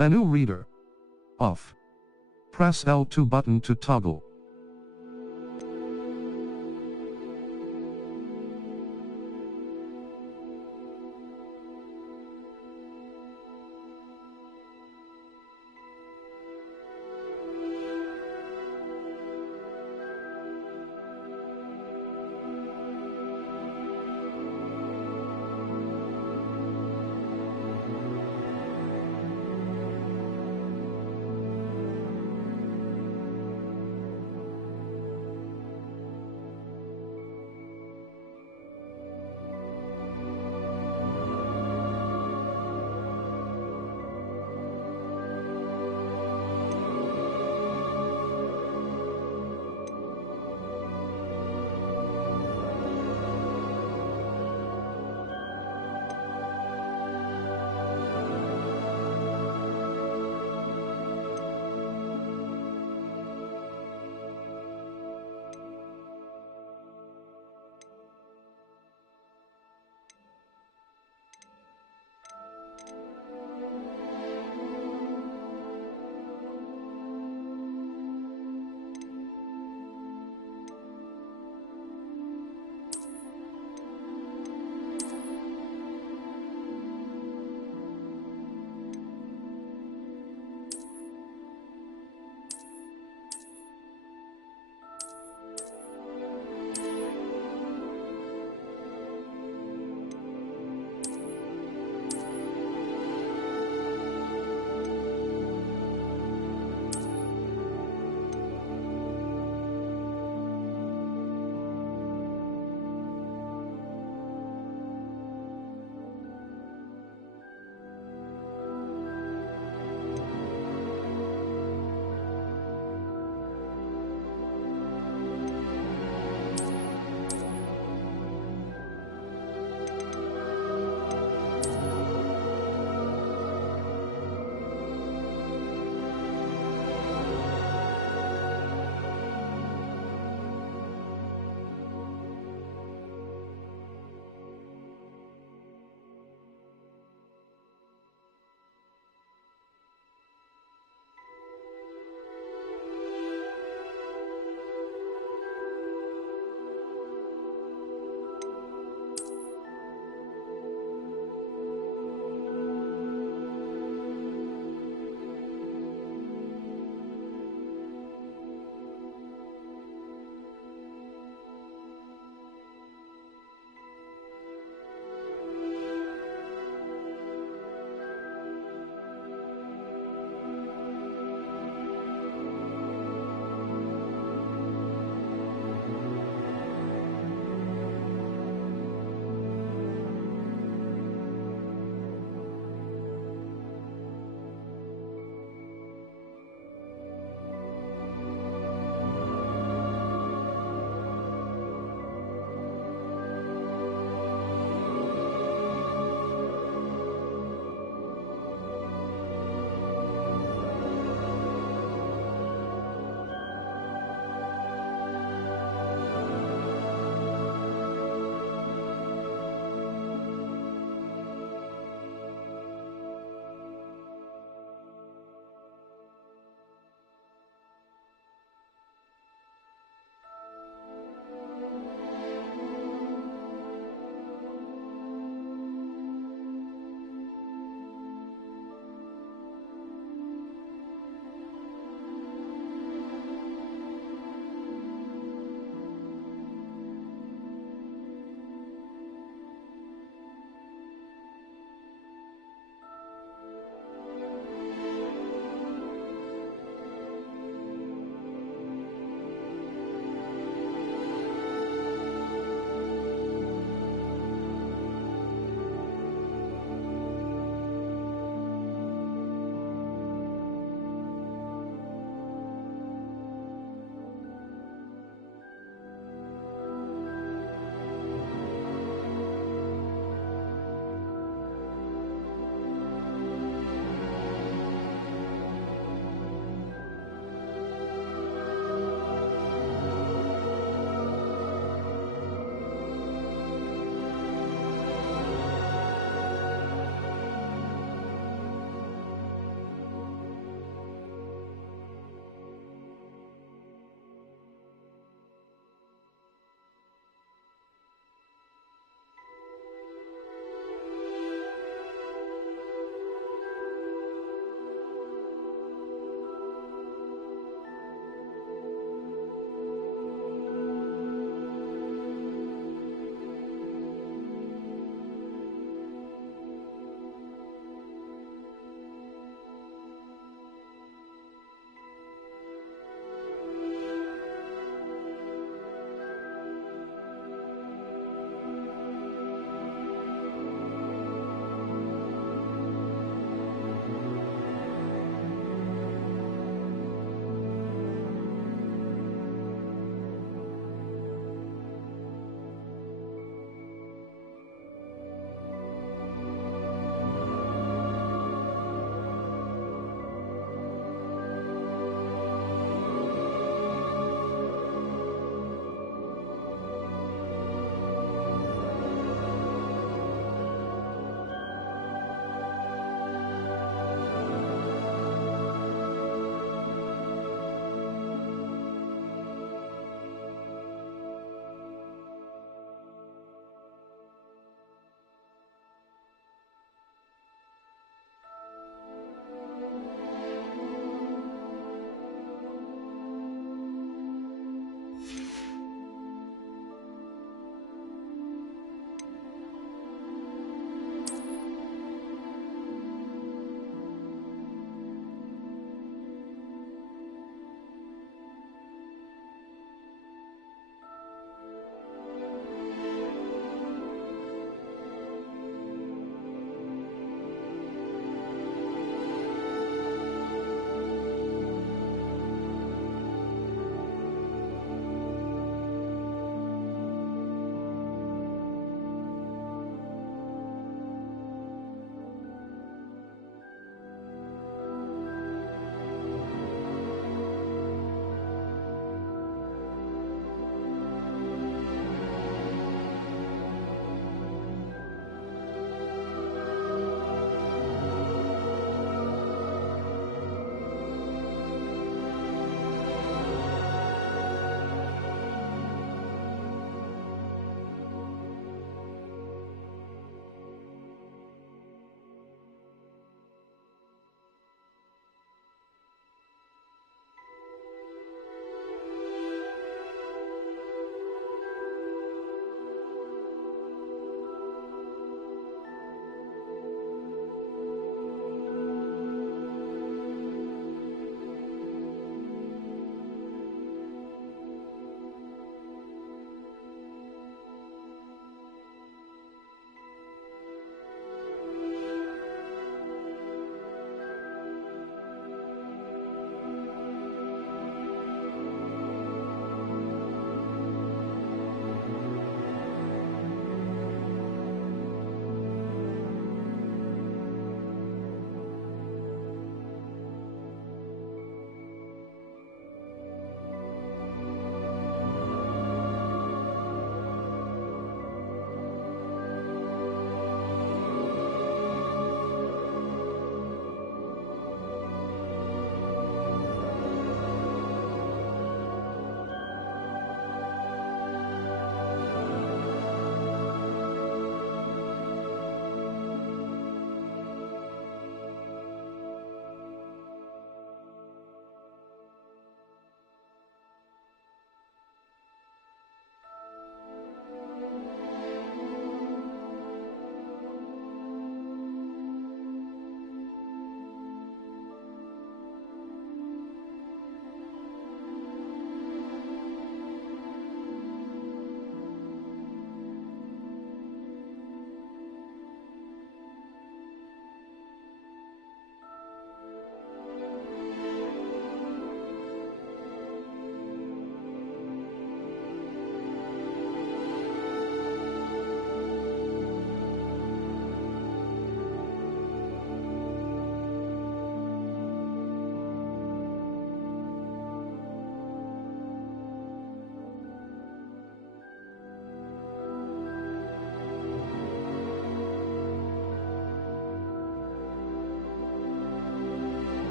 Menu reader. Off. Press L2 button to toggle.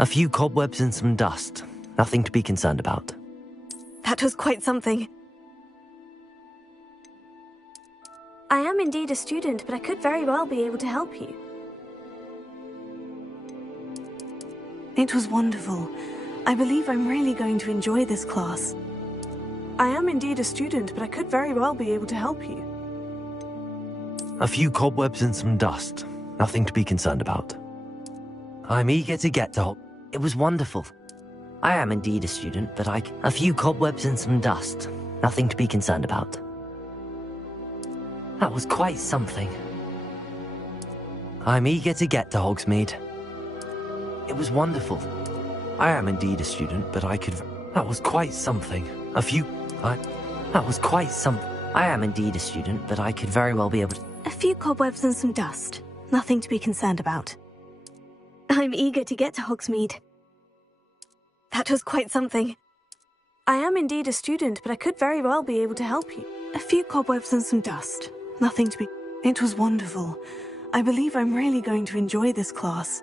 A few cobwebs and some dust. Nothing to be concerned about. That was quite something. I am indeed a student, but I could very well be able to help you. It was wonderful. I believe I'm really going to enjoy this class. I am indeed a student, but I could very well be able to help you. A few cobwebs and some dust. Nothing to be concerned about. I'm eager to get to... It was wonderful. I am indeed a student, but A few cobwebs and some dust. Nothing to be concerned about. That was quite something. I'm eager to get to Hogsmeade. It was wonderful. I am indeed a student, but That was quite something. That was quite some... I am indeed a student, but I could very well be able to... A few cobwebs and some dust. Nothing to be concerned about. I'm eager to get to Hogsmeade. That was quite something. I am indeed a student, but I could very well be able to help you. A few cobwebs and some dust. Nothing to be... It was wonderful. I believe I'm really going to enjoy this class.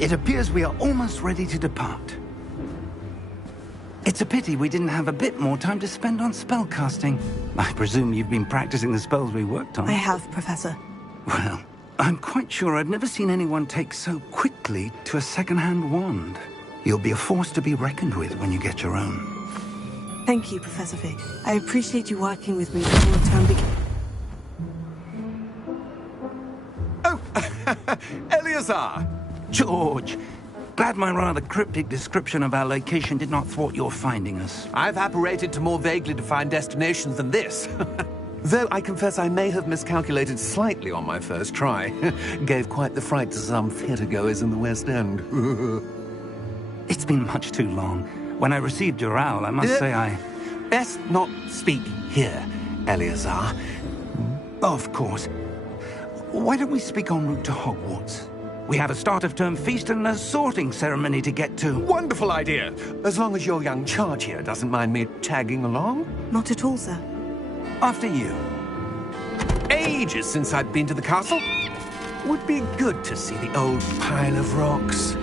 It appears we are almost ready to depart. It's a pity we didn't have a bit more time to spend on spellcasting. I presume you've been practicing the spells we worked on. I have, Professor. Well, I'm quite sure I've never seen anyone take so quickly to a second-hand wand. You'll be a force to be reckoned with when you get your own. Thank you, Professor Fig. I appreciate you working with me before the term begins. Oh, Eleazar! George, glad my rather cryptic description of our location did not thwart your finding us. I've apparated to more vaguely defined destinations than this. Though I confess I may have miscalculated slightly on my first try. Gave quite the fright to some theatre-goers in the West End. It's been much too long. When I received your owl, I must say I... Best not speak here, Eleazar. Of course. Why don't we speak en route to Hogwarts? We have a start-of-term feast and a sorting ceremony to get to. Wonderful idea! As long as your young charge here doesn't mind me tagging along. Not at all, sir. After you. Ages since I'd been to the castle. Would be good to see the old pile of rocks.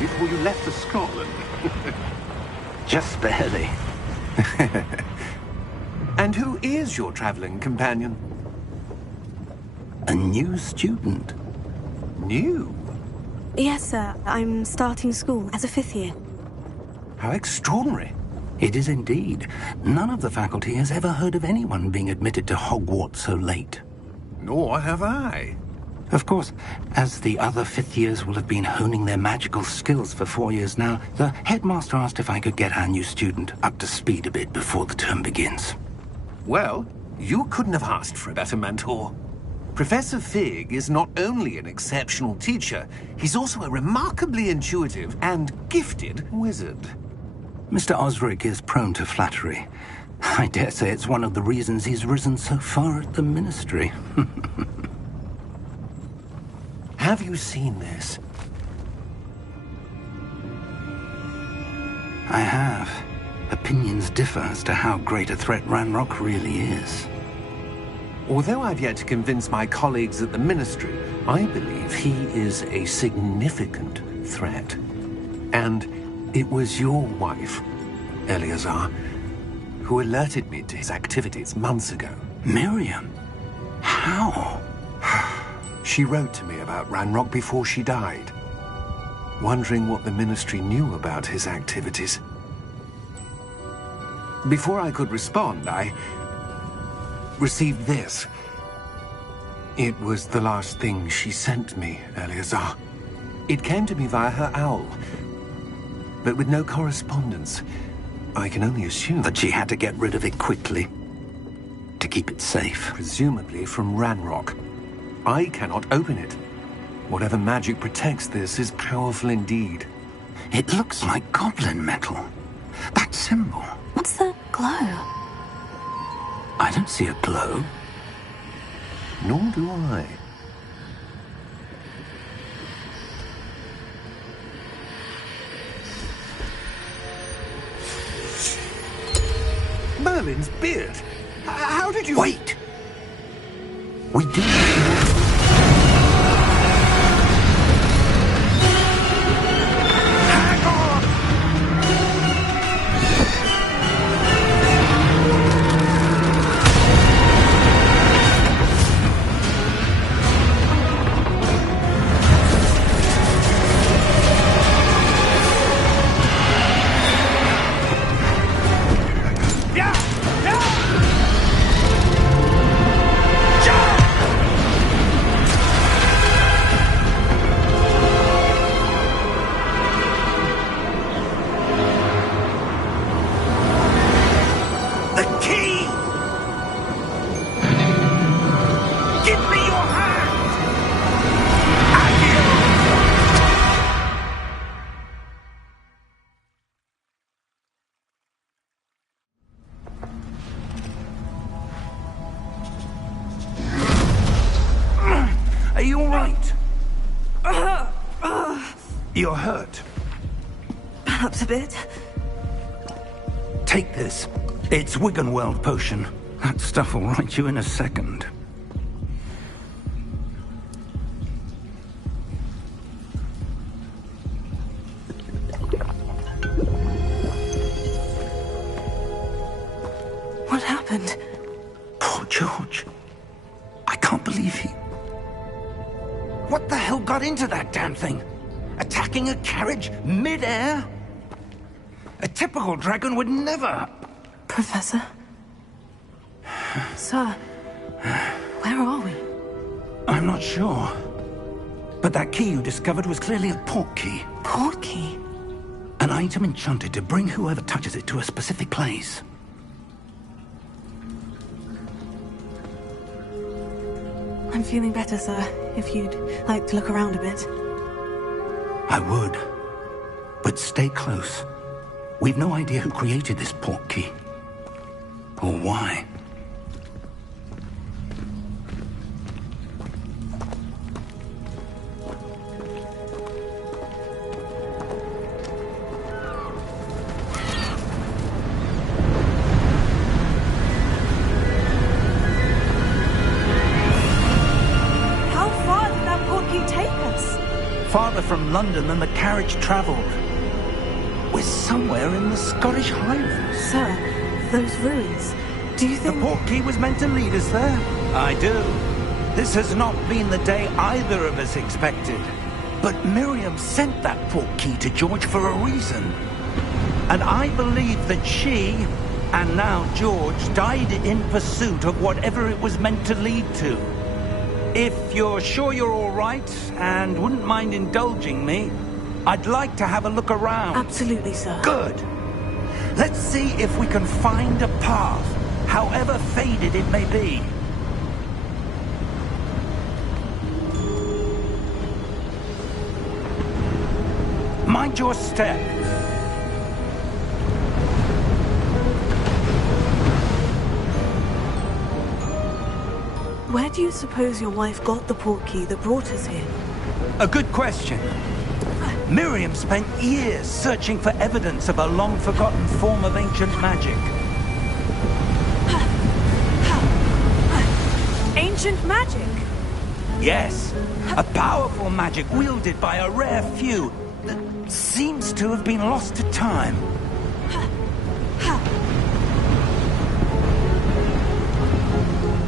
Before you left for Scotland. Just barely. And who is your traveling companion? A new student. New? Yes, sir. I'm starting school as a 5th year. How extraordinary. It is indeed. None of the faculty has ever heard of anyone being admitted to Hogwarts so late. Nor have I. Of course, as the other 5th years will have been honing their magical skills for 4 years now, the headmaster asked if I could get our new student up to speed a bit before the term begins. Well, you couldn't have asked for a better mentor. Professor Fig is not only an exceptional teacher, he's also a remarkably intuitive and gifted wizard. Mr. Osric is prone to flattery. I dare say it's one of the reasons he's risen so far at the Ministry. Have you seen this? I have. Opinions differ as to how great a threat Ranrock really is. Although I've yet to convince my colleagues at the Ministry, I believe he is a significant threat. And it was your wife, Eleazar, who alerted me to his activities months ago. Miriam? How? She wrote to me about Ranrock before she died, wondering what the Ministry knew about his activities. Before I could respond, I received this. It was the last thing she sent me, Eleazar. It came to me via her owl, but with no correspondence. I can only assume that she had to get rid of it quickly, to keep it safe. Presumably from Ranrock. I cannot open it. Whatever magic protects this is powerful indeed. It looks like goblin metal. That symbol. What's that glow? I don't see a glow. Nor do I. Merlin's beard. How did you... Wait! We do... key! Give me your hand! Are you all right? You're hurt. Perhaps a bit. Take this. It's Wiggenweld potion. That stuff will right you in a second. What happened? Poor George. I can't believe he... What the hell got into that damn thing? Attacking a carriage mid-air? A typical dragon would never... Professor? Sir, where are we? I'm not sure. But that key you discovered was clearly a port key. Port key? An item enchanted to bring whoever touches it to a specific place. I'm feeling better, sir, if you'd like to look around a bit. I would. But stay close. We've no idea who created this port key. Or why. How far did that port key take us? Farther from London than the carriage travelled. We're somewhere in the Scottish Highlands. Sir, those ruins. Do you The think... port key was meant to lead us there? I do. This has not been the day either of us expected. But Miriam sent that port key to George for a reason. And I believe that she, and now George, died in pursuit of whatever it was meant to lead to. If you're sure you're all right, and wouldn't mind indulging me, I'd like to have a look around. Absolutely, sir. Good. Let's see if we can find a path, however faded it may be. Mind your step. Where do you suppose your wife got the port key that brought us here? A good question. Miriam spent years searching for evidence of a long-forgotten form of ancient magic. Ancient magic? Yes, a powerful magic wielded by a rare few that seems to have been lost to time.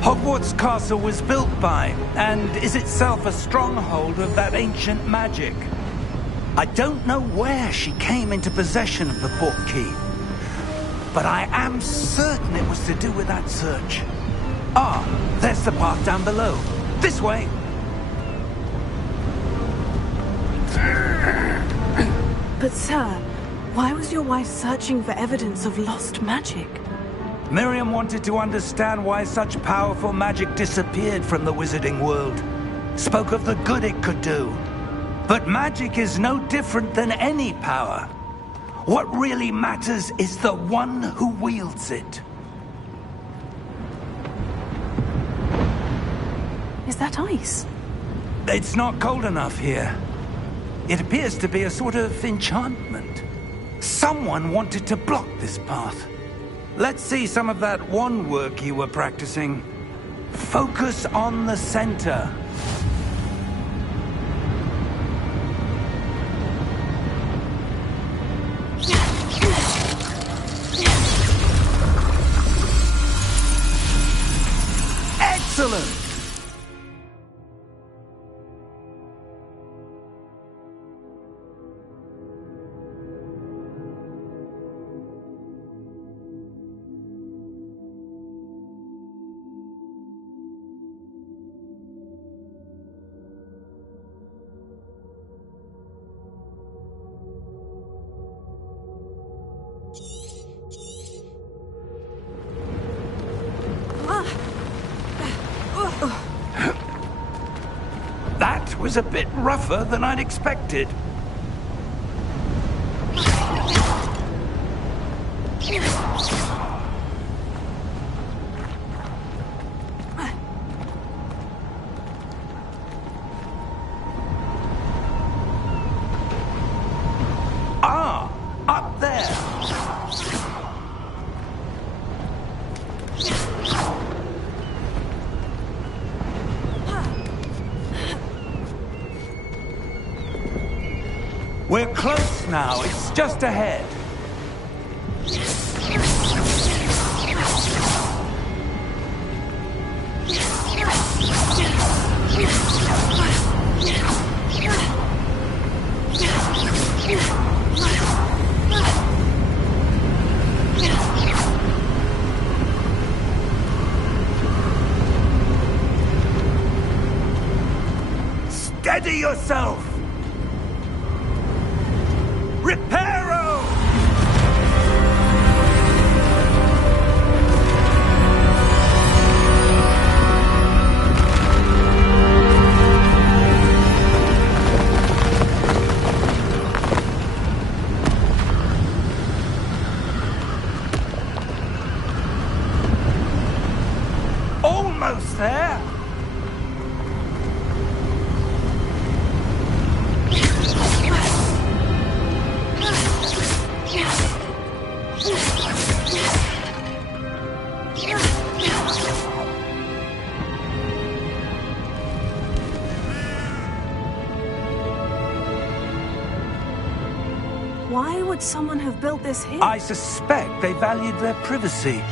Hogwarts Castle was built by, and is itself a stronghold of that ancient magic. I don't know where she came into possession of the port key, but I am certain it was to do with that search. Ah, there's the path down below. This way. But sir, why was your wife searching for evidence of lost magic? Miriam wanted to understand why such powerful magic disappeared from the wizarding world. Spoke of the good it could do. But magic is no different than any power. What really matters is the one who wields it. Is that ice? It's not cold enough here. It appears to be a sort of enchantment. Someone wanted to block this path. Let's see some of that wand work you were practicing. Focus on the center. Excellent! was a bit rougher than I'd expected. Ah, up there. We're close now. It's just ahead. Steady yourself! Reparo! Almost there! Why would someone have built this here? I suspect they valued their privacy.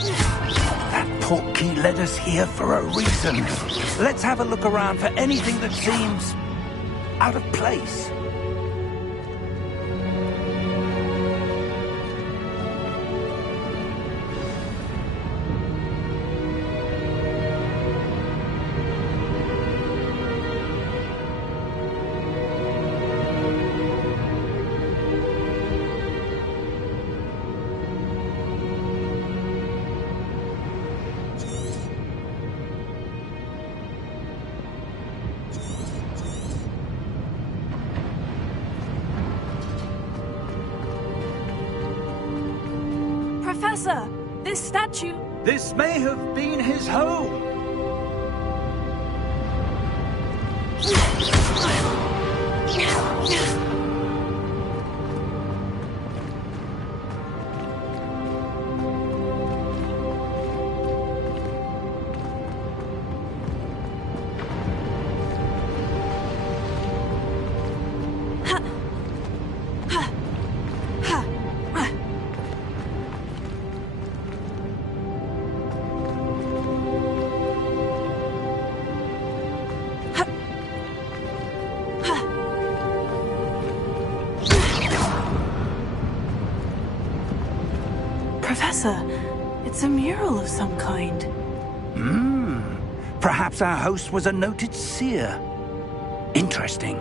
That portkey led us here for a reason. Let's have a look around for anything that seems out of place. Professor, this statue... This may have been his home. Professor, it's a mural of some kind. Perhaps our host was a noted seer. Interesting.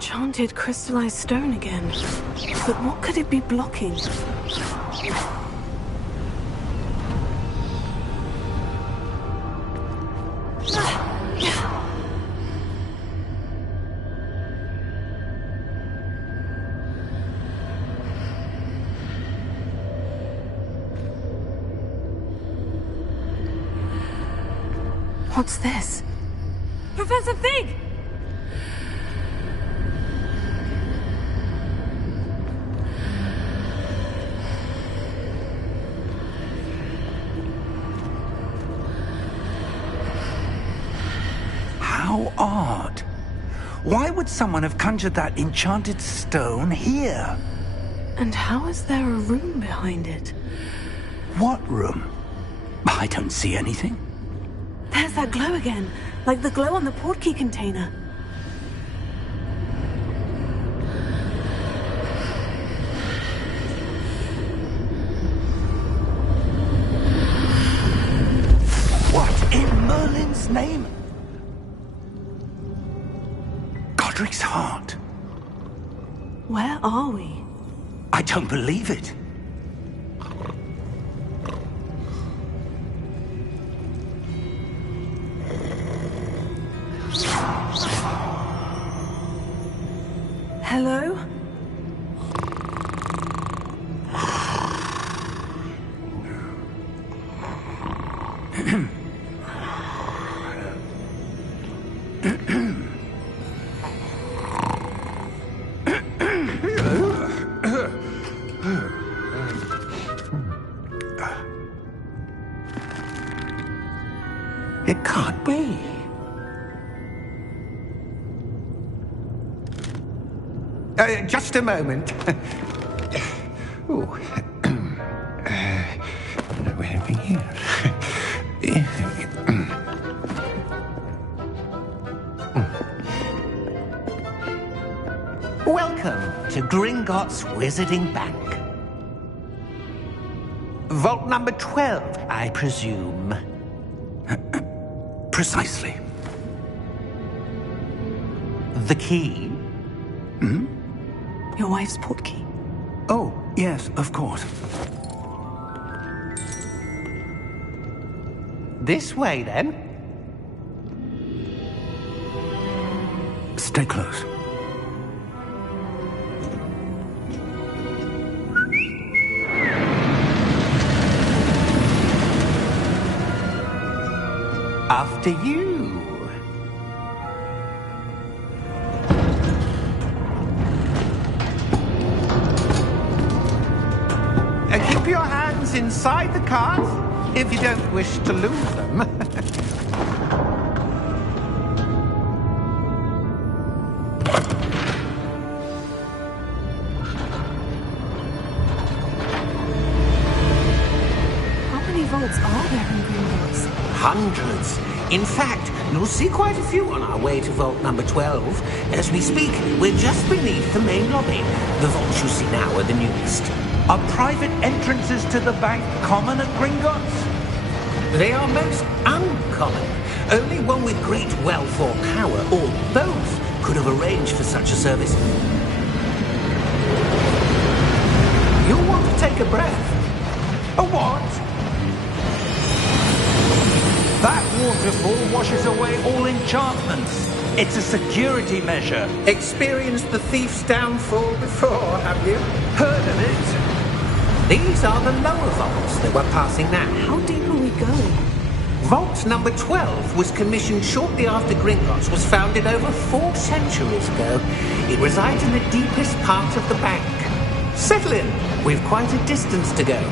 enchanted crystallized stone again. But what could it be blocking? What's this? Professor Fig! How odd. Why would someone have conjured that enchanted stone here? And how is there a room behind it? What room? I don't see anything. There's that glow again, like the glow on the portkey container. What in Merlin's name? Godric's heart. Where are we? I don't believe it. Hello? It can't be. Just a moment. Oh. Where are we here? Welcome to Gringotts Wizarding Bank. Vault number 12, I presume. Precisely. The key? Your wife's portkey. Oh, yes, of course. This way, then. Stay close. After you. Keep your hands inside the cart if you don't wish to lose them. How many vaults are there in Gringotts? Hundreds. In fact, you'll see quite a few on our way to vault number 12. As we speak, we're just beneath the main lobby. The vaults you see now are the newest. Are private entrances to the bank common at Gringotts? They are most uncommon. Only one with great wealth or power, or both, could have arranged for such a service. You'll want to take a breath. A what? That waterfall washes away all enchantments. It's a security measure. Experienced the thief's downfall before, have you? Heard of it? These are the lower vaults that we're passing now. How deep are we going? Vault number 12 was commissioned shortly after Gringotts was founded over 4 centuries ago. It resides in the deepest part of the bank. Settle in. We've quite a distance to go.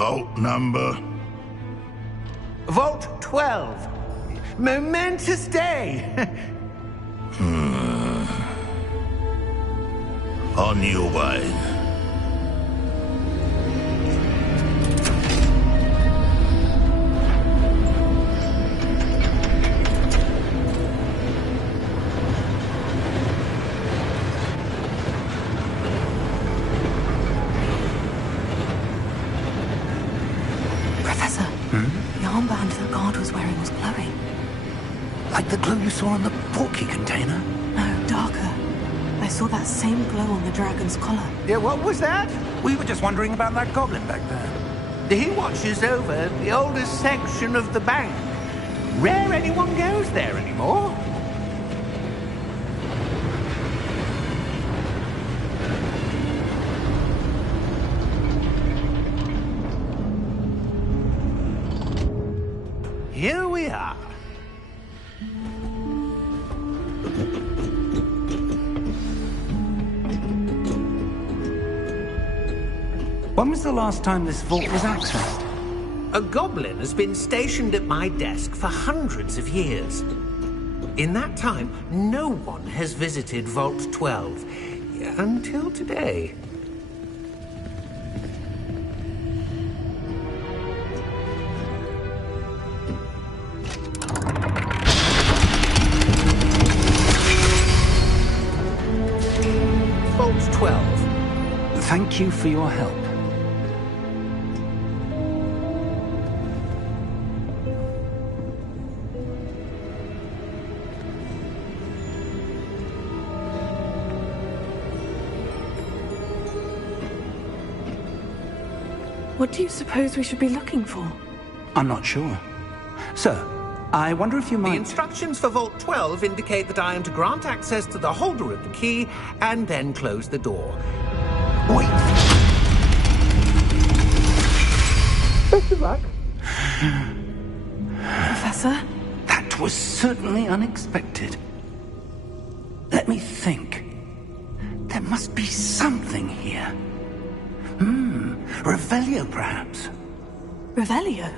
Vault number? Vault 12. Momentous day. On your way. The armband the guard was wearing was glowing. Like the glue you saw in the portkey container? No, darker. I saw that same glow on the dragon's collar. Yeah, what was that? We were just wondering about that goblin back there. He watches over the oldest section of the bank. Rare anyone goes there anymore. Here we are. When was the last time this vault was accessed? A goblin has been stationed at my desk for hundreds of years. In that time, no one has visited Vault 12. Until today. Vault 12. Thank you for your help. What do you suppose we should be looking for? I'm not sure. Sir, I wonder if you The might... instructions for Vault 12 indicate that I am to grant access to the holder of the key and then close the door. Wait! Best of luck. Professor? That was certainly unexpected. Let me think. There must be something here. Revelio, perhaps? Revelio?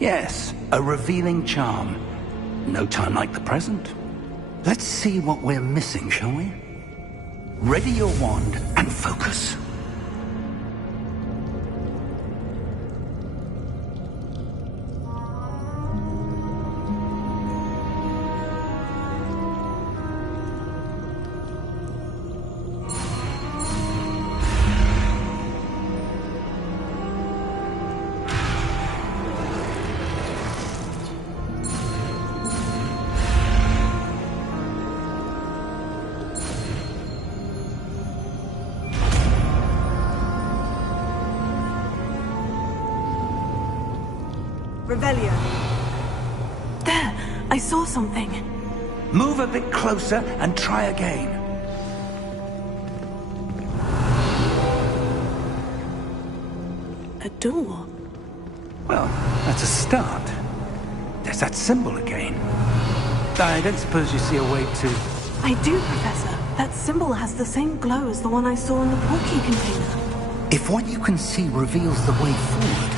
Yes, a revealing charm. No time like the present. Let's see what we're missing, shall we? Ready your wand and focus. Revelio. There! I saw something. Move a bit closer and try again. A door. Well, that's a start. There's that symbol again. I don't suppose you see a way to... I do, Professor. That symbol has the same glow as the one I saw in the portkey container. If what you can see reveals the way forward,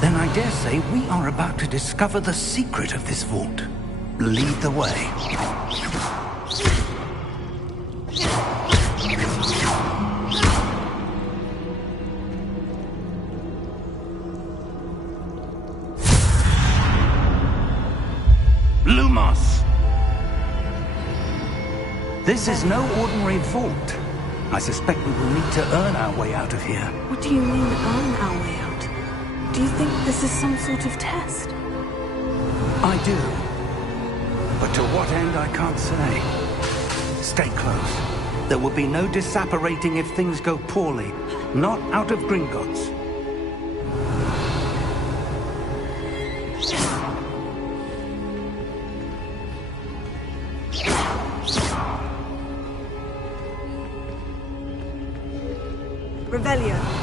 then I dare say we are about to discover the secret of this vault. Lead the way. Lumos! This is no ordinary vault. I suspect we will need to earn our way out of here. What do you mean, earn our way out? Do you think this is some sort of test? I do. But to what end, I can't say. Stay close. There will be no disapparating if things go poorly. Not out of Gringotts. Revelio.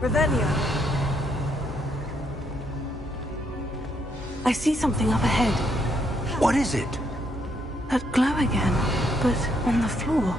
Revelio. I see something up ahead. What is it? That glow again, but on the floor.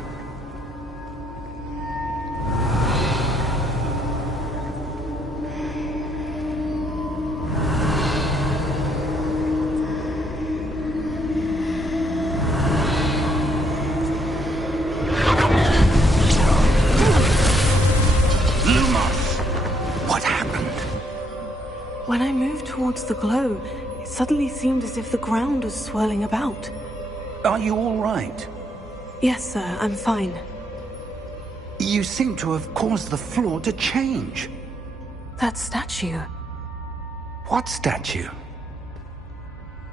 When I moved towards the glow, it suddenly seemed as if the ground was swirling about. Are you all right? Yes, sir, I'm fine. You seem to have caused the floor to change. That statue. What statue?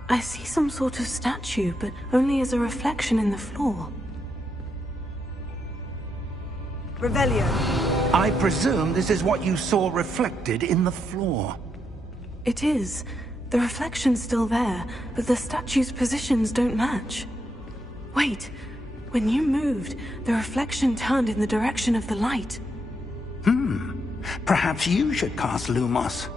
I see some sort of statue, but only as a reflection in the floor. Revelio. I presume this is what you saw reflected in the floor. It is. The reflection's still there, but the statue's positions don't match. Wait. When you moved, the reflection turned in the direction of the light. Perhaps you should cast Lumos.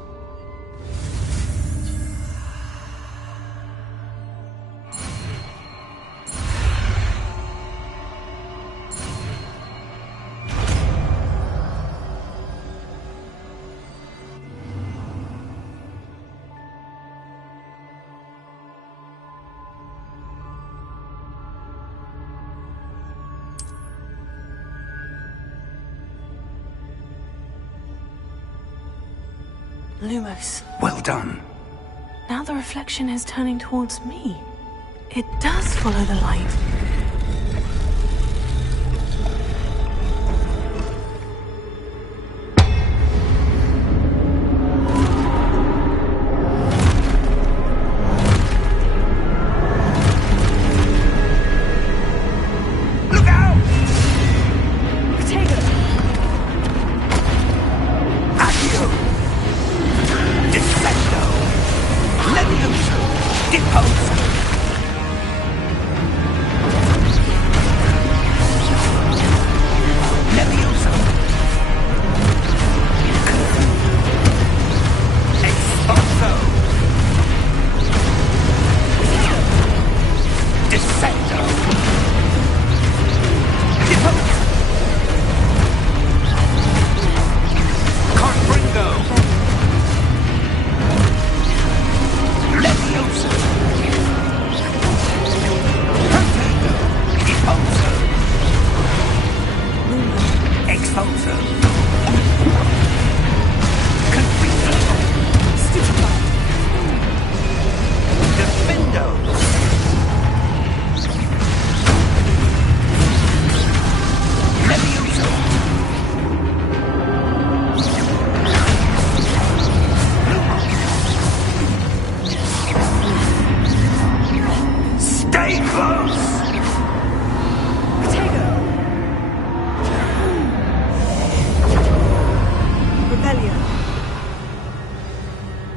Lumos. Well done. Now the reflection is turning towards me. It does follow the light.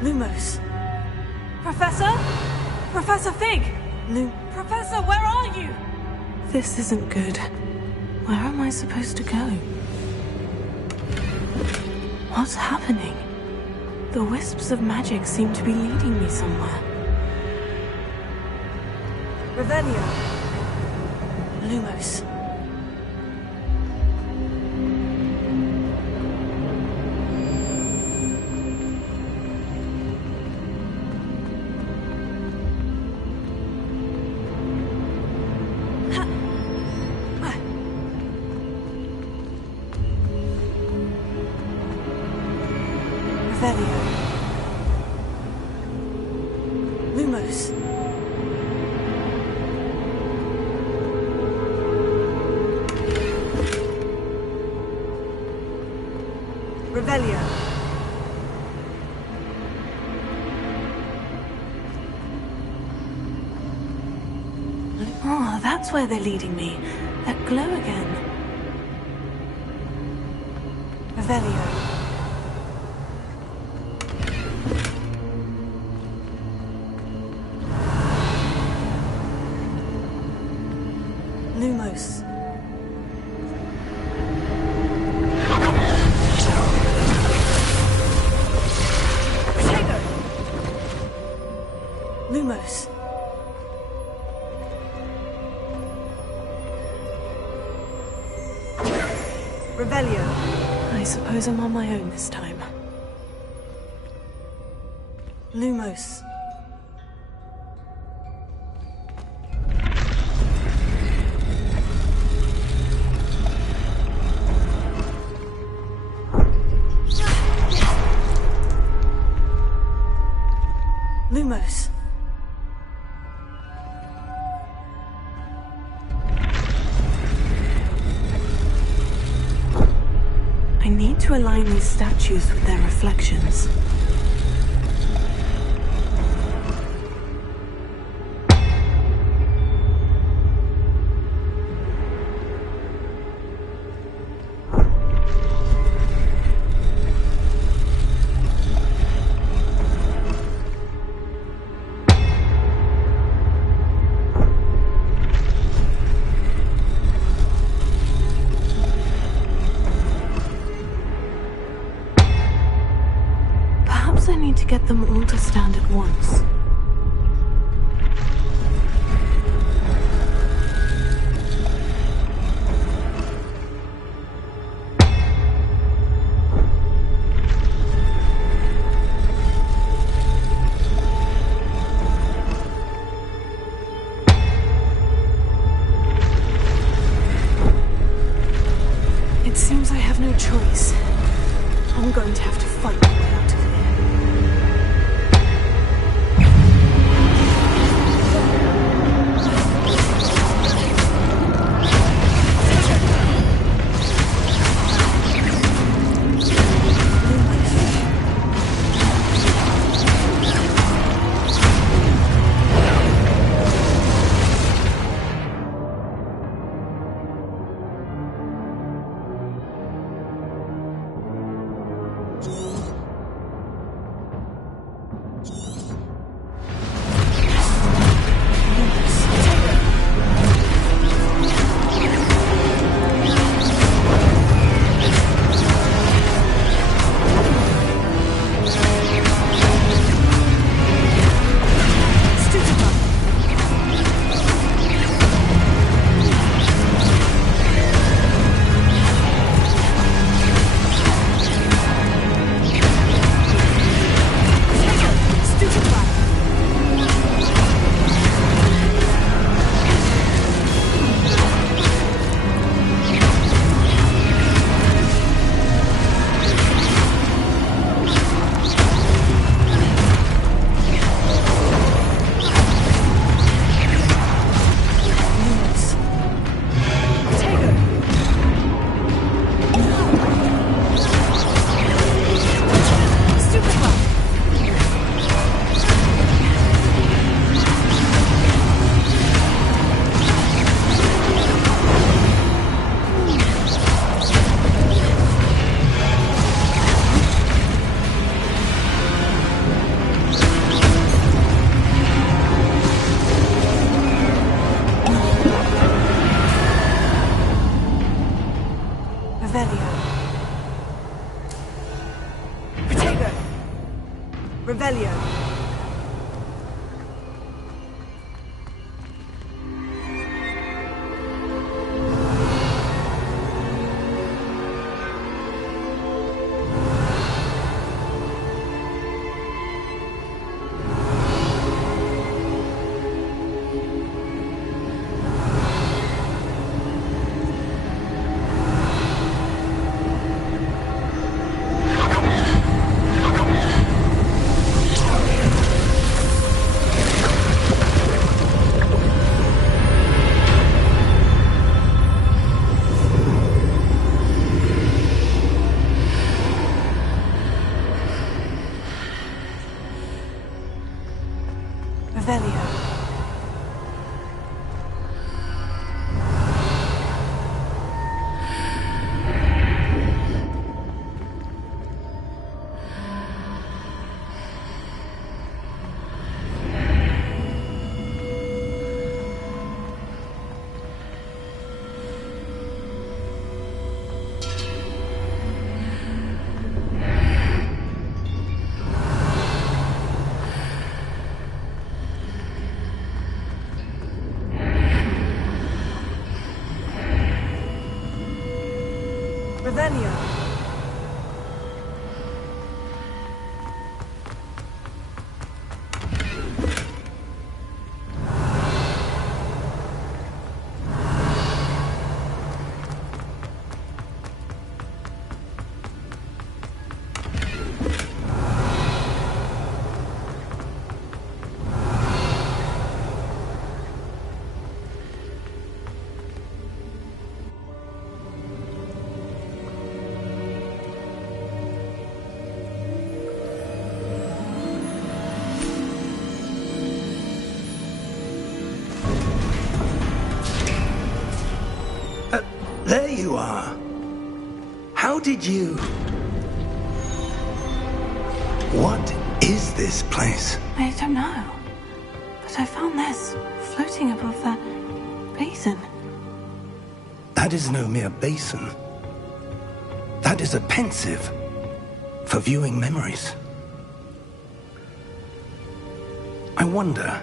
Lumos. Professor? Professor Fig! Professor, where are you? This isn't good. Where am I supposed to go? What's happening? The wisps of magic seem to be leading me somewhere. Revelio. Lumos. Revelio. Lumos. Revelio. Oh, that's where they're leading me. That glow again. Revelio. Lumos. Revelio. I suppose I'm on my own this time. Lumos. Lumos. I need to align these statues with their reflections. I need to get them all to stand at once. It seems I have no choice. I'm going to have to fight my way out of here. Revelio. There you are. How did you... What is this place? I don't know. But I found this floating above that basin. That is no mere basin. That is a pensive for viewing memories. I wonder...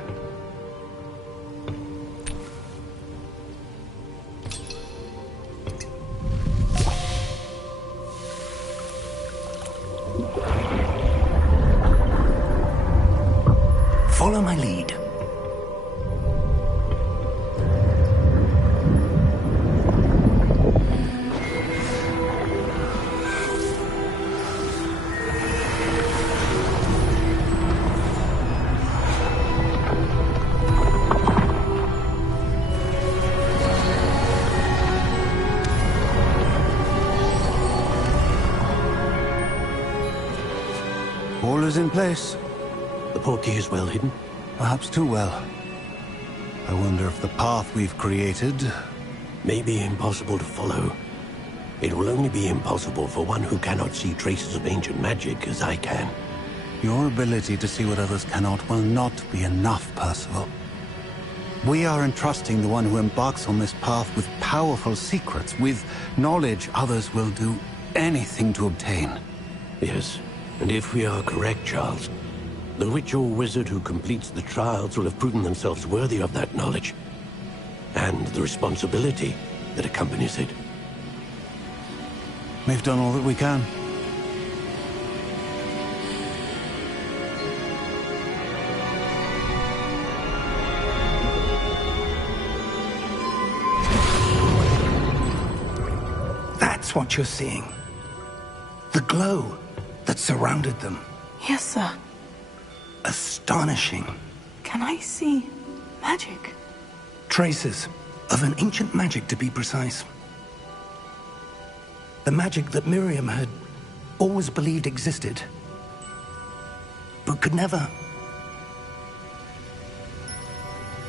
Follow my lead. All is in place. The portkey is well hidden. Perhaps too well. I wonder if the path we've created... May be impossible to follow. It will only be impossible for one who cannot see traces of ancient magic as I can. Your ability to see what others cannot will not be enough, Percival. We are entrusting the one who embarks on this path with powerful secrets, with knowledge others will do anything to obtain. Yes, and if we are correct, Charles, the witch or wizard who completes the trials will have proven themselves worthy of that knowledge, and the responsibility that accompanies it. We've done all that we can. That's what you're seeing. The glow that surrounded them. Yes, sir. Astonishing. Can I see magic? Traces of an ancient magic, to be precise. The magic that Miriam had always believed existed, but could never.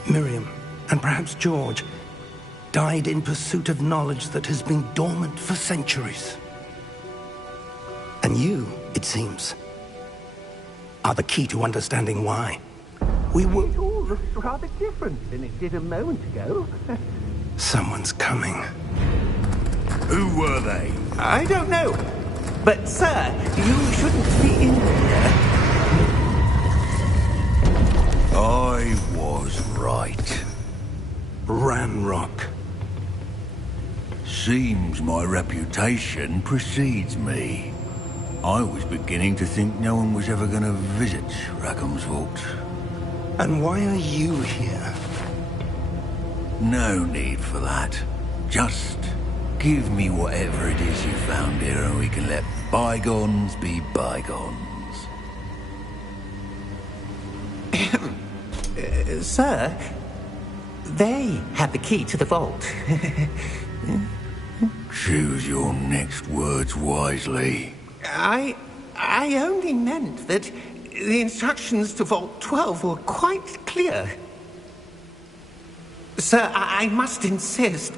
Miriam, and perhaps George, died in pursuit of knowledge that has been dormant for centuries. And you, it seems, are the key to understanding why. We were... It all looks rather different than it did a moment ago. Someone's coming. Who were they? I don't know. But, sir, you shouldn't be in here. I was right. Ranrock. Seems my reputation precedes me. I was beginning to think no one was ever going to visit Rackham's Vault. And why are you here? No need for that. Just give me whatever it is you found here and we can let bygones be bygones. Sir, they have the key to the vault. Choose your next words wisely. I only meant that the instructions to Vault 12 were quite clear. Sir, I must insist.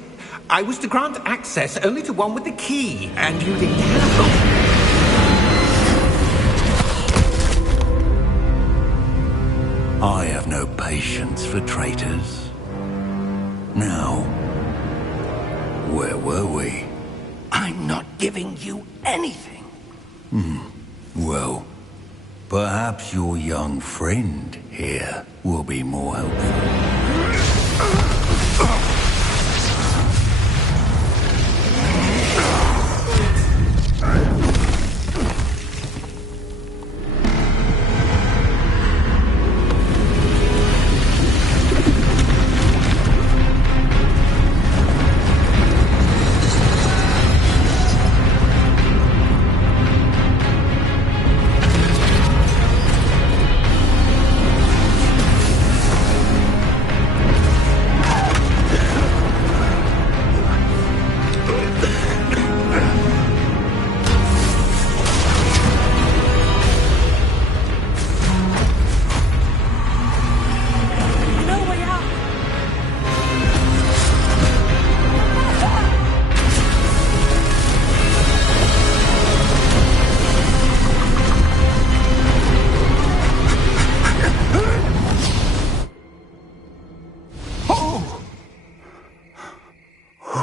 I was to grant access only to one with the key, and you didn't have them. I have no patience for traitors. Now, where were we? I'm not giving you anything. Well, perhaps your young friend here will be more helpful.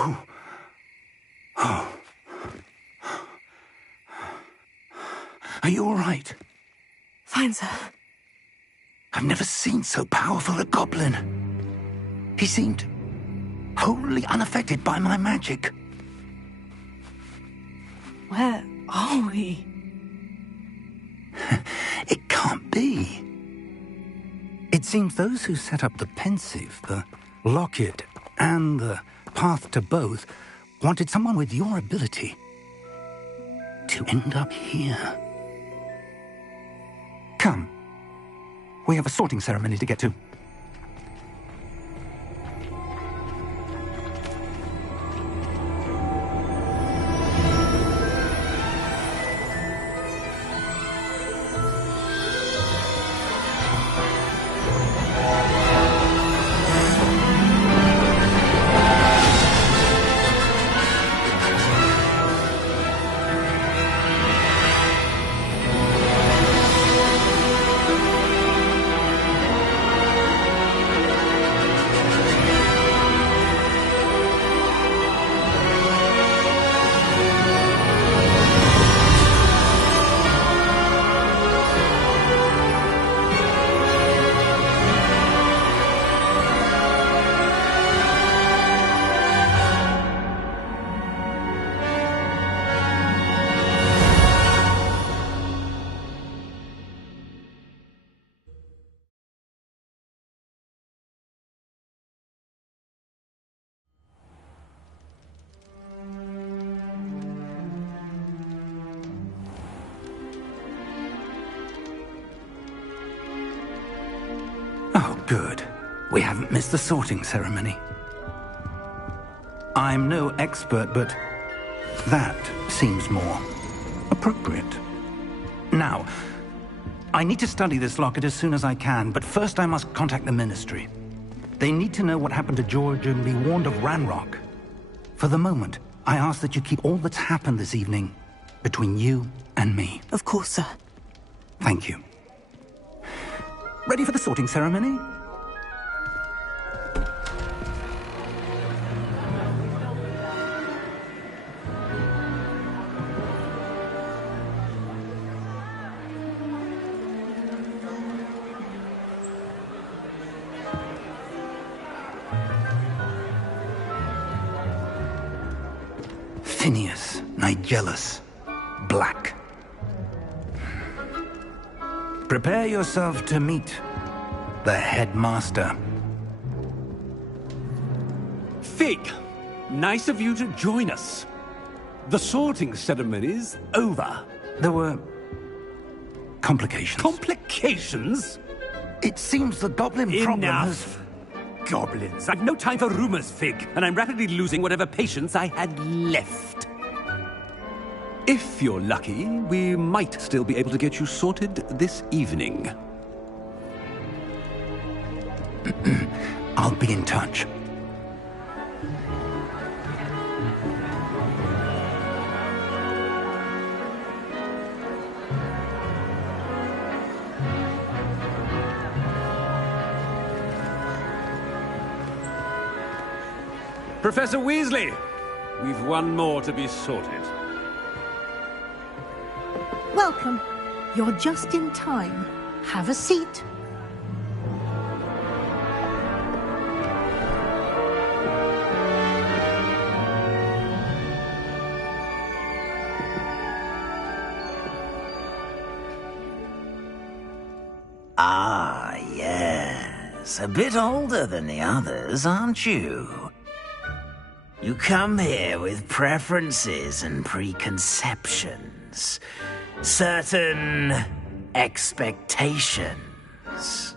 Oh. Oh. Are you all right? Fine, sir. I've never seen so powerful a goblin. He seemed wholly unaffected by my magic. Where are we? It can't be. It seems those who set up the Pensieve, the Locket, and the Path to Both wanted someone with your ability to end up here. Come. We have a sorting ceremony to get to. Oh, good. We haven't missed the sorting ceremony. I'm no expert, but that seems more appropriate. Now, I need to study this locket as soon as I can, but first I must contact the Ministry. They need to know what happened to George and be warned of Ranrock. For the moment, I ask that you keep all that's happened this evening between you and me. Of course, sir. Thank you. Ready for the sorting ceremony? Phineas Nigellus Black. Prepare yourself to meet the headmaster. Fig, nice of you to join us. The sorting ceremony's over. There were complications. Complications? It seems the goblin problem has... Enough! Goblins. I've no time for rumors, Fig, and I'm rapidly losing whatever patience I had left. If you're lucky, we might still be able to get you sorted this evening. I'll be in touch. Professor Weasley, we've one more to be sorted. Welcome. You're just in time. Have a seat. Ah, yes. A bit older than the others, aren't you? You come here with preferences and preconceptions. Certain expectations.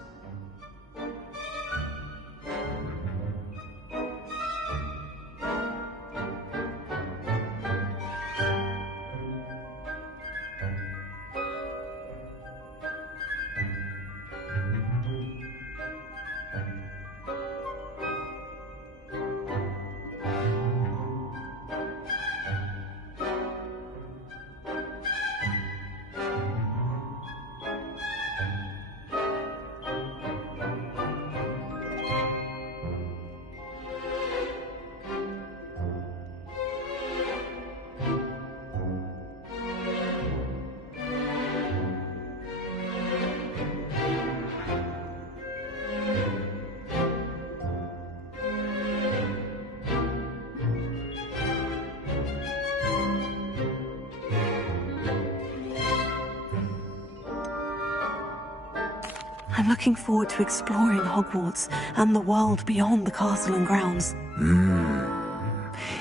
I'm looking forward to exploring Hogwarts and the world beyond the castle and grounds.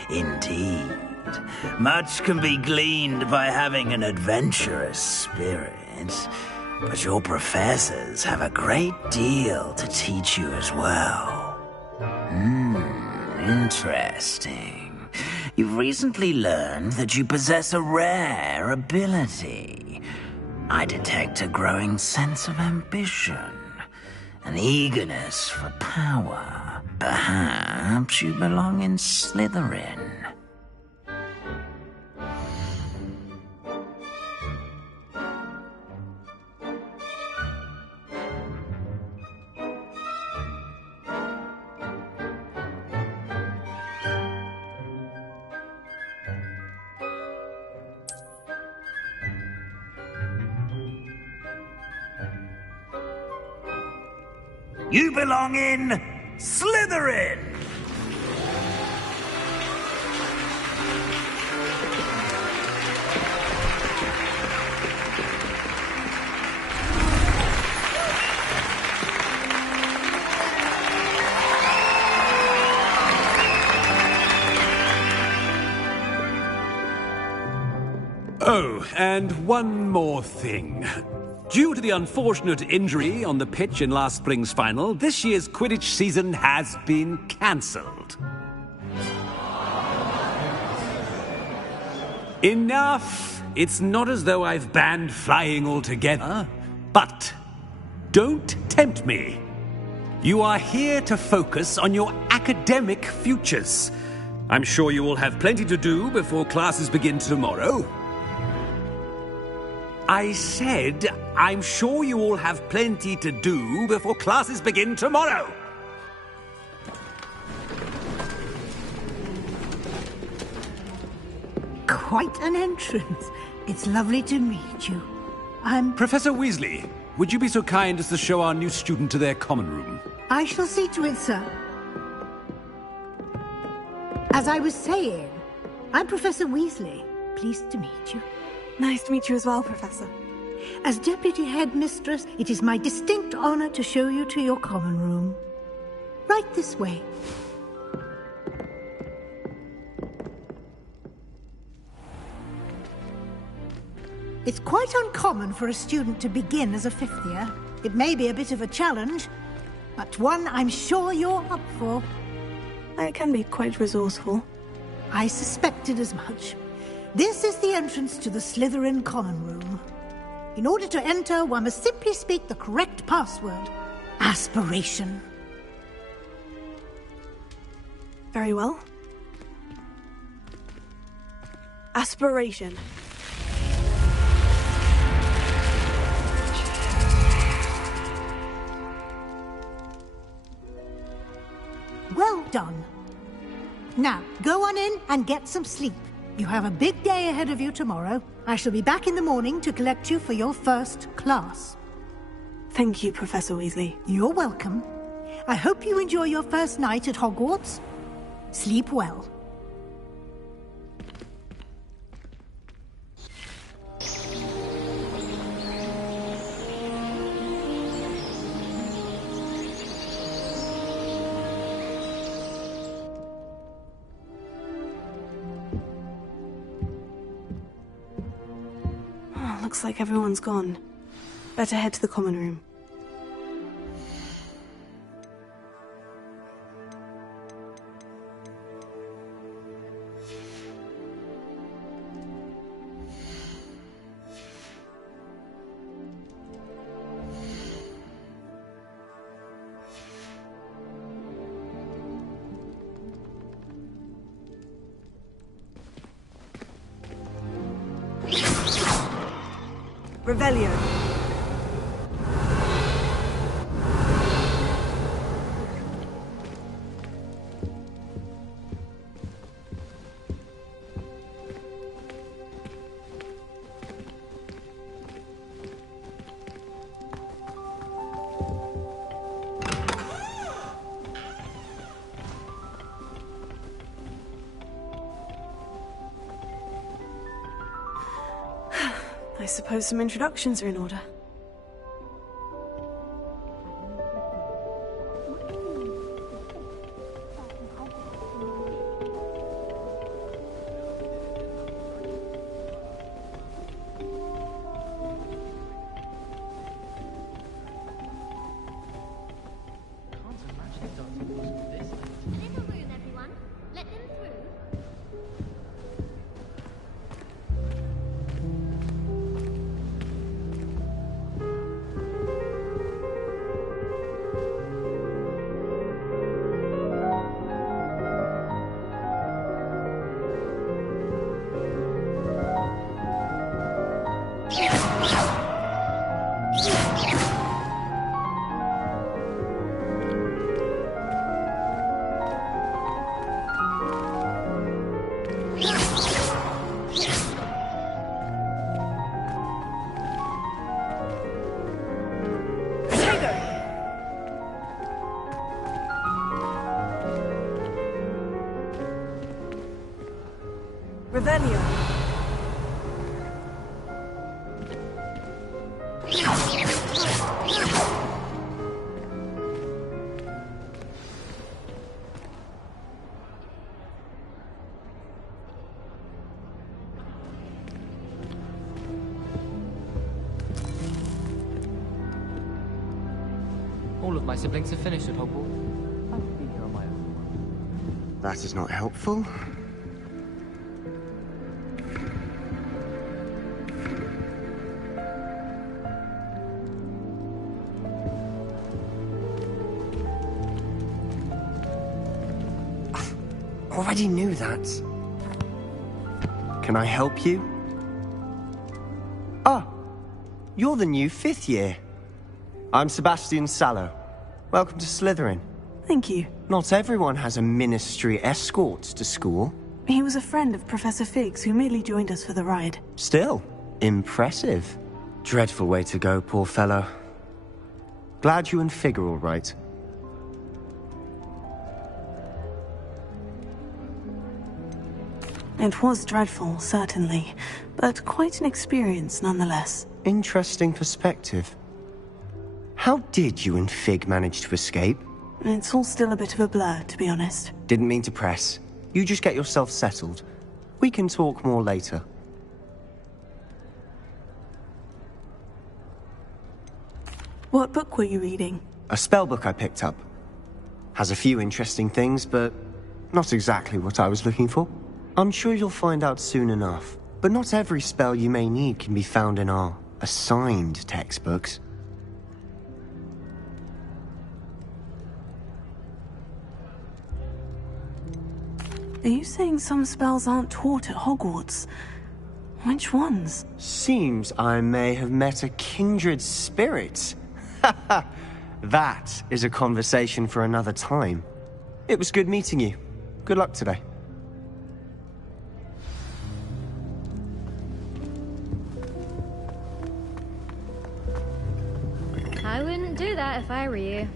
Indeed. Much can be gleaned by having an adventurous spirit, but your professors have a great deal to teach you as well. Interesting. You've recently learned that you possess a rare ability. I detect a growing sense of ambition, an eagerness for power. Perhaps you belong in Slytherin. You belong in Slytherin! Oh, and one more thing. Due to the unfortunate injury on the pitch in last spring's final, this year's Quidditch season has been cancelled. Enough! It's not as though I've banned flying altogether, but don't tempt me. You are here to focus on your academic futures. I'm sure you will have plenty to do before classes begin tomorrow. I said, I'm sure you all have plenty to do before classes begin tomorrow. Quite an entrance. It's lovely to meet you. I'm... Professor Weasley, would you be so kind as to show our new student to their common room? I shall see to it, sir. As I was saying, I'm Professor Weasley. Pleased to meet you. Nice to meet you as well, Professor. As Deputy Headmistress, it is my distinct honor to show you to your common room. Right this way. It's quite uncommon for a student to begin as a fifth year. It may be a bit of a challenge, but one I'm sure you're up for. I can be quite resourceful. I suspected as much. This is the entrance to the Slytherin common room. In order to enter, one must simply speak the correct password. Aspiration. Very well. Aspiration. Well done. Now, go on in and get some sleep. You have a big day ahead of you tomorrow. I shall be back in the morning to collect you for your first class. Thank you, Professor Weasley. You're welcome. I hope you enjoy your first night at Hogwarts. Sleep well. Looks like everyone's gone. Better head to the common room. Revelio. I suppose some introductions are in order. Revelio. All of my siblings have finished at Hogwarts. I've been here on my own. That is not helpful. Already knew that. Can I help you? Ah, you're the new 5th year. I'm Sebastian Sallow. Welcome to Slytherin. Thank you. Not everyone has a ministry escort to school. He was a friend of Professor Figgs who merely joined us for the ride. Still, impressive. Dreadful way to go, poor fellow. Glad you and Fig are all right. It was dreadful, certainly, but quite an experience nonetheless. Interesting perspective. How did you and Fig manage to escape? It's all still a bit of a blur, to be honest. Didn't mean to press. You just get yourself settled. We can talk more later. What book were you reading? A spellbook I picked up. Has a few interesting things, but not exactly what I was looking for. I'm sure you'll find out soon enough. But not every spell you may need can be found in our assigned textbooks. Are you saying some spells aren't taught at Hogwarts? Which ones? Seems I may have met a kindred spirit. That is a conversation for another time. It was good meeting you. Good luck today. I wouldn't do that if I were you.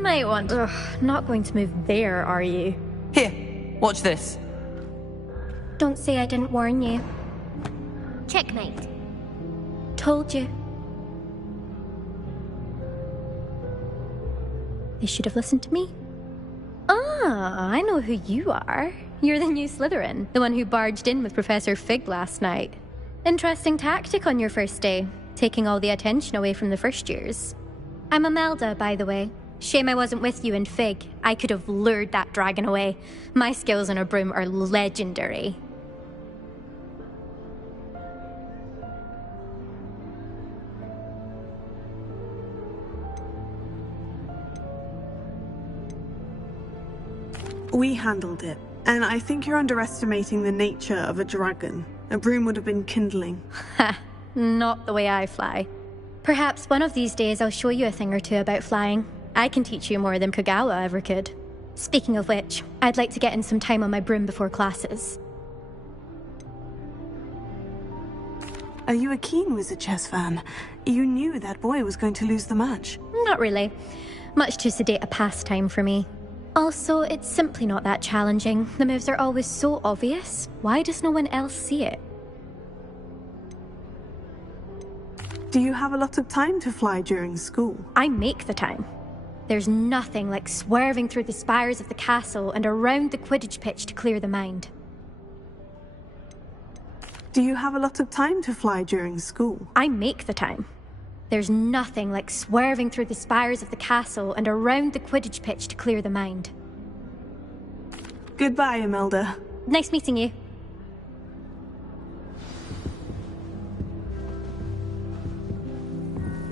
Might want. Ugh, not going to move there, are you? Here, watch this. Don't say I didn't warn you. Checkmate. Told you. They should have listened to me. Ah, I know who you are. You're the new Slytherin, the one who barged in with Professor Fig last night. Interesting tactic on your first day, taking all the attention away from the first years. I'm Imelda, by the way. Shame I wasn't with you in Fig. I could have lured that dragon away. My skills on a broom are legendary. We handled it, and I think you're underestimating the nature of a dragon. A broom would have been kindling. Ha! Not the way I fly. Perhaps one of these days I'll show you a thing or two about flying. I can teach you more than Kogawa ever could. Speaking of which, I'd like to get in some time on my broom before classes. Are you a keen Wizard Chess fan? You knew that boy was going to lose the match. Not really. Much too sedate a pastime for me. Also, it's simply not that challenging. The moves are always so obvious. Why does no one else see it? Do you have a lot of time to fly during school? I make the time. There's nothing like swerving through the spires of the castle and around the Quidditch pitch to clear the mind. Do you have a lot of time to fly during school? I make the time. There's nothing like swerving through the spires of the castle and around the Quidditch pitch to clear the mind. Goodbye, Imelda. Nice meeting you.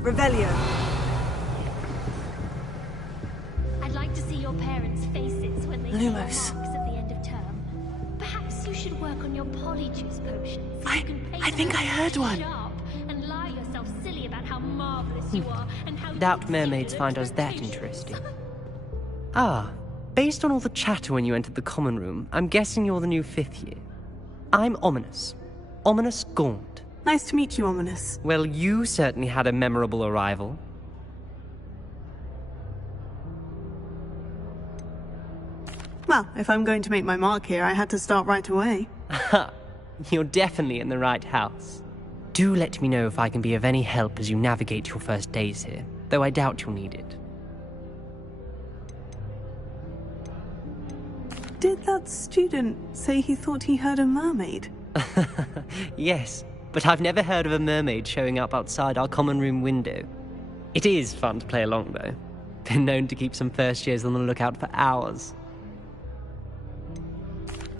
Revelio. I'd like to see your parents' faces when they see your marks Lumos. at the end of term. Perhaps you should work on your polyjuice potions. So you can paint I think I heard one. sharp and lie yourself silly about how marvelous you are and how Doubt mermaids find us that interesting. Ah, based on all the chatter when you entered the common room, I'm guessing you're the new 5th year. I'm Ominous. Ominous Gaunt, Nice to meet you, Ominous. Well, you certainly had a memorable arrival. Well, if I'm going to make my mark here, I had to start right away. Ha! You're definitely in the right house. Do let me know if I can be of any help as you navigate your first days here, though I doubt you'll need it. Did that student say he thought he heard a mermaid? Yes, but I've never heard of a mermaid showing up outside our common room window. It is fun to play along, though. Been known to keep some first years on the lookout for hours.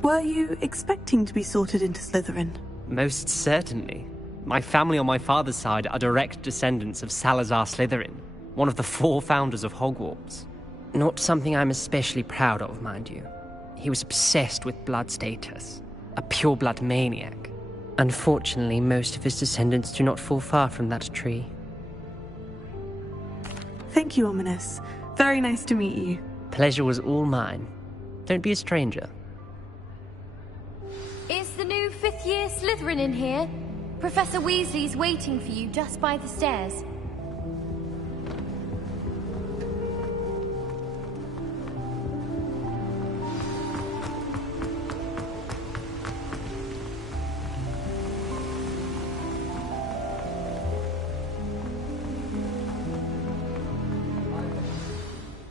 Were you expecting to be sorted into Slytherin? Most certainly. My family on my father's side are direct descendants of Salazar Slytherin, one of the 4 founders of Hogwarts. Not something I'm especially proud of, mind you. He was obsessed with blood status, a pure-blood maniac. Unfortunately, most of his descendants do not fall far from that tree. Thank you, Ominous. Very nice to meet you. Pleasure was all mine. Don't be a stranger. Is the new 5th year Slytherin in here? Professor Weasley's waiting for you just by the stairs.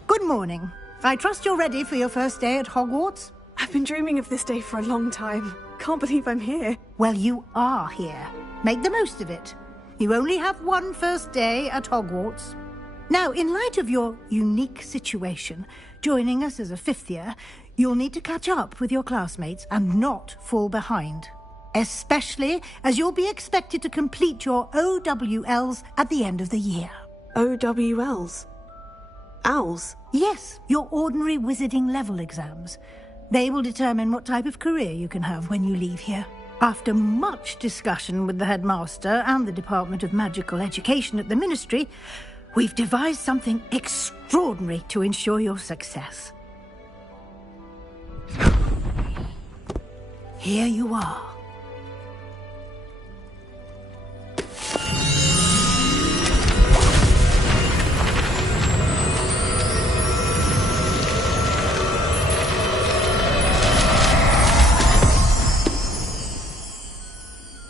Good morning. I trust you're ready for your first day at Hogwarts? I've been dreaming of this day for a long time. Can't believe I'm here. Well, you are here. Make the most of it. You only have one first day at Hogwarts. Now, in light of your unique situation, joining us as a 5th year, you'll need to catch up with your classmates and not fall behind. Especially as you'll be expected to complete your OWLs at the end of the year. OWLs? Owls? Yes, your ordinary wizarding level exams. They will determine what type of career you can have when you leave here. After much discussion with the headmaster and the Department of Magical Education at the Ministry, we've devised something extraordinary to ensure your success. Here you are.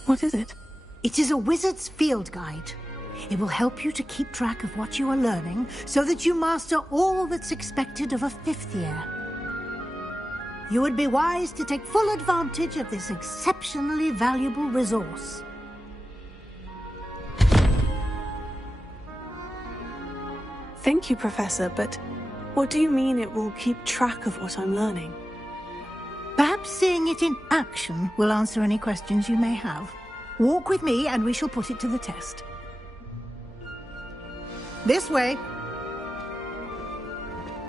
What is it? It is a wizard's field guide. It will help you to keep track of what you are learning so that you master all that's expected of a 5th year. You would be wise to take full advantage of this exceptionally valuable resource. Thank you, Professor, but what do you mean it will keep track of what I'm learning? Perhaps seeing it in action will answer any questions you may have. Walk with me and we shall put it to the test. This way.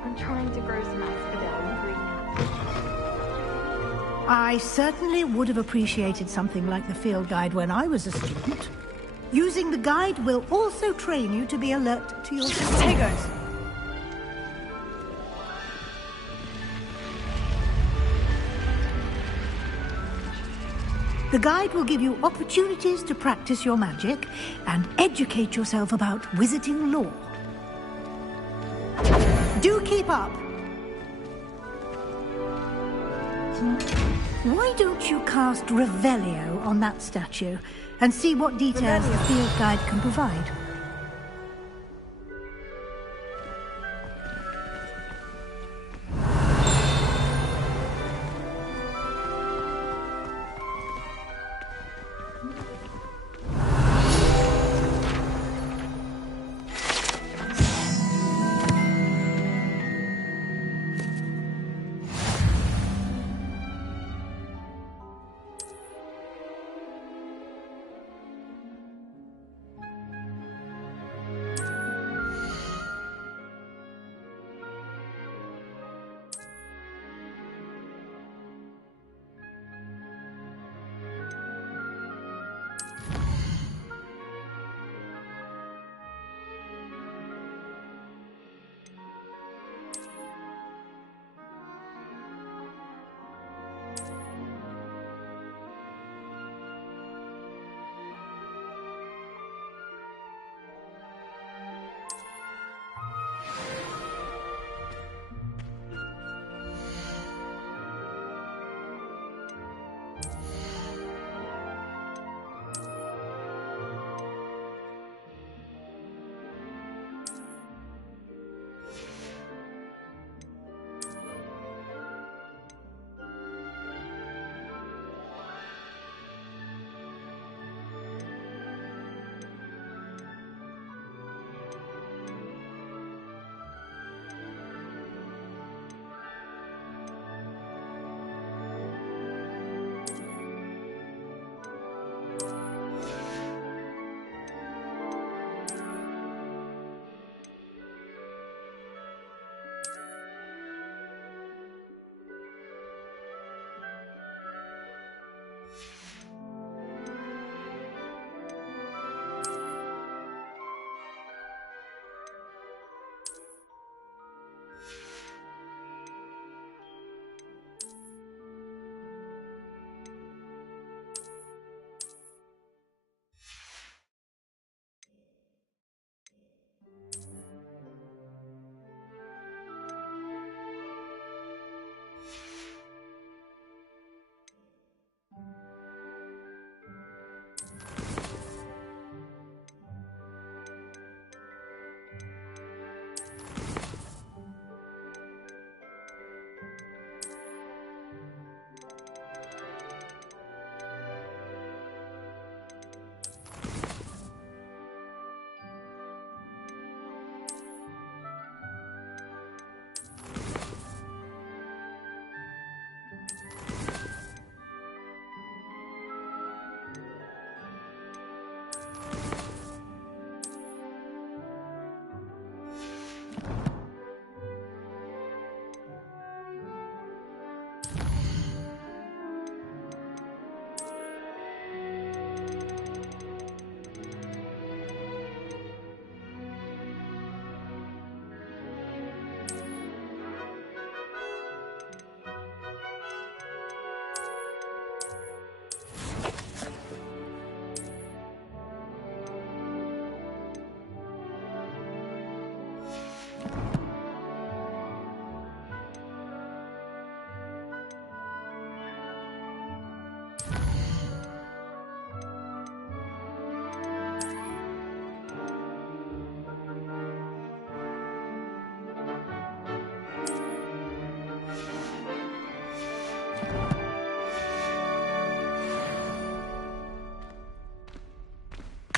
I'm trying to grow some asphodel green. I certainly would have appreciated something like the field guide when I was a student. Using the guide will also train you to be alert to your potatoes. The guide will give you opportunities to practice your magic and educate yourself about wizarding lore. Do keep up! Why don't you cast Revelio on that statue and see what details the field guide can provide?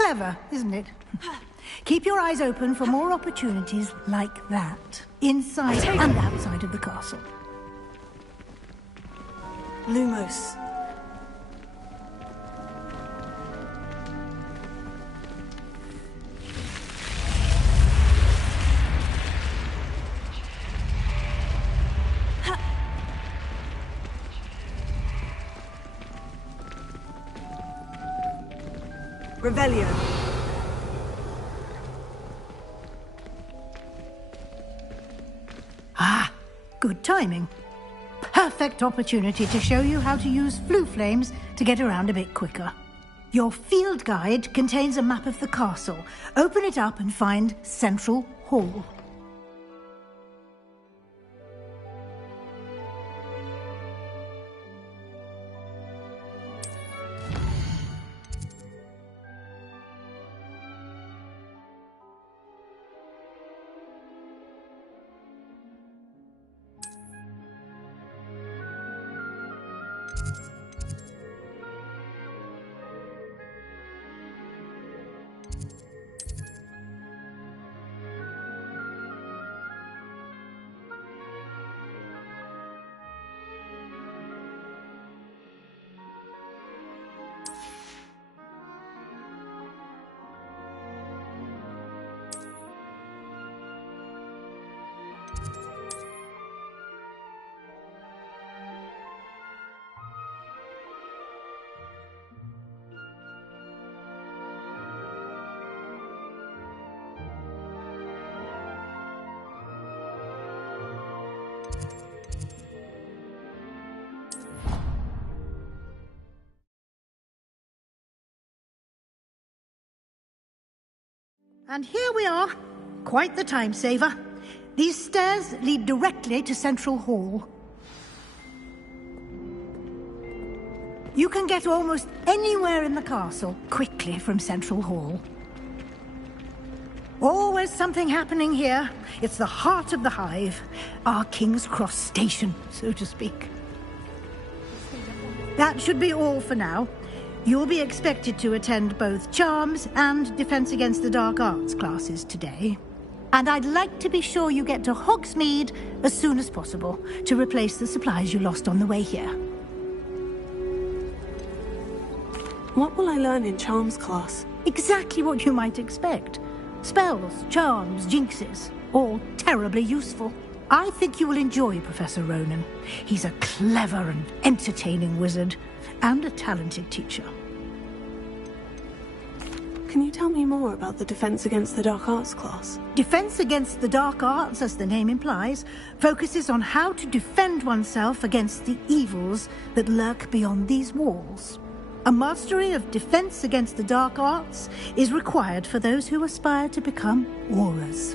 Clever, isn't it? Keep your eyes open for more opportunities like that, inside and outside of the castle. Lumos. Revelio. Ah, good timing. Perfect opportunity to show you how to use flue flames to get around a bit quicker. Your field guide contains a map of the castle. Open it up and find Central Hall. And here we are. Quite the time saver. These stairs lead directly to Central Hall. You can get almost anywhere in the castle quickly from Central Hall. Always something happening here. It's the heart of the hive. Our King's Cross station, so to speak. That should be all for now. You'll be expected to attend both Charms and Defense Against the Dark Arts classes today. And I'd like to be sure you get to Hogsmeade as soon as possible to replace the supplies you lost on the way here. What will I learn in Charms class? Exactly what you might expect. Spells, charms, jinxes, all terribly useful. I think you will enjoy Professor Ronen. He's a clever and entertaining wizard, and a talented teacher. Can you tell me more about the Defense Against the Dark Arts class? Defense Against the Dark Arts, as the name implies, focuses on how to defend oneself against the evils that lurk beyond these walls. A mastery of Defense Against the Dark Arts is required for those who aspire to become Aurors.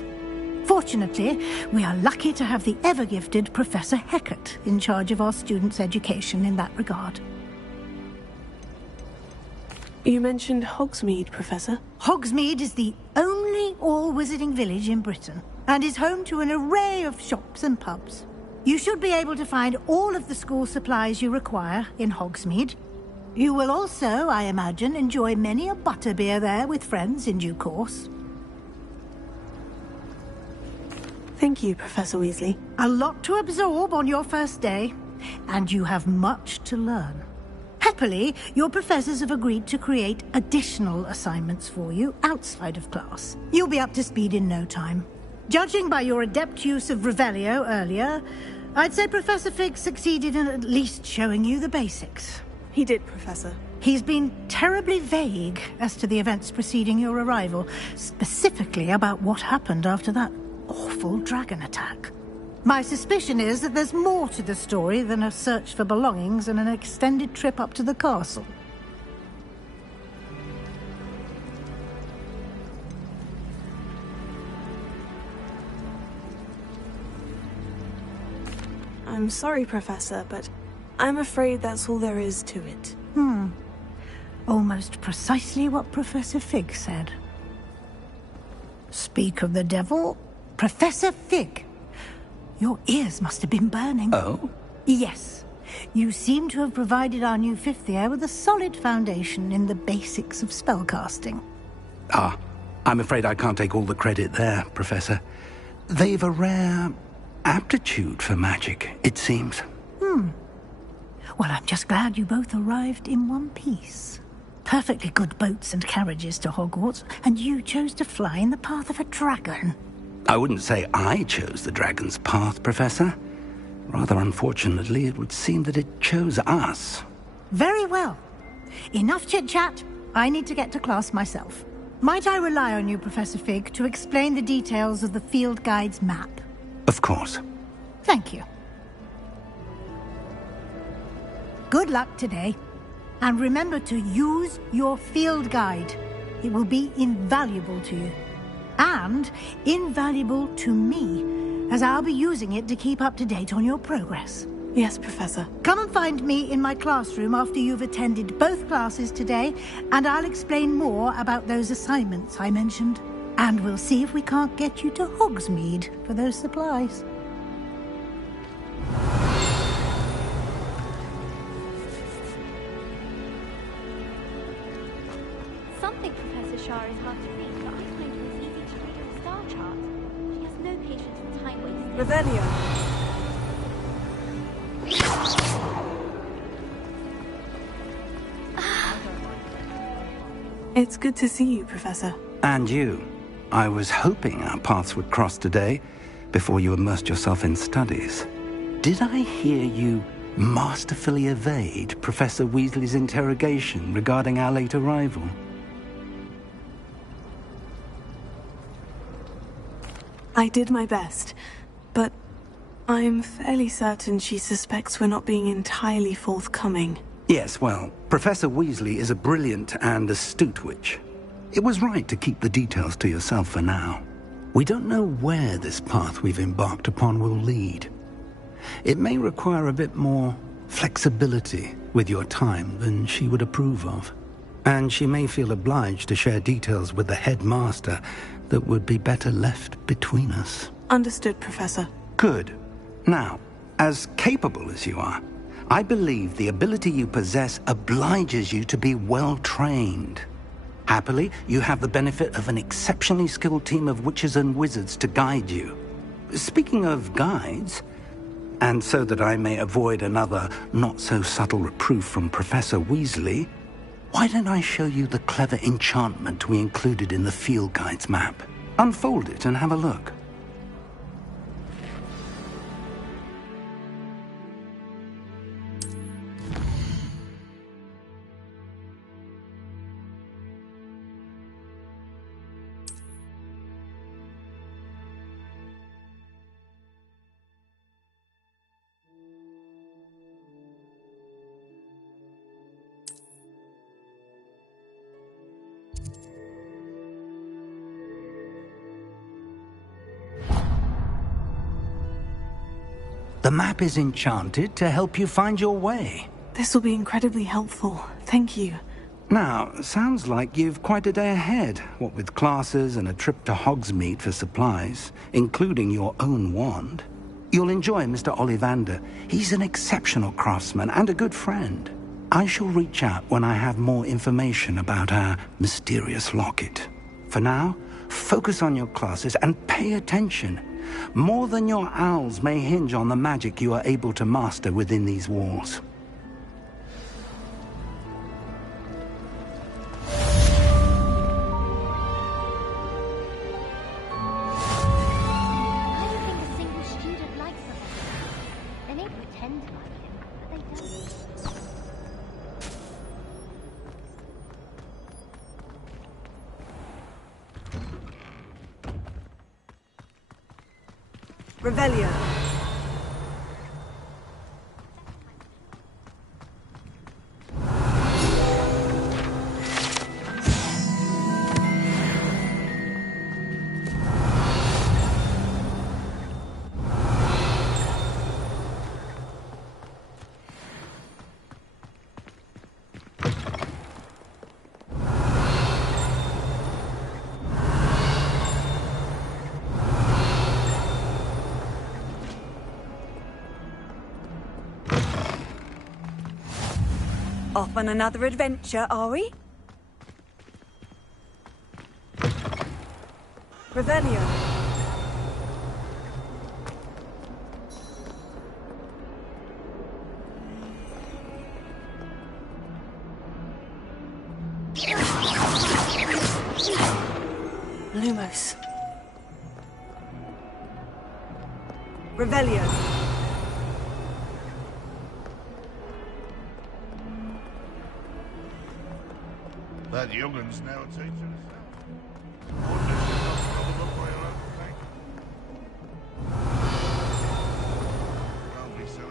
Fortunately, we are lucky to have the ever-gifted Professor Hecat in charge of our students' education in that regard. You mentioned Hogsmeade, Professor. Hogsmeade is the only all-wizarding village in Britain, and is home to an array of shops and pubs. You should be able to find all of the school supplies you require in Hogsmeade. You will also, I imagine, enjoy many a butterbeer there with friends in due course. Thank you, Professor Weasley. A lot to absorb on your first day, and you have much to learn. Happily, your professors have agreed to create additional assignments for you outside of class. You'll be up to speed in no time. Judging by your adept use of Revelio earlier, I'd say Professor Fig succeeded in at least showing you the basics. He did, Professor. He's been terribly vague as to the events preceding your arrival, specifically about what happened after that awful dragon attack. My suspicion is that there's more to the story than a search for belongings and an extended trip up to the castle. I'm sorry, Professor, but I'm afraid that's all there is to it. Almost precisely what Professor Fig said. Speak of the devil, Professor Fig. Your ears must have been burning. Oh? Yes. You seem to have provided our new fifth year with a solid foundation in the basics of spellcasting. I'm afraid I can't take all the credit there, Professor. They've a rare aptitude for magic, it seems. Well, I'm just glad you both arrived in one piece. Perfectly good boats and carriages to Hogwarts, and you chose to fly in the path of a dragon. I wouldn't say I chose the dragon's path, Professor. Rather unfortunately, it would seem that it chose us. Very well. Enough chit-chat. I need to get to class myself. Might I rely on you, Professor Fig, to explain the details of the field guide's map? Of course. Thank you. Good luck today. And remember to use your field guide. It will be invaluable to you. And invaluable to me, as I'll be using it to keep up to date on your progress. Yes, Professor. Come and find me in my classroom after you've attended both classes today, and I'll explain more about those assignments I mentioned. And we'll see if we can't get you to Hogsmeade for those supplies. Something Professor Shah is hard to read, but I find it was easy to read her star chart. She has no patience with time wasting. Revelio. It's good to see you, Professor. And you. I was hoping our paths would cross today, before you immersed yourself in studies. Did I hear you masterfully evade Professor Weasley's interrogation regarding our late arrival? I did my best, but I'm fairly certain she suspects we're not being entirely forthcoming. Yes, well, Professor Weasley is a brilliant and astute witch. It was right to keep the details to yourself for now. We don't know where this path we've embarked upon will lead. It may require a bit more flexibility with your time than she would approve of. And she may feel obliged to share details with the headmaster that would be better left between us. Understood, Professor. Good. Now, as capable as you are, I believe the ability you possess obliges you to be well trained. Happily, you have the benefit of an exceptionally skilled team of witches and wizards to guide you. Speaking of guides, and so that I may avoid another not-so-subtle reproof from Professor Weasley, why don't I show you the clever enchantment we included in the field guide's map? Unfold it and have a look. The map is enchanted to help you find your way. This will be incredibly helpful. Thank you. Now, sounds like you've quite a day ahead, what with classes and a trip to Hogsmeade for supplies, including your own wand. You'll enjoy Mr. Ollivander. He's an exceptional craftsman and a good friend. I shall reach out when I have more information about our mysterious locket. For now, focus on your classes and pay attention. More than your owls may hinge on the magic you are able to master within these walls. Revelio. Off on another adventure, are we? Revelio. Lumos. Revelio. That youngun's now a teacher herself. Don't be so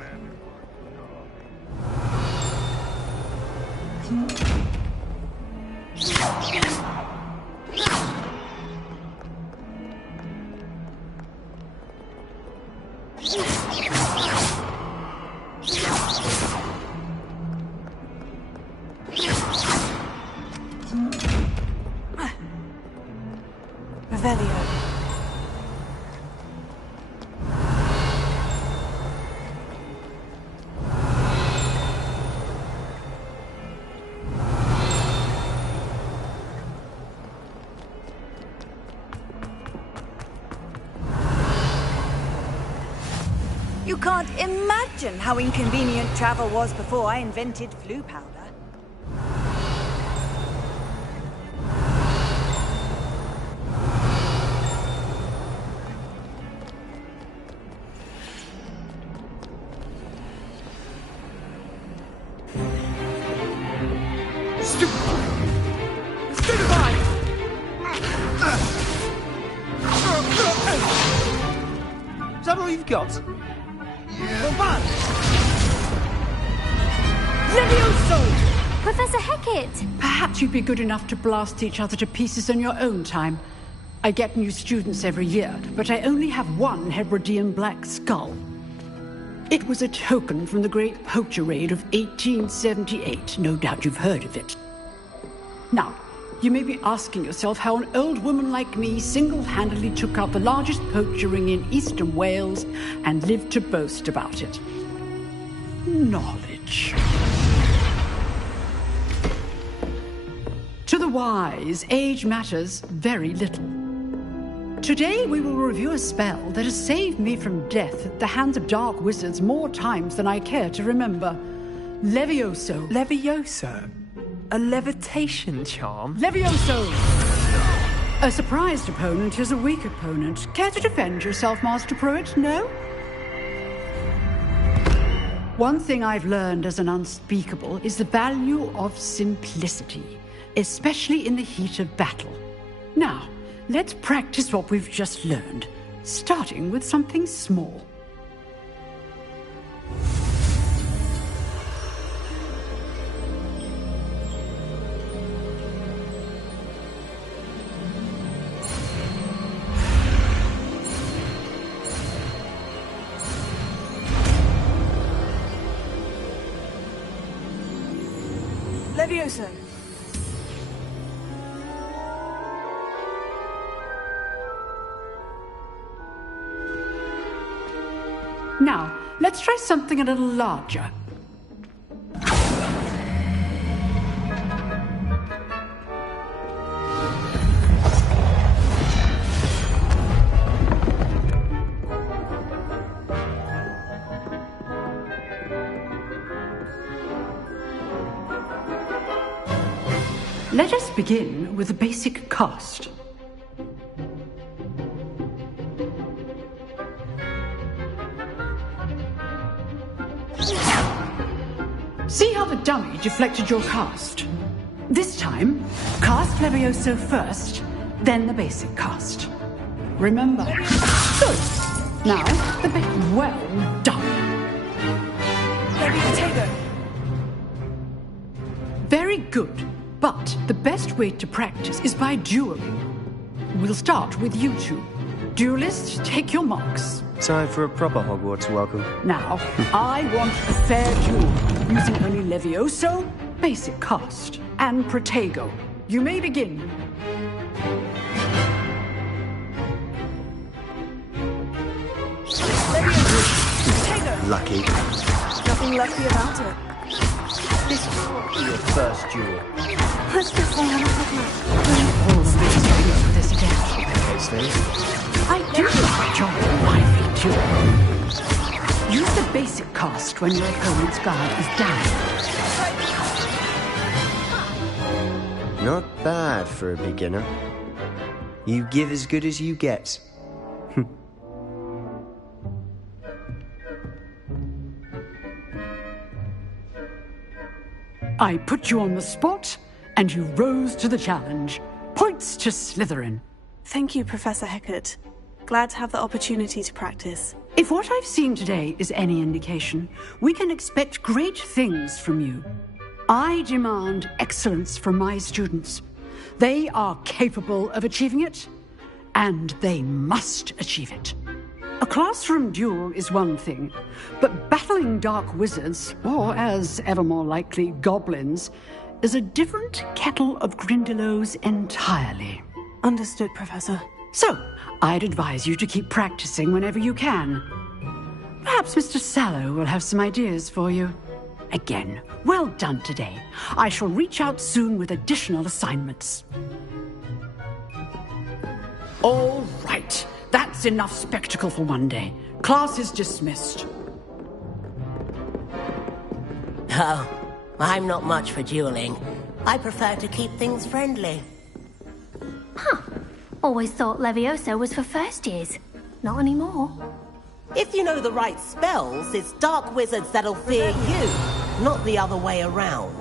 Revelio. You can't imagine how inconvenient travel was before I invented flu powder. Is that all you've got? Levioso! Professor Hecat! Perhaps you'd be good enough to blast each other to pieces in your own time. I get new students every year, but I only have one Hebridean black skull. It was a token from the Great Poacher Raid of 1878. No doubt you've heard of it. Now, you may be asking yourself how an old woman like me single-handedly took out the largest poacher ring in eastern Wales and lived to boast about it. Knowledge. To the wise, age matters very little. Today we will review a spell that has saved me from death at the hands of dark wizards more times than I care to remember. Levioso. Levioso? A levitation charm? Levioso! A surprised opponent is a weak opponent. Care to defend yourself, Master Pruitt? No? One thing I've learned as an unspeakable is the value of simplicity, especially in the heat of battle. Now, let's practice what we've just learned, starting with something small. Levioso. Now, let's try something a little larger. Let us begin with the basic cast. See how the dummy deflected your cast? This time, cast Levioso first, then the basic cast. Remember. Good. Now, the bit well done. Leviotago. Very good. But the best way to practice is by dueling. We'll start with you two. Duelists, take your marks. Time for a proper Hogwarts welcome. Now, I want a fair duel, using only Levioso, basic cast, and Protego. You may begin. Lucky. Nothing lucky about it. This will be your first duel. Let's just say I'm a All the bits of this again. It's see. I do enjoy lively duel. Use the basic cast when your opponent's guard is down. Not bad for a beginner. You give as good as you get. I put you on the spot, and you rose to the challenge. Points to Slytherin. Thank you, Professor Hecat. Glad to have the opportunity to practice. If what I've seen today is any indication, we can expect great things from you. I demand excellence from my students. They are capable of achieving it, and they must achieve it. A classroom duel is one thing, but battling dark wizards, or as ever more likely, goblins, is a different kettle of Grindylows entirely. Understood, Professor. So, I'd advise you to keep practicing whenever you can. Perhaps Mr. Sallow will have some ideas for you. Again, well done today. I shall reach out soon with additional assignments. All right. That's enough spectacle for one day. Class is dismissed. Oh, I'm not much for dueling. I prefer to keep things friendly. Huh. Always thought Leviosa was for first years. Not anymore. If you know the right spells, it's dark wizards that'll fear you, not the other way around.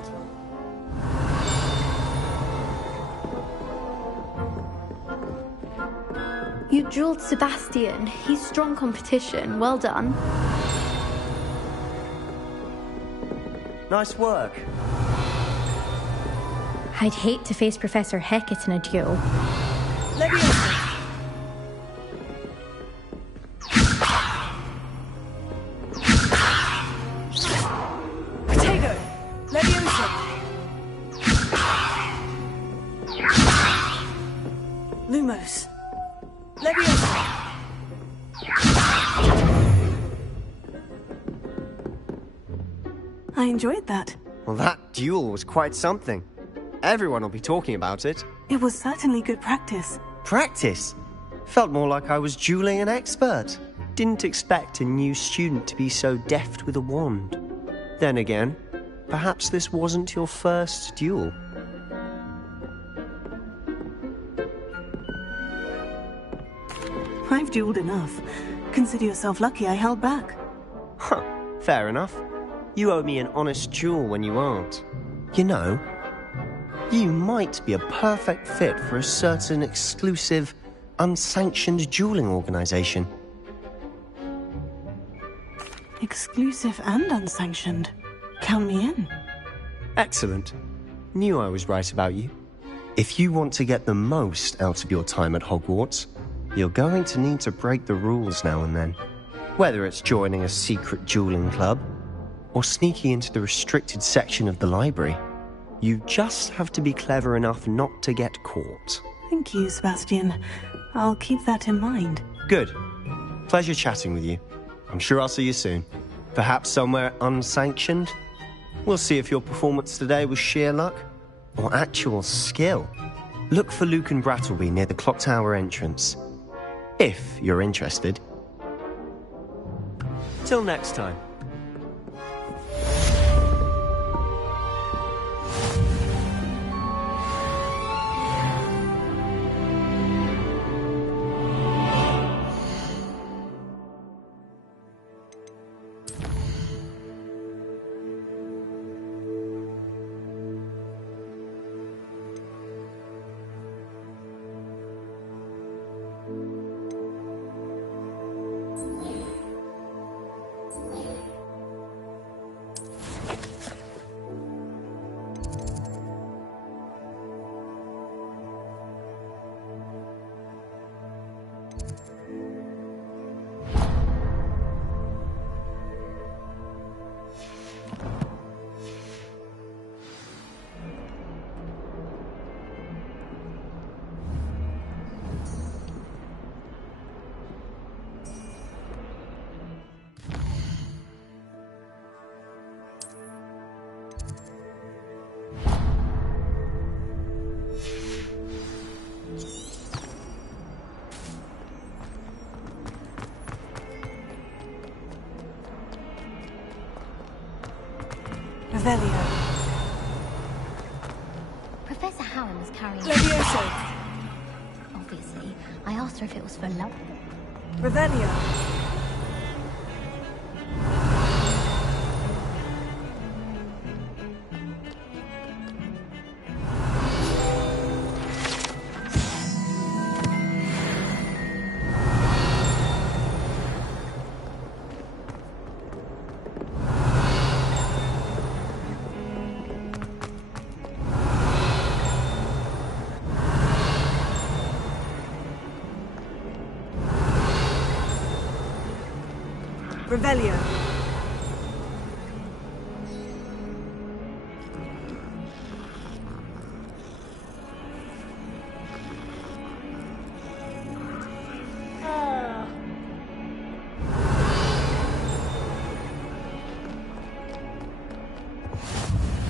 You drilled Sebastian. He's strong competition. Well done. Nice work. I'd hate to face Professor Hecat in a duel. Leviosa! Potato! Leviosa! Lumos. Leviosa! I enjoyed that. Well, that duel was quite something. Everyone will be talking about it. It was certainly good practice. Practice? Felt more like I was dueling an expert. Didn't expect a new student to be so deft with a wand. Then again, perhaps this wasn't your first duel. I've dueled enough. Consider yourself lucky I held back. Huh, fair enough. You owe me an honest duel when you aren't. You know, you might be a perfect fit for a certain exclusive, unsanctioned dueling organization. Exclusive and unsanctioned. Count me in. Excellent. Knew I was right about you. If you want to get the most out of your time at Hogwarts, you're going to need to break the rules now and then. Whether it's joining a secret dueling club, or sneaking into the restricted section of the library, you just have to be clever enough not to get caught. Thank you, Sebastian. I'll keep that in mind. Good. Pleasure chatting with you. I'm sure I'll see you soon. Perhaps somewhere unsanctioned? We'll see if your performance today was sheer luck or actual skill. Look for Lucan Brattleby near the clock tower entrance. If you're interested. Till next time. Yeah. Revelio. Professor Howard was carrying... Levioso. Obviously. I asked her if it was for love. Revelio. Revelio.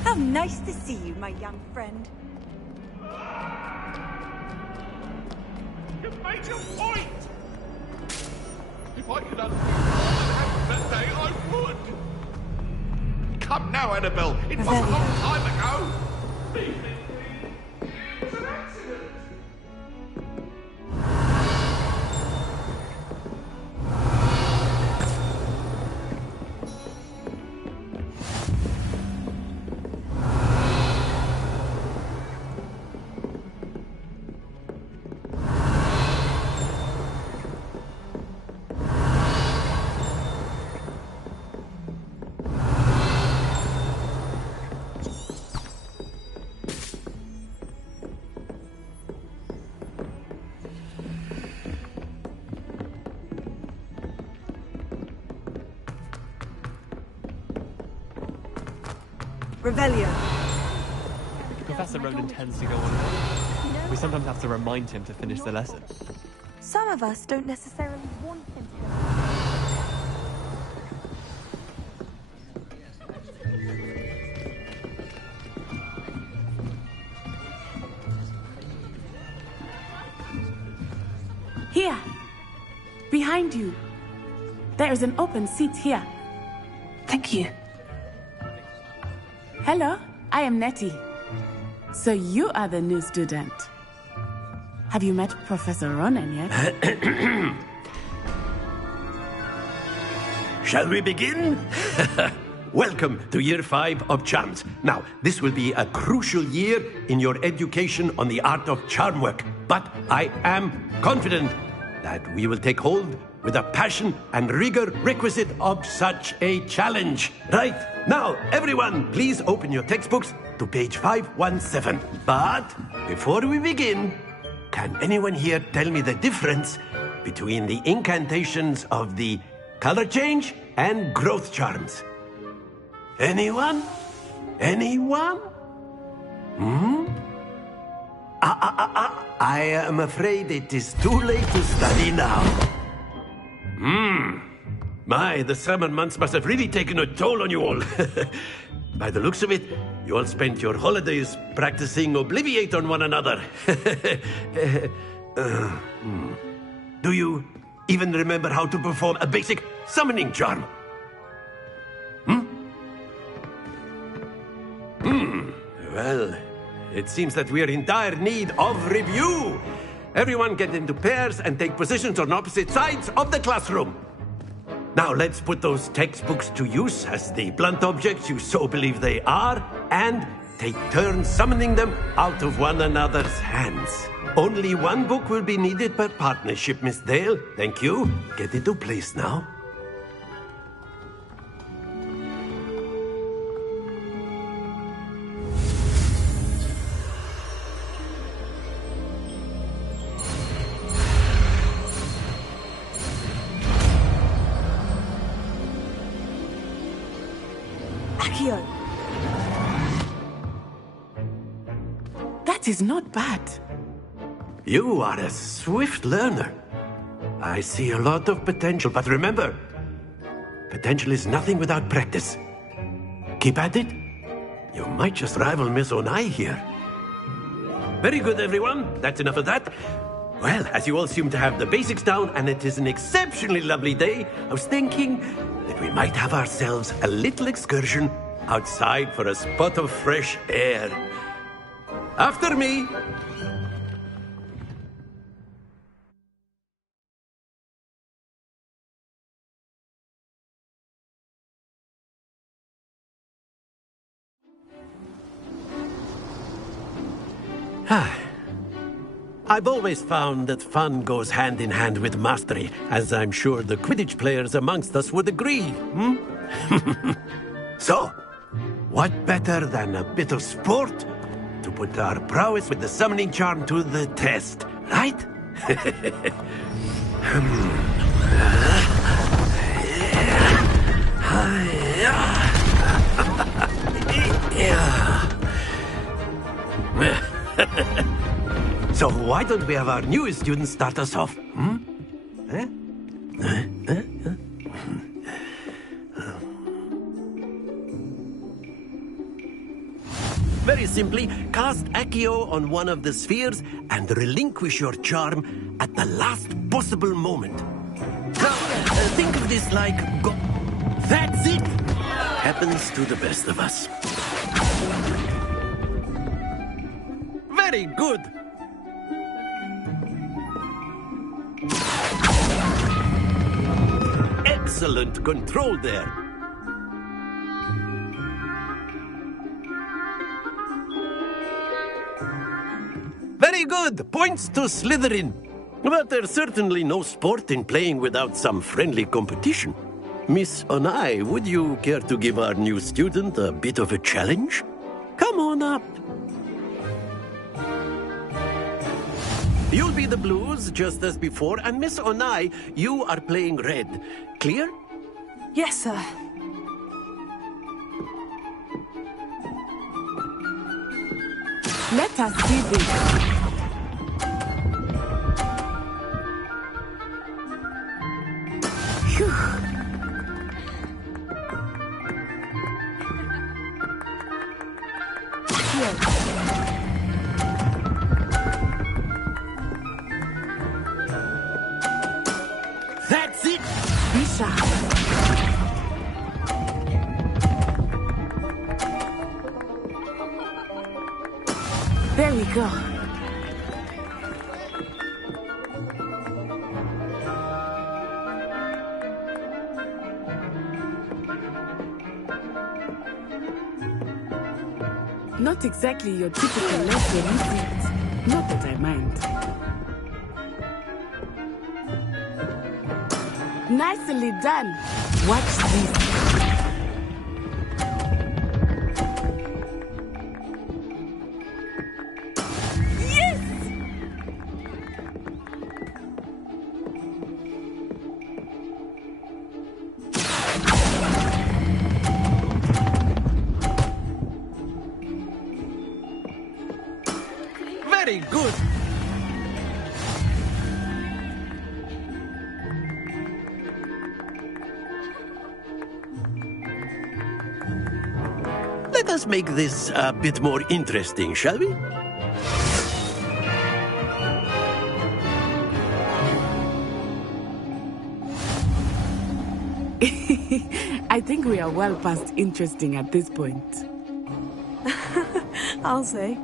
How nice to see you, my young friend. You've made your point! If I could undo what happened that day, I would! Come now, Annabelle. It was a long time ago. Leave it, please. It was an accident. Revelio. Professor Ronan tends to go on. We sometimes have to remind him to finish the lesson. Some of us don't necessarily want him to. Here! Behind you! There is an open seat here. Thank you. Hello, I am Nettie. So you are the new student. Have you met Professor Ronan yet? Shall we begin? Welcome to Year 5 of Charms. Now, this will be a crucial year in your education on the art of charm work. But I am confident that we will take hold with the passion and rigor requisite of such a challenge. Right, now, everyone, please open your textbooks to page 517. But before we begin, can anyone here tell me the difference between the incantations of the color change and growth charms? Anyone? Anyone? I am afraid it is too late to study now. My, the summer months must have really taken a toll on you all. By the looks of it, you all spent your holidays practicing Obliviate on one another. Do you even remember how to perform a basic summoning charm? Well, it seems that we are in dire need of review. Everyone get into pairs and take positions on opposite sides of the classroom. Now let's put those textbooks to use as the blunt objects you so believe they are, and take turns summoning them out of one another's hands. Only one book will be needed per partnership, Miss Dale. Thank you. Get into place now. That is not bad. You are a swift learner. I see a lot of potential, but remember, potential is nothing without practice. Keep at it. You might just rival Miss Onai here. Very good, everyone. That's enough of that. Well, as you all seem to have the basics down, and it is an exceptionally lovely day, I was thinking that we might have ourselves a little excursion outside for a spot of fresh air. After me! I've always found that fun goes hand in hand with mastery, as I'm sure the Quidditch players amongst us would agree. So, what better than a bit of sport to put our prowess with the summoning charm to the test, right? So why don't we have our newest student start us off? Very simply, cast Accio on one of the spheres and relinquish your charm at the last possible moment. Now, think of this like That's it! Happens to the best of us. Very good! Excellent control there. Very good! Points to Slytherin. But there's certainly no sport in playing without some friendly competition. Miss Onai, would you care to give our new student a bit of a challenge? Come on up. You'll be the blues, just as before, and Miss Onai, you are playing red. Clear? Yes, sir. Let us see this. That's it! Be sharp. There we go. Not exactly your typical lesson, is it? Not that I mind. Nicely done. Watch this. Very good! Let us make this a bit more interesting, shall we? I think we are well past interesting at this point. I'll say.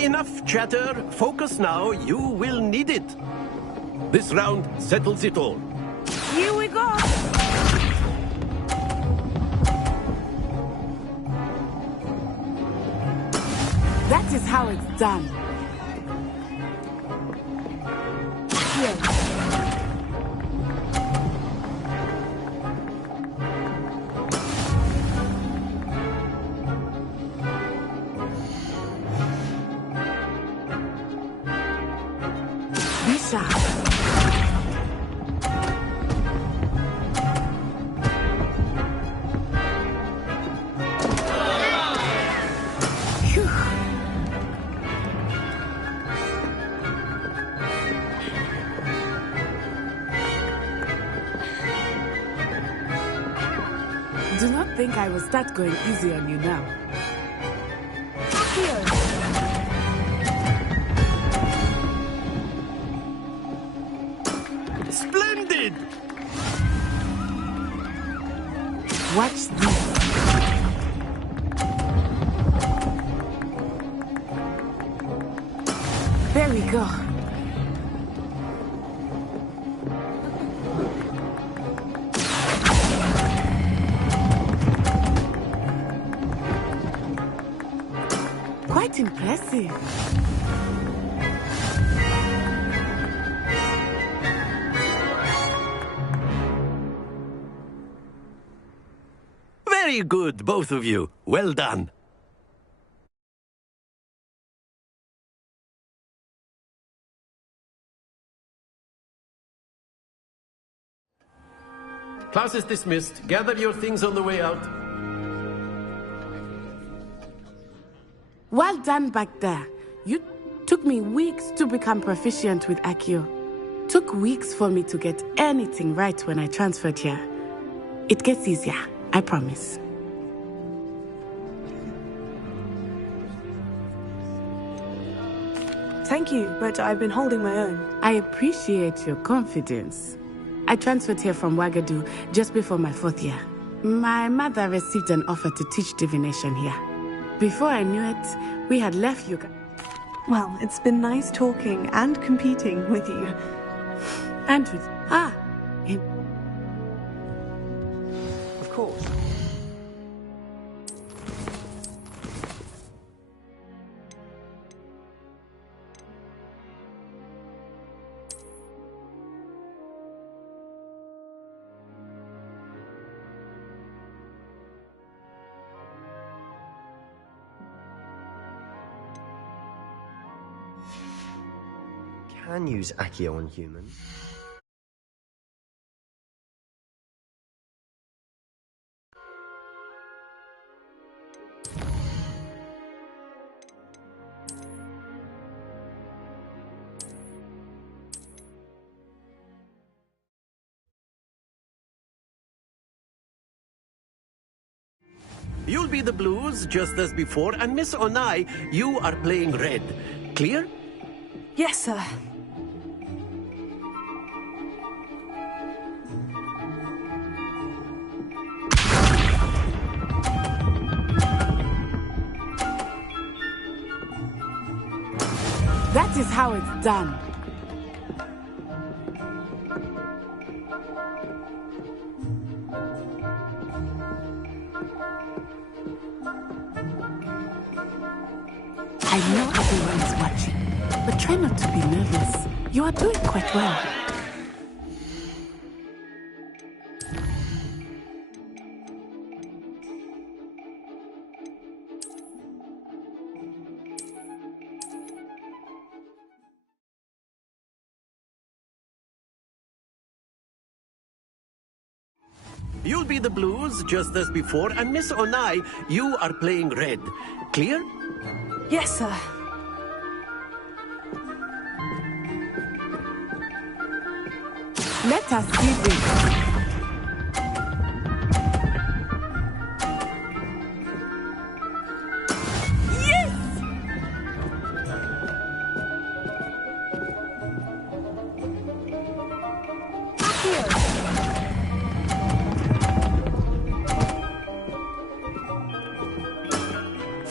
Enough chatter. Focus now. You will need it. This round settles it all. Here we go. That is how it's done. Here. Be sharp. Do not think I will start going easy on you now. Here. Splendid! Watch this. There we go. Quite impressive. Very good, both of you. Well done. Class is dismissed. Gather your things on the way out. Well done back there. You took me weeks to become proficient with Accio. Took weeks for me to get anything right when I transferred here. It gets easier, I promise. Thank you, but I've been holding my own. I appreciate your confidence. I transferred here from Wagadu just before my 4th year. My mother received an offer to teach divination here. Before I knew it, we had left Yuga. Well, it's been nice talking and competing with you. And with... him. Of course. Can use Accio on humans. You'll be the blues, just as before, and Miss Onai, you are playing red. Clear? Yes, sir. That is how it's done. I know everyone is watching, but try not to be nervous. You are doing quite well. You'll be the blues, just as before, and Miss Onai, you are playing red. Clear? Yes, sir. Let us see this.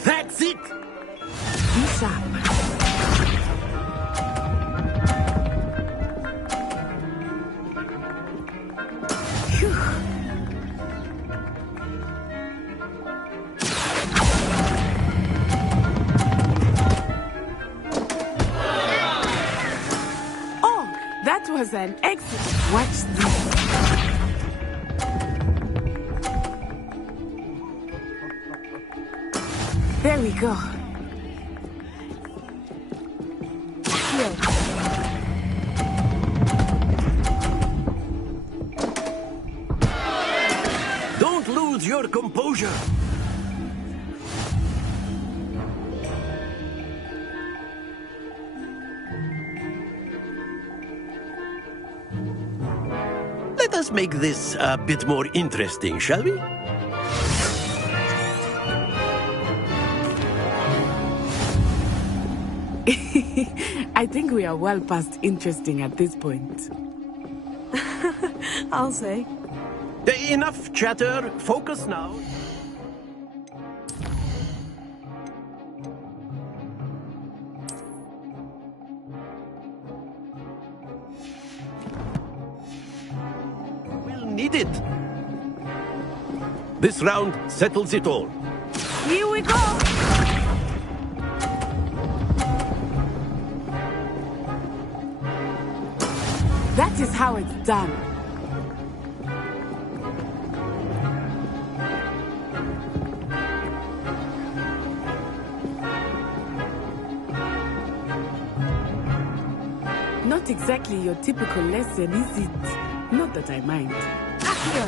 That's it! Be sharp. Phew. Oh, that was an exit. Watch this. There we go. Don't lose your composure. Let us make this a bit more interesting, shall we? I think we are well past interesting at this point. I'll say. Enough chatter. Focus now. needed. This round settles it all. Here we go! That is how it's done. Not exactly your typical lesson, is it? Not that I mind. Accio!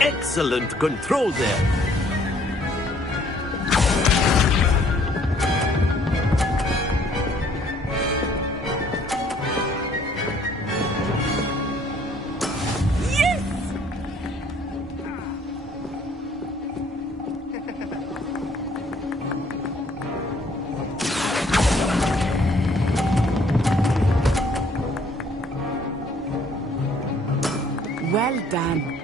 Excellent control there. Well done.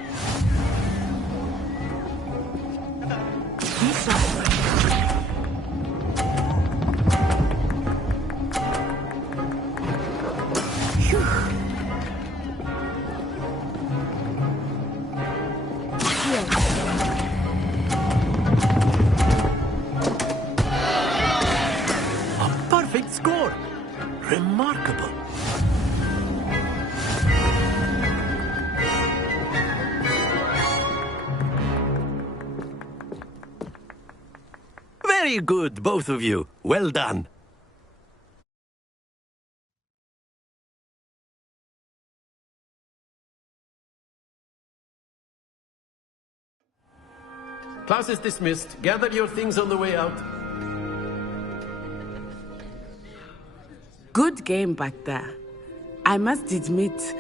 A perfect score. Remarkable. Very good, both of you. Well done. Class is dismissed. Gather your things on the way out. Good game back there. I must admit,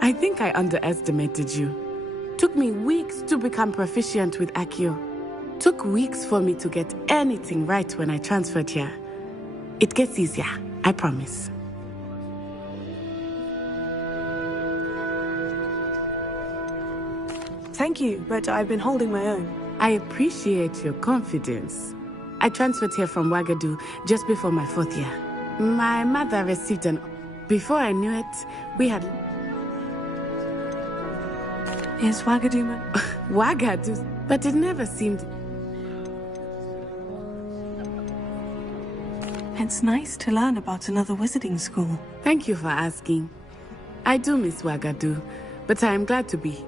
I think I underestimated you. Took me weeks to become proficient with Accio. Took weeks for me to get anything right when I transferred here. It gets easier, I promise. Thank you, but I've been holding my own. I appreciate your confidence. I transferred here from Wagadu just before my 4th year. My mother received an... Before I knew it, we had... Is Wagadu... Wagadu, but it never seemed... It's nice to learn about another wizarding school. Thank you for asking. I do miss Wagadu, but I am glad to be...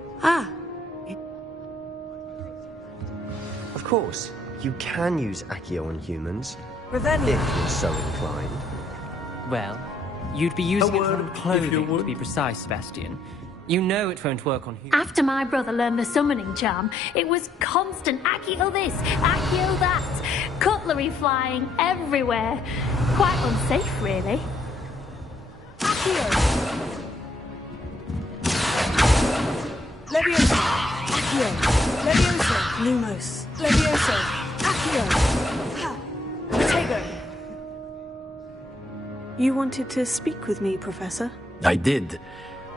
Of course, you can use Accio on humans, Revelio. if you're so inclined. Well, you'd be using it word, on if you clothing, would. to be precise, Sebastian. You know it won't work on humans. After my brother learned the summoning charm, it was constant Accio this, Accio that. Cutlery flying everywhere. Quite unsafe, really. Accio! Leviosa! Accio! Leviosa! Lumos. Leviosa! Accio! Ha! Protego! You wanted to speak with me, Professor? I did.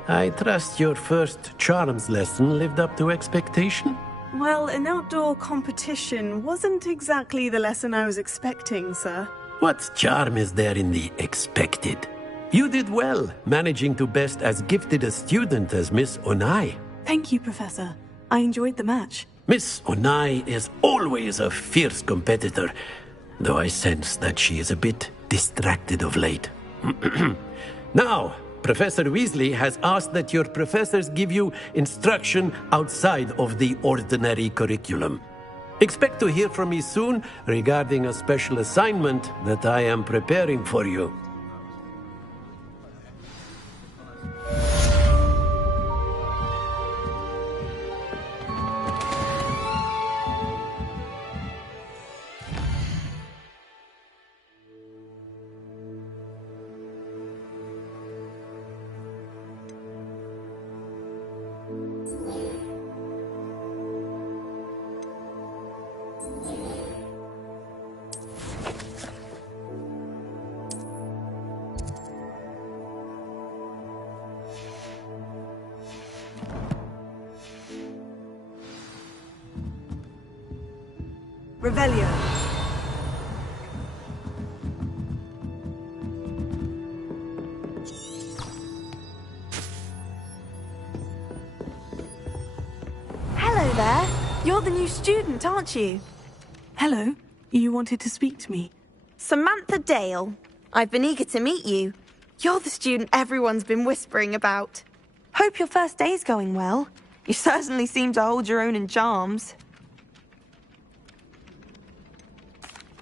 I trust your first charms lesson lived up to expectation? Well, an outdoor competition wasn't exactly the lesson I was expecting, sir. What charm is there in the expected? You did well, managing to best as gifted a student as Miss Onai. Thank you, Professor. I enjoyed the match. Miss Onai is always a fierce competitor, though I sense that she is a bit distracted of late. Now, Professor Weasley has asked that your professors give you instruction outside of the ordinary curriculum. Expect to hear from me soon regarding a special assignment that I am preparing for you. Revelio. student, aren't you? Hello. You wanted to speak to me? Samantha Dale. I've been eager to meet you. You're the student everyone's been whispering about. Hope your first day's going well. You certainly seem to hold your own in charms.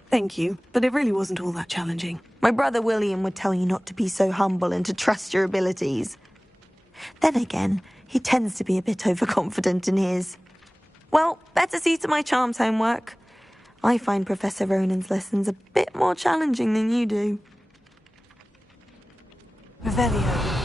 Thank you, but it really wasn't all that challenging. My brother William would tell you not to be so humble and to trust your abilities. Then again, he tends to be a bit overconfident in his. Well, better see to my charms homework. I find Professor Ronan's lessons a bit more challenging than you do. Revelio.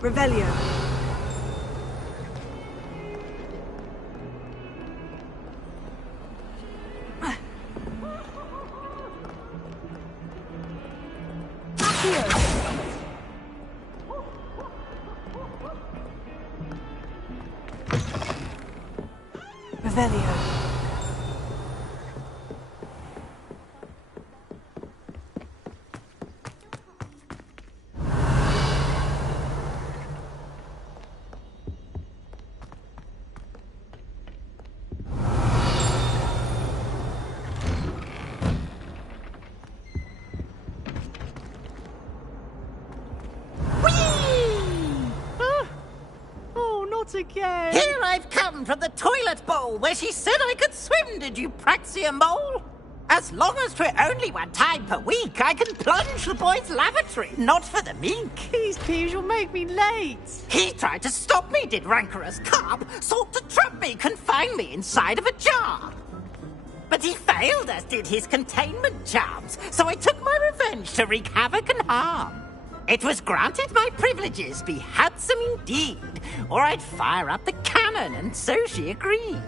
Revelio. Revelio. Again. Here I've come from the toilet bowl where she said I could swim, did you Praxia mole? As long as 'twere only one time per week, I can plunge the boy's lavatory, not for the meek. These peeves will make me late. He tried to stop me, did rancorous carp, sought to trap me, confine me inside of a jar. But he failed, as did his containment charms, so I took my revenge to wreak havoc and harm. It was granted my privileges be handsome indeed, or I'd fire up the cannon, and so she agreed.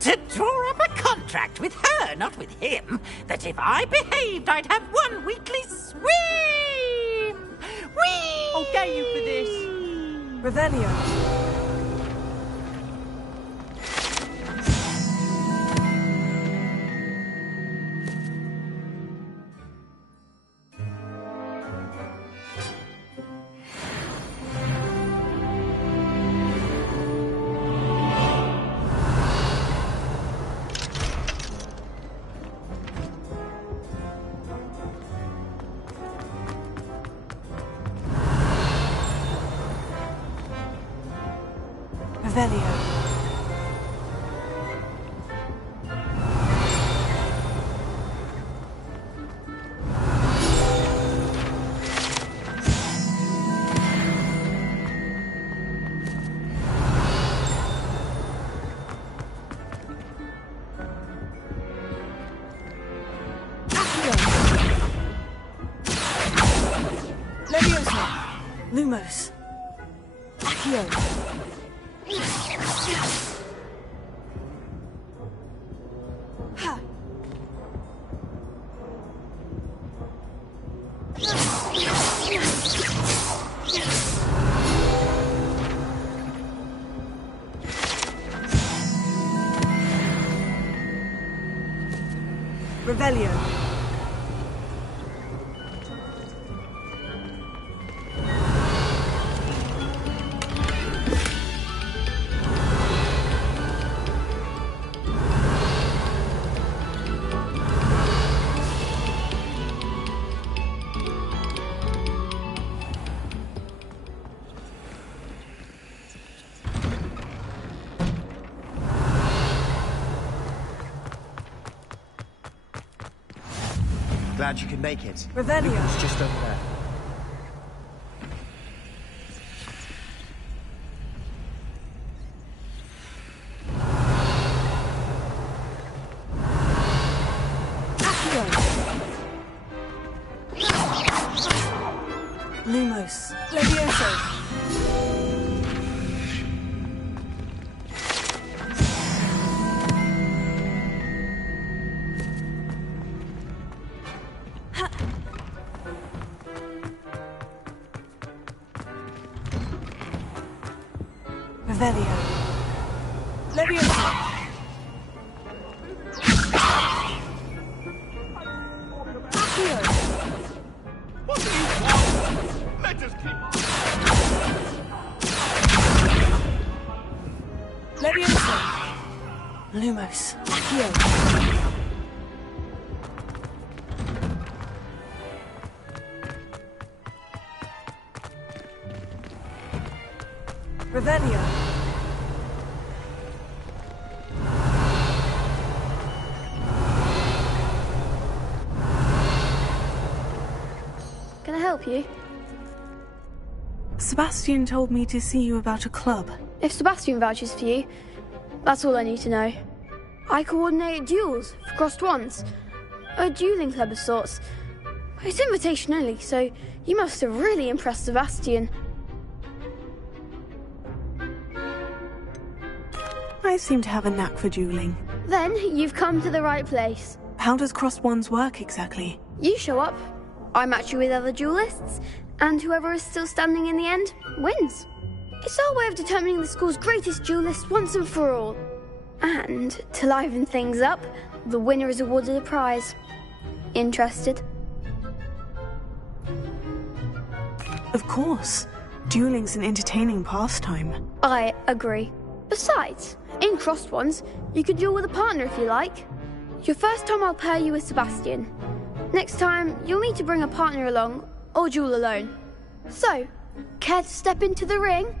To draw up a contract with her, not with him, that if I behaved, I'd have one weekly swim! Whee! I'll get you for this. Revelio. Revelio. Leviosa. Lumos. Accio. Revelio. Glad you could make it. Revelio. It's just over there. Lumos. Levioso. Revelio. Leviosa. What do you want? Let us keep... Leviosa. Lumos. Accio. Revelio. Can I help you? Sebastian told me to see you about a club. If Sebastian vouches for you, that's all I need to know. I coordinate duels for crossed ones. A dueling club of sorts. It's invitation only, so you must have really impressed Sebastian. I seem to have a knack for dueling. Then you've come to the right place. How does crossed ones work exactly? You show up, I match you with other duelists, and whoever is still standing in the end wins. It's our way of determining the school's greatest duelist once and for all. And to liven things up, the winner is awarded a prize. Interested? Of course. Dueling's an entertaining pastime. I agree. Besides, in crossed ones, you could duel with a partner if you like. Your first time I'll pair you with Sebastian. Next time, you'll need to bring a partner along, or duel alone. So, care to step into the ring?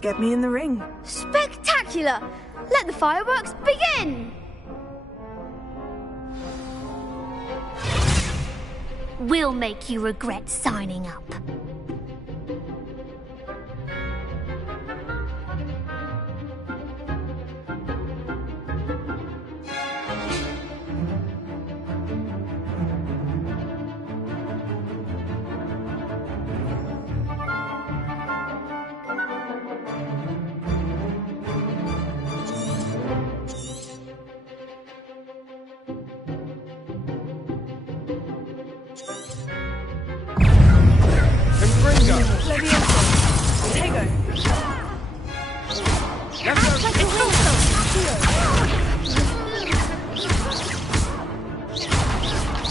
Get me in the ring. Spectacular! Let the fireworks begin! We'll make you regret signing up.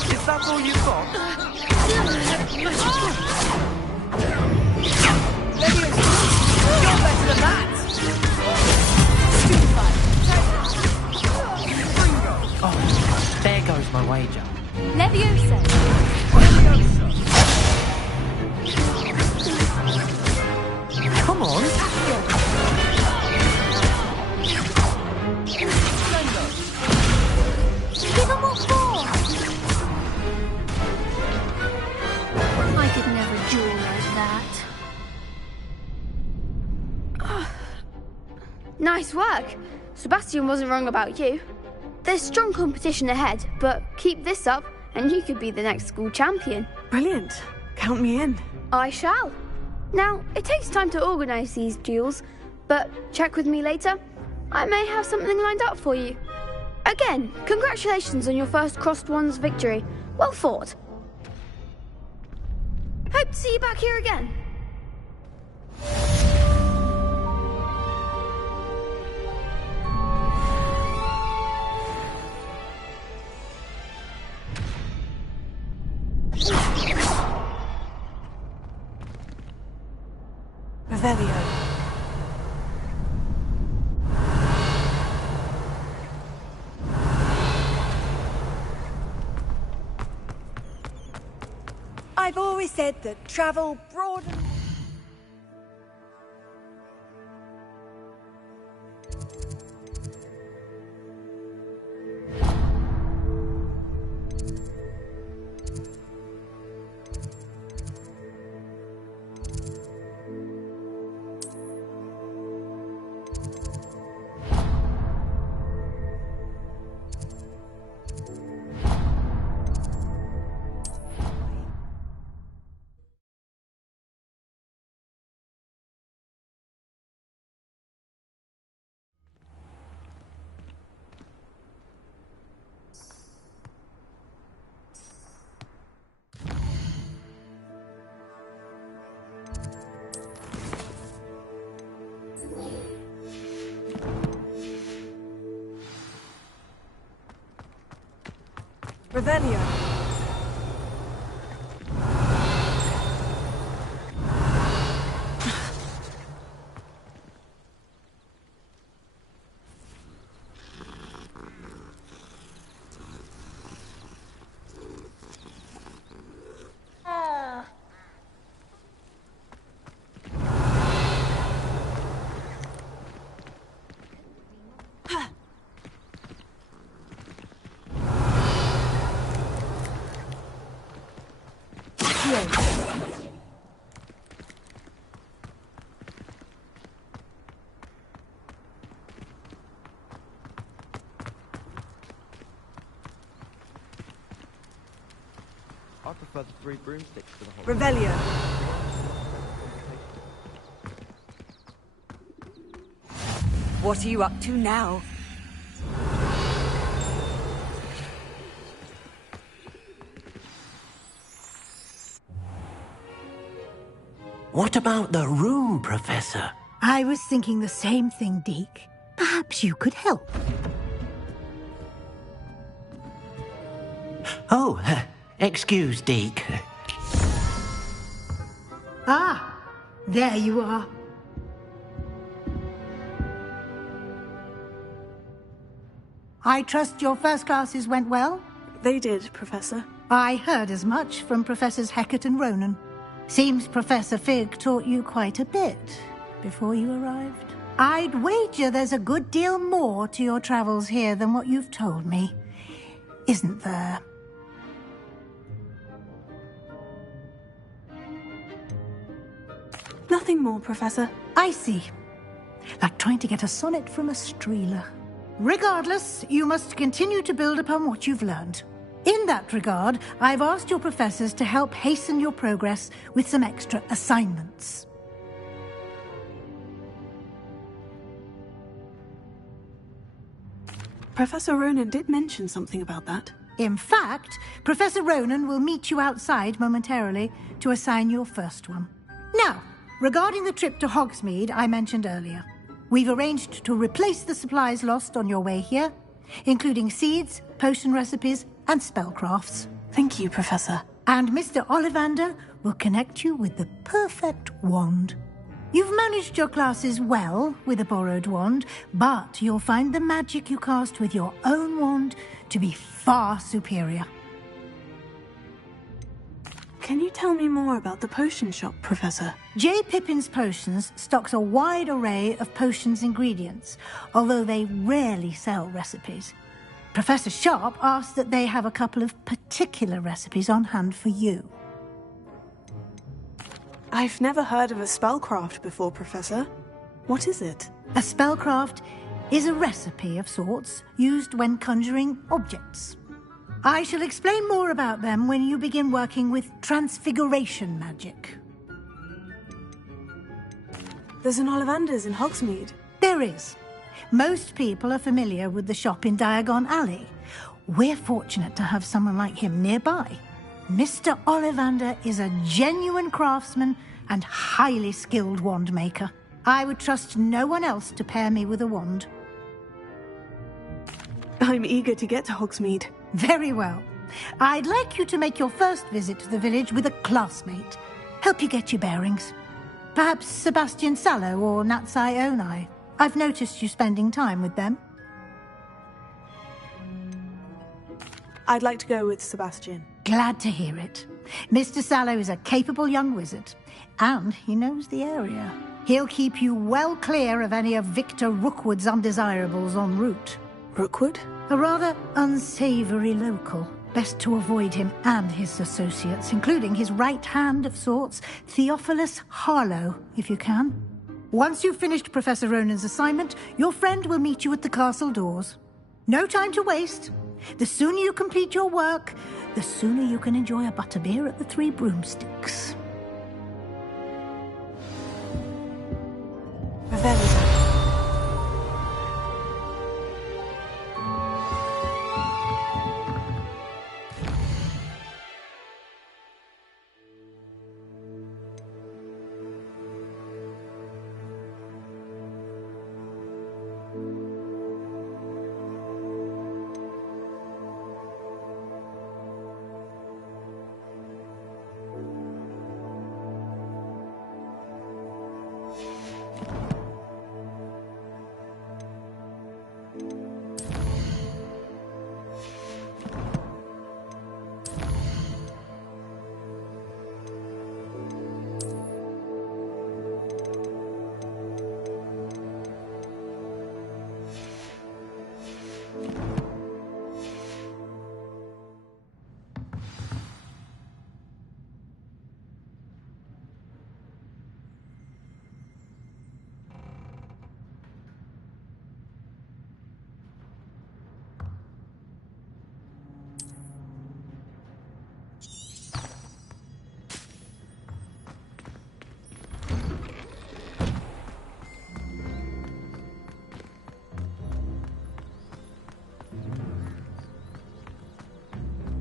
Is that all you've got? You're better than that! Oh, there goes my wager. Leviosa. Come on. Give them what for? I could never duel like that. Nice work. Sebastian wasn't wrong about you. There's strong competition ahead, but keep this up and you could be the next school champion. Brilliant. Count me in. I shall. Now, it takes time to organise these duels, but check with me later. I may have something lined up for you. Again, congratulations on your first crossed ones victory. Well fought. Hope to see you back here again. Revelio. I've always said that travel broadens... Revelio. I prefer the 3 broomsticks to the whole. Revelio. What are you up to now? What about the room, Professor? I was thinking the same thing, Deke. Perhaps you could help. Oh, excuse, Deke. Ah, there you are. I trust your first classes went well? They did, Professor. I heard as much from Professors Hecat and Ronan. Seems Professor Fig taught you quite a bit before you arrived. I'd wager there's a good deal more to your travels here than what you've told me. Isn't there? Nothing more, Professor. I see. Like trying to get a sonnet from a streeler. Regardless, you must continue to build upon what you've learned. In that regard, I've asked your professors to help hasten your progress with some extra assignments. Professor Ronan did mention something about that. In fact, Professor Ronan will meet you outside momentarily to assign your first one. Now, regarding the trip to Hogsmeade I mentioned earlier, we've arranged to replace the supplies lost on your way here, including seeds, potion recipes, and spellcrafts. Thank you, Professor. And Mr. Ollivander will connect you with the perfect wand. You've managed your classes well with a borrowed wand, but you'll find the magic you cast with your own wand to be far superior. Can you tell me more about the potion shop, Professor? J. Pippin's Potions stocks a wide array of potions ingredients, although they rarely sell recipes. Professor Sharp asked that they have a couple of particular recipes on hand for you. I've never heard of a spellcraft before, Professor. What is it? A spellcraft is a recipe of sorts used when conjuring objects. I shall explain more about them when you begin working with transfiguration magic. There's an Ollivander's in Hogsmeade. There is. Most people are familiar with the shop in Diagon Alley. We're fortunate to have someone like him nearby. Mr. Ollivander is a genuine craftsman and highly skilled wand maker. I would trust no one else to pair me with a wand. I'm eager to get to Hogsmeade. Very well. I'd like you to make your first visit to the village with a classmate. Help you get your bearings. Perhaps Sebastian Sallow or Natsai Onai. I've noticed you spending time with them. I'd like to go with Sebastian. Glad to hear it. Mr. Sallow is a capable young wizard, and he knows the area. He'll keep you well clear of any of Victor Rookwood's undesirables en route. Rookwood? A rather unsavory local. Best to avoid him and his associates, including his right hand of sorts, Theophilus Harlow, if you can. Once you've finished Professor Ronan's assignment, your friend will meet you at the castle doors. No time to waste. The sooner you complete your work, the sooner you can enjoy a butterbeer at the Three Broomsticks. Revelio.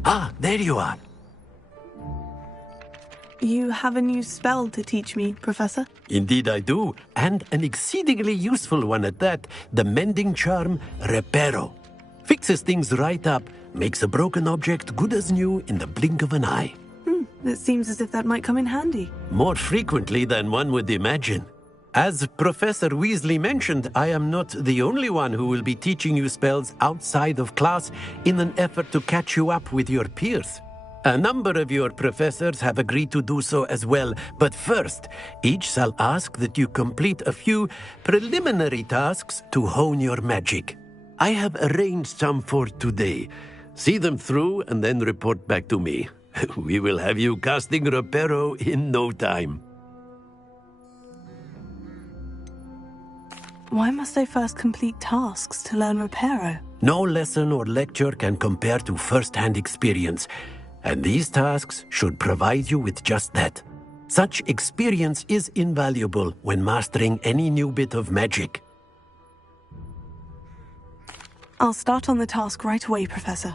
Ah, there you are. You have a new spell to teach me, Professor? Indeed I do, and an exceedingly useful one at that. The mending charm, Reparo. Fixes things right up, makes a broken object good as new in the blink of an eye. It seems as if that might come in handy. More frequently than one would imagine. As Professor Weasley mentioned, I am not the only one who will be teaching you spells outside of class in an effort to catch you up with your peers. A number of your professors have agreed to do so as well, but first, each shall ask that you complete a few preliminary tasks to hone your magic. I have arranged some for today. See them through and then report back to me. We will have you casting Reparo in no time. Why must I first complete tasks to learn Reparo? No lesson or lecture can compare to first-hand experience, and these tasks should provide you with just that. Such experience is invaluable when mastering any new bit of magic. I'll start on the task right away, Professor.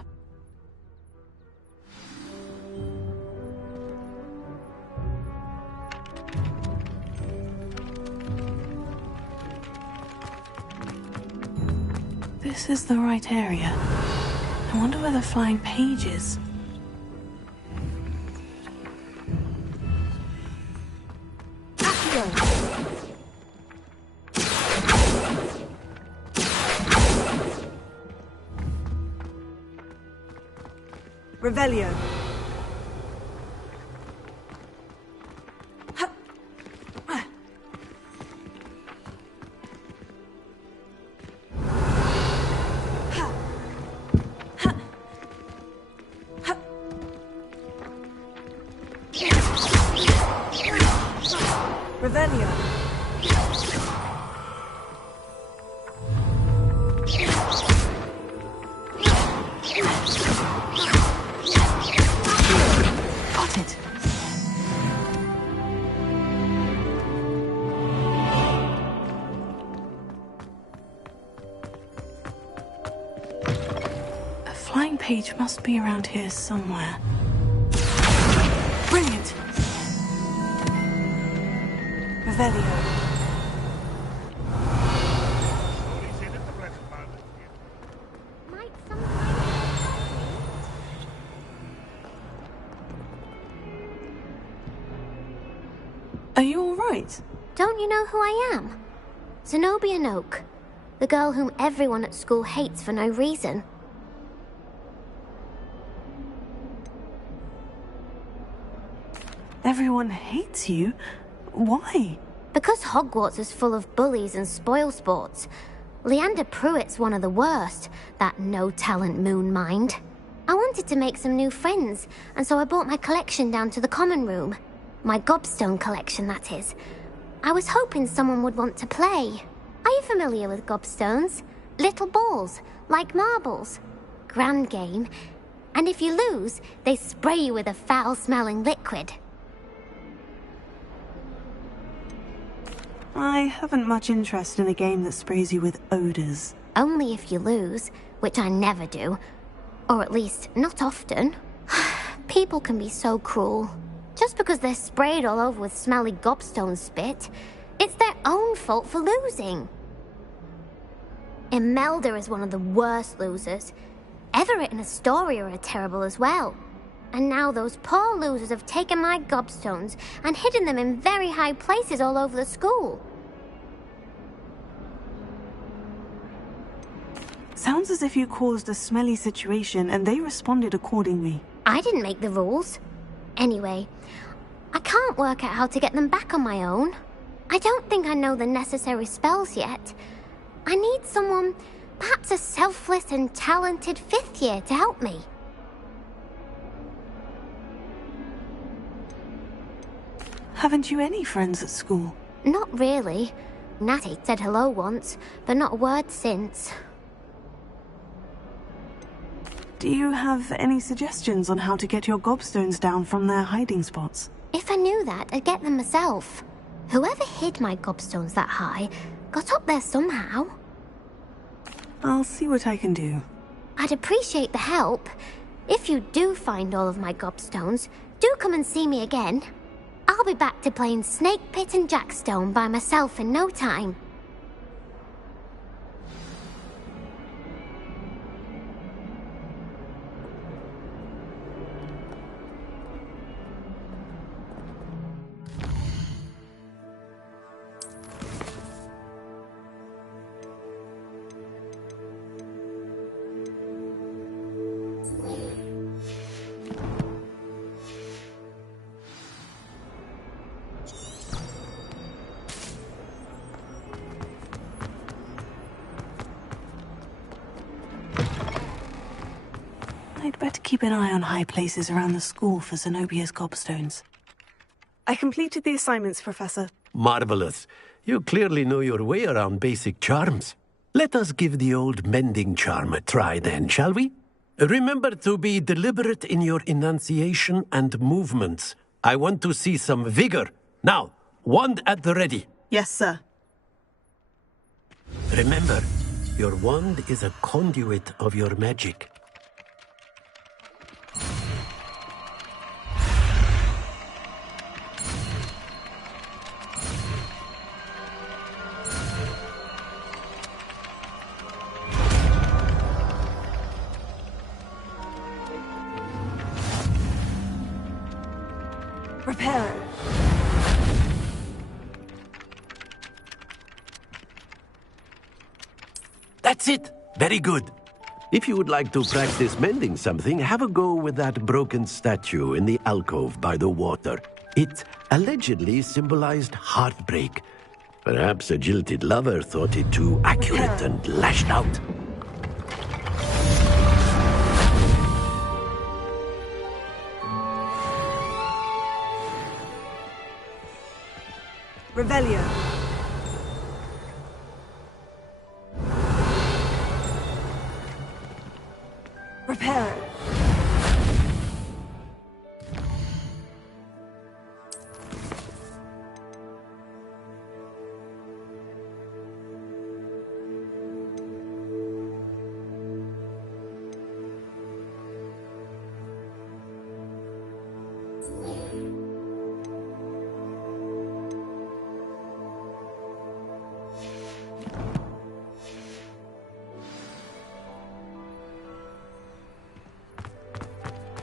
This is the right area. I wonder where the flying page is. Revelio. Revelio. Got it. A flying page must be around here somewhere. Brilliant! Revelio. Are you all right? Don't you know who I am? Zenobia Noak, the girl whom everyone at school hates for no reason. Everyone hates you? Why? Because Hogwarts is full of bullies and spoilsports. Leander Pruitt's one of the worst, that no-talent moon mind. I wanted to make some new friends, and so I brought my collection down to the common room. My gobstone collection, that is. I was hoping someone would want to play. Are you familiar with gobstones? Little balls, like marbles. Grand game. And if you lose, they spray you with a foul-smelling liquid. I haven't much interest in a game that sprays you with odors. Only if you lose, which I never do. Or at least, not often. People can be so cruel. Just because they're sprayed all over with smelly gobstone spit, it's their own fault for losing. Imelda is one of the worst losers. Everett and Astoria are terrible as well. And now those poor losers have taken my gobstones and hidden them in very high places all over the school. Sounds as if you caused a smelly situation and they responded accordingly. I didn't make the rules. Anyway, I can't work out how to get them back on my own. I don't think I know the necessary spells yet. I need someone, perhaps a selfless and talented fifth year to help me. Haven't you any friends at school? Not really. Natty said hello once, but not a word since. Do you have any suggestions on how to get your gobstones down from their hiding spots? If I knew that, I'd get them myself. Whoever hid my gobstones that high got up there somehow. I'll see what I can do. I'd appreciate the help. If you do find all of my gobstones, do come and see me again. I'll be back to playing Snake Pit and Jackstone by myself in no time. I'd better keep an eye on high places around the school for Zenobia's gobstones. I completed the assignments, Professor. Marvelous. You clearly know your way around basic charms. Let us give the old mending charm a try then, shall we? Remember to be deliberate in your enunciation and movements. I want to see some vigor. Now, wand at the ready. Yes, sir. Remember, your wand is a conduit of your magic. Prepare. That's it. Very good. If you would like to practice mending something, have a go with that broken statue in the alcove by the water. It allegedly symbolized heartbreak. Perhaps a jilted lover thought it too accurate and lashed out. Revelio. Prepare.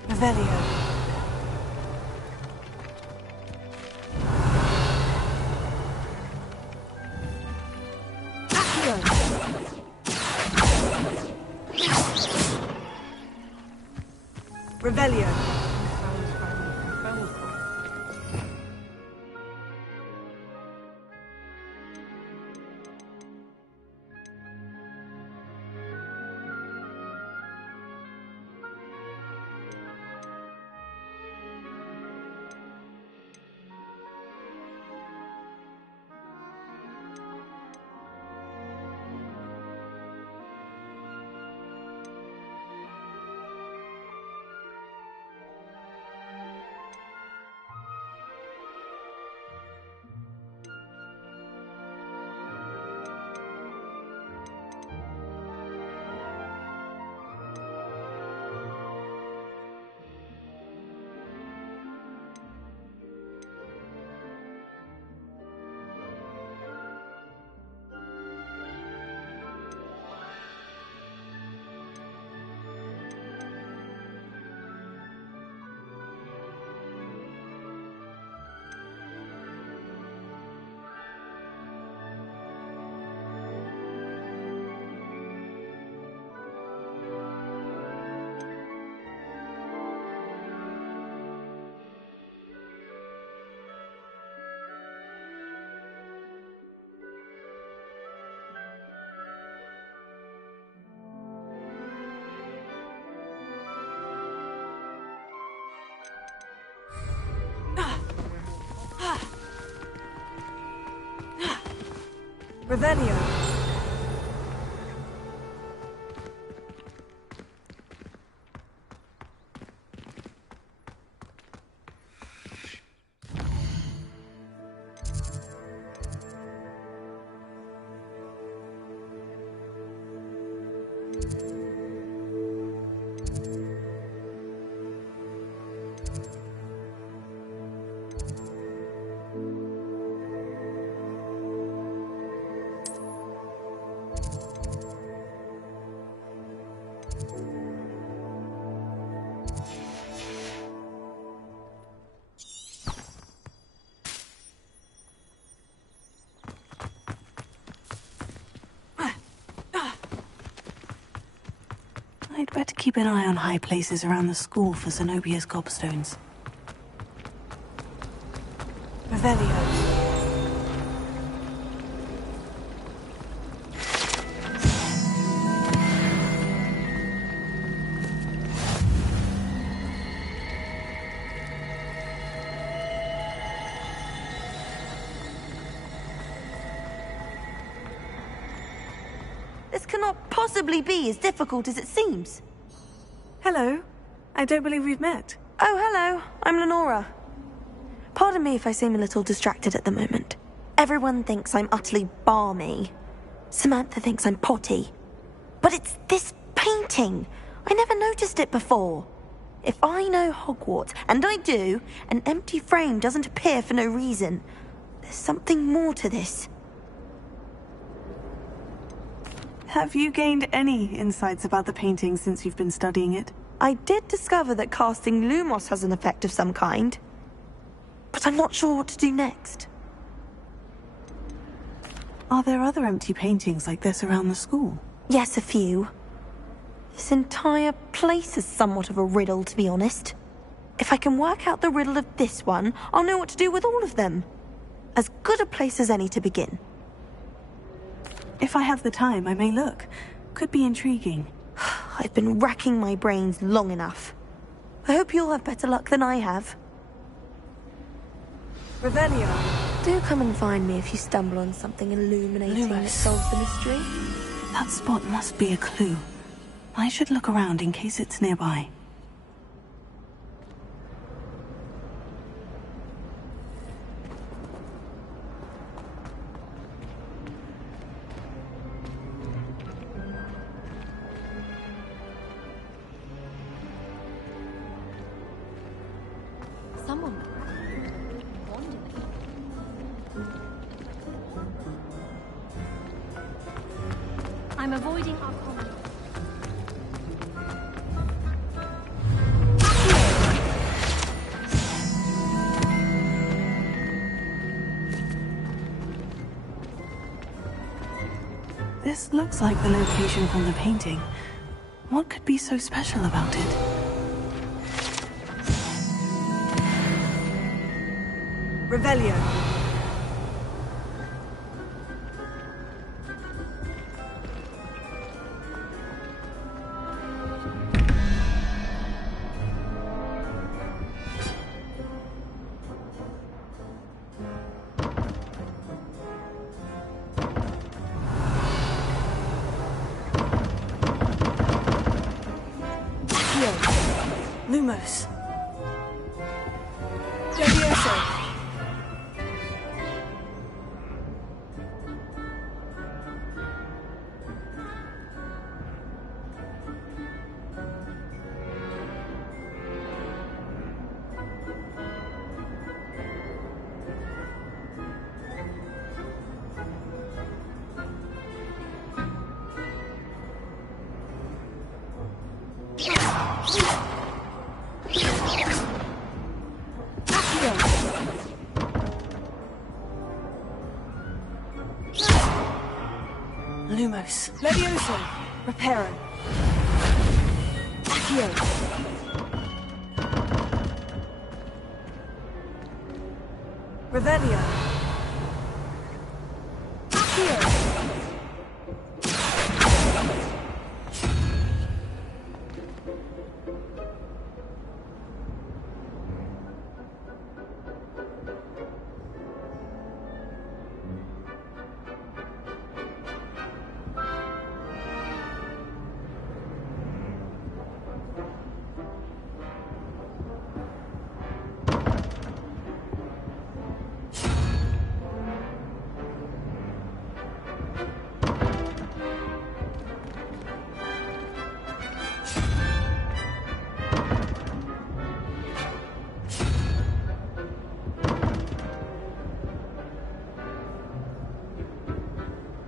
Revelio. Revelio. Revelio. I'd better keep an eye on high places around the school for Zenobia's gobstones. Revelio. This cannot possibly be as difficult as it seems. Hello. I don't believe we've met. Oh, hello. I'm Lenora. Pardon me if I seem a little distracted at the moment. Everyone thinks I'm utterly balmy. Samantha thinks I'm potty. But it's this painting. I never noticed it before. If I know Hogwarts, and I do, an empty frame doesn't appear for no reason. There's something more to this. Have you gained any insights about the painting since you've been studying it? I did discover that casting Lumos has an effect of some kind. But I'm not sure what to do next. Are there other empty paintings like this around the school? Yes, a few. This entire place is somewhat of a riddle, to be honest. If I can work out the riddle of this one, I'll know what to do with all of them. As good a place as any to begin. If I have the time, I may look. Could be intriguing. I've been racking my brains long enough. I hope you'll have better luck than I have. Revelio. Do come and find me if you stumble on something illuminating that solves the mystery. That spot must be a clue. I should look around in case it's nearby. Someone. I'm avoiding our common. This looks like the location from the painting. What could be so special about it? Revelio. Lumos. Levioso. Lumos. Levioso. Reparo. Accio. Revelio. Accio.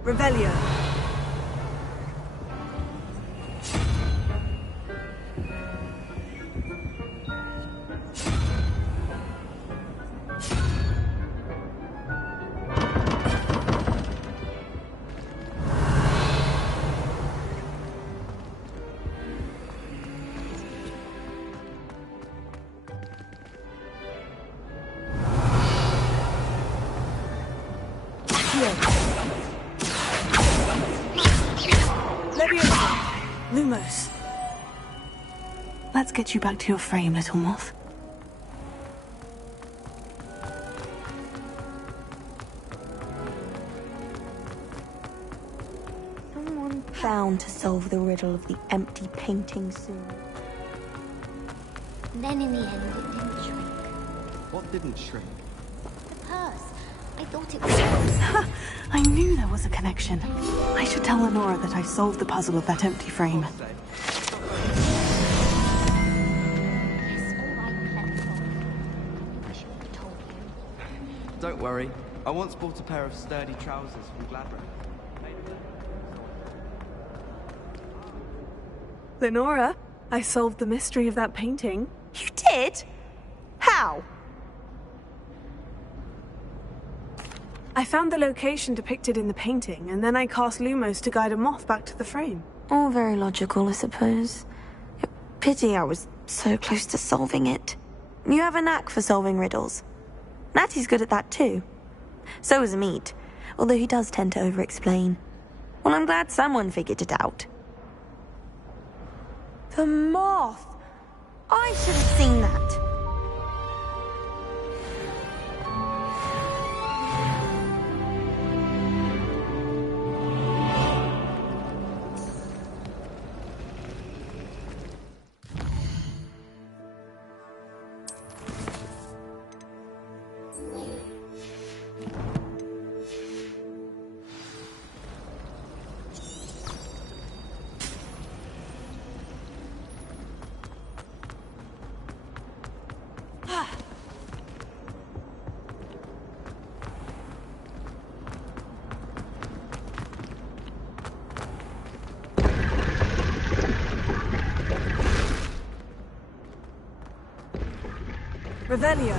Revelio. Lumos. Let's get you back to your frame, little moth. Someone bound to solve the riddle of the empty painting soon. Then in the end, it didn't shrink. What didn't shrink? The purse. I thought it was... I knew there was a connection. I should tell Lenora that I solved the puzzle of that empty frame. Don't worry. I once bought a pair of sturdy trousers from Gladbrook. Lenora, I solved the mystery of that painting. You did? How? I found the location depicted in the painting, and then I cast Lumos to guide a moth back to the frame. All very logical, I suppose. Pity I was so close to solving it. You have a knack for solving riddles. Natty's good at that too. So is Amit, although he does tend to over-explain. Well, I'm glad someone figured it out. The moth! I should have seen that. Revelio.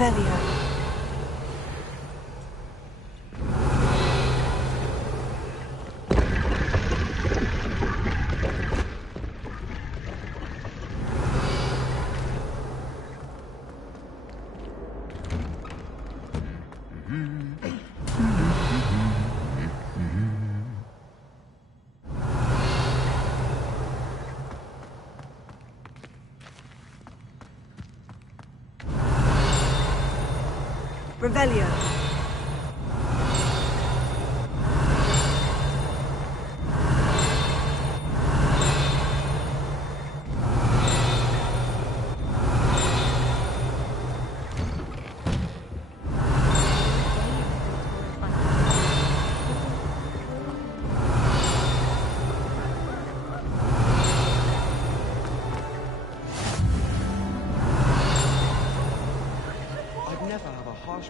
Revelio. Revelio.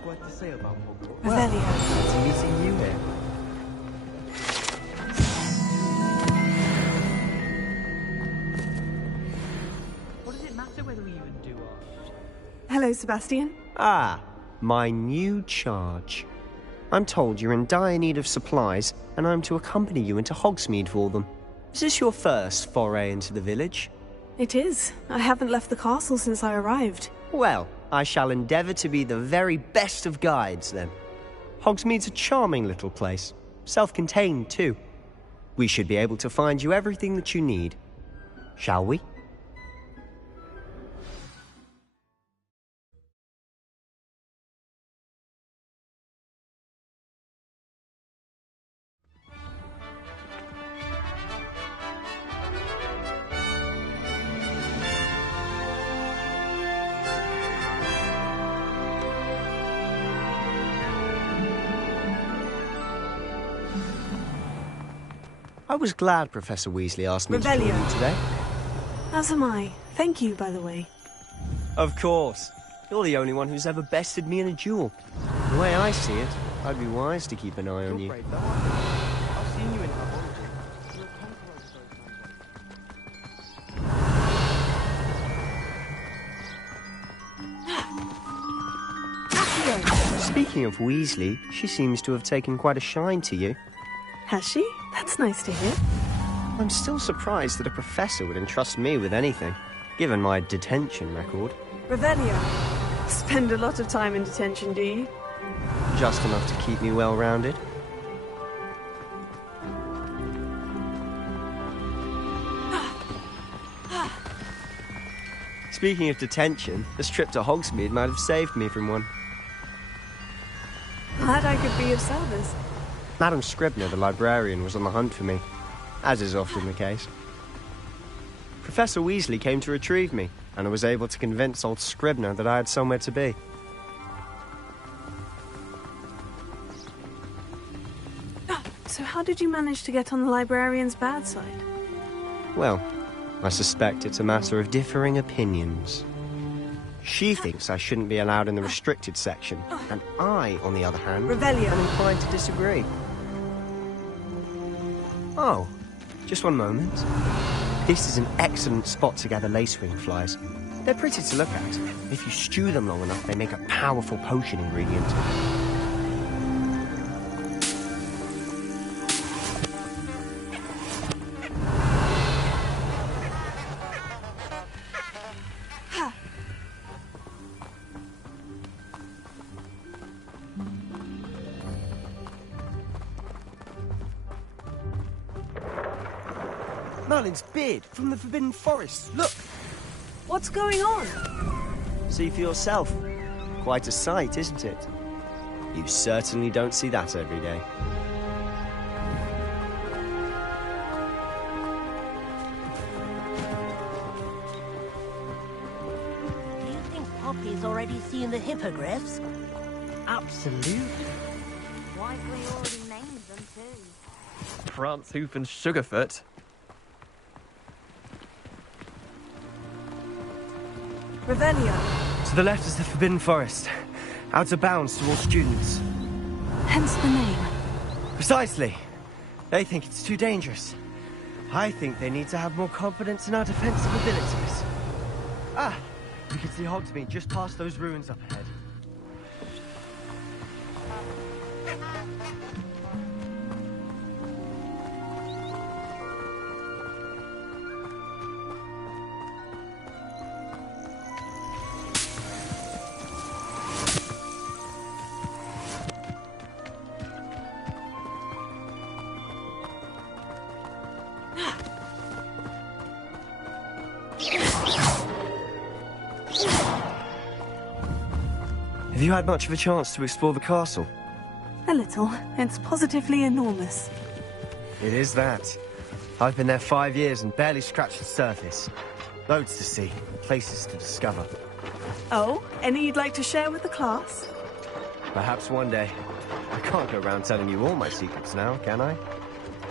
Word to say about Hogwarts. Revelio. It's meeting you here. What does it matter whether we even do our... Hello, Sebastian. Ah, my new charge. I'm told you're in dire need of supplies, and I'm to accompany you into Hogsmeade for them. Is this your first foray into the village? It is. I haven't left the castle since I arrived. Well, I shall endeavour to be the very best of guides, then. Hogsmeade's a charming little place. Self-contained, too. We should be able to find you everything that you need. Shall we? I was glad Professor Weasley asked me to join you today. As am I. Thank you, by the way. Of course. You're the only one who's ever bested me in a duel. The way I see it, I'd be wise to keep an eye on you. I've seen you in Herbology. You're a conqueror. Speaking of Weasley, she seems to have taken quite a shine to you. Has she? That's nice to hear. I'm still surprised that a professor would entrust me with anything, given my detention record. Revelio. Spend a lot of time in detention, do you? Just enough to keep me well-rounded. Speaking of detention, this trip to Hogsmeade might have saved me from one. Glad I could be of service. Madam Scribner, the librarian, was on the hunt for me, as is often the case. Professor Weasley came to retrieve me, and I was able to convince old Scribner that I had somewhere to be. So how did you manage to get on the librarian's bad side? Well, I suspect it's a matter of differing opinions. She thinks I shouldn't be allowed in the restricted section, and I, on the other hand, Revelio. am inclined to disagree. Oh, just one moment. This is an excellent spot to gather lacewing flies. They're pretty to look at. If you stew them long enough, they make a powerful potion ingredient. Merlin's beard from the Forbidden Forest. Look! What's going on? See for yourself. Quite a sight, isn't it? You certainly don't see that every day. Do you think Poppy's already seen the hippogriffs? Absolutely. Why have we already named them too? Prance, Hoof, and Sugarfoot. Revelio. To the left is the Forbidden Forest. Out of bounds to all students. Hence the name. Precisely. They think it's too dangerous. I think they need to have more confidence in our defensive abilities. Ah! We can see Hogsmeade just past those ruins up ahead. Have you had much of a chance to explore the castle? A little. It's positively enormous. It is that. I've been there 5 years and barely scratched the surface. Loads to see, places to discover. Oh, any you'd like to share with the class? Perhaps one day. I can't go around telling you all my secrets now, can I?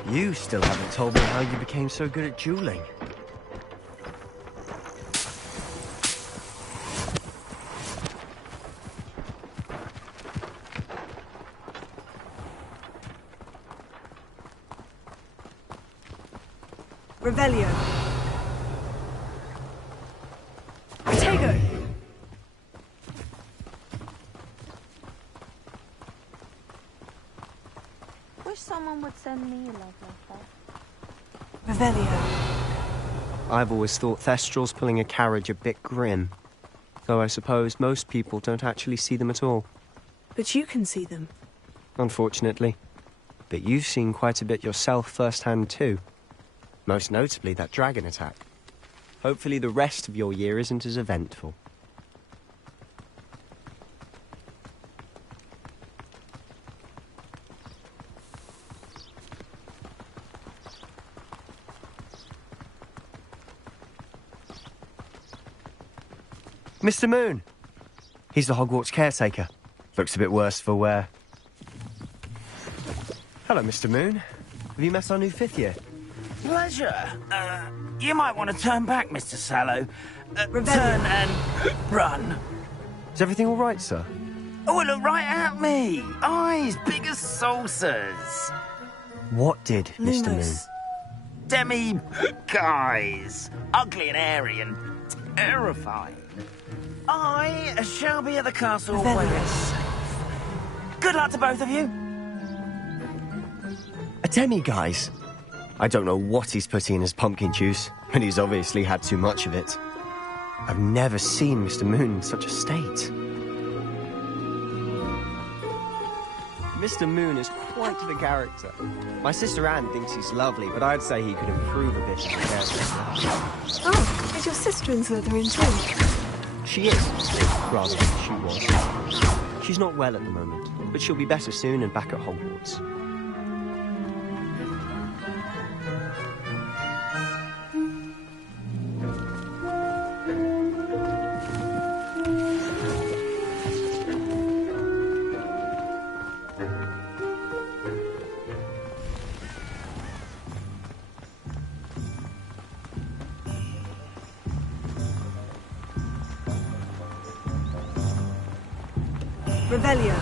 You still haven't told me how you became so good at dueling. Revelio. Protego. Wish someone would send me a love letter. Revelio. I've always thought Thestral's pulling a carriage a bit grim. Though I suppose most people don't actually see them at all. But you can see them. Unfortunately. But you've seen quite a bit yourself firsthand too. Most notably that dragon attack. Hopefully the rest of your year isn't as eventful. Mr. Moon! He's the Hogwarts caretaker. Looks a bit worse for wear. Hello, Mr. Moon. Have you met our new 5th year? Pleasure. You might want to turn back, Mr. Sallow. Turn and run. Is everything all right, sir? Oh, look right at me. Eyes big as saucers. What did, Mr. Moon? Demi guys. Ugly and hairy and terrifying. I shall be at the castle when it's safe. Good luck to both of you. A demi-guise? I don't know what he's putting in his pumpkin juice, but he's obviously had too much of it. I've never seen Mr. Moon in such a state. Mr. Moon is quite the character. My sister Anne thinks he's lovely, but I'd say he could improve a bit as a caretaker. Oh, is your sister in Slytherin too? She is. Rather, she was. She's not well at the moment, but she'll be better soon and back at Hogwarts. Revelio.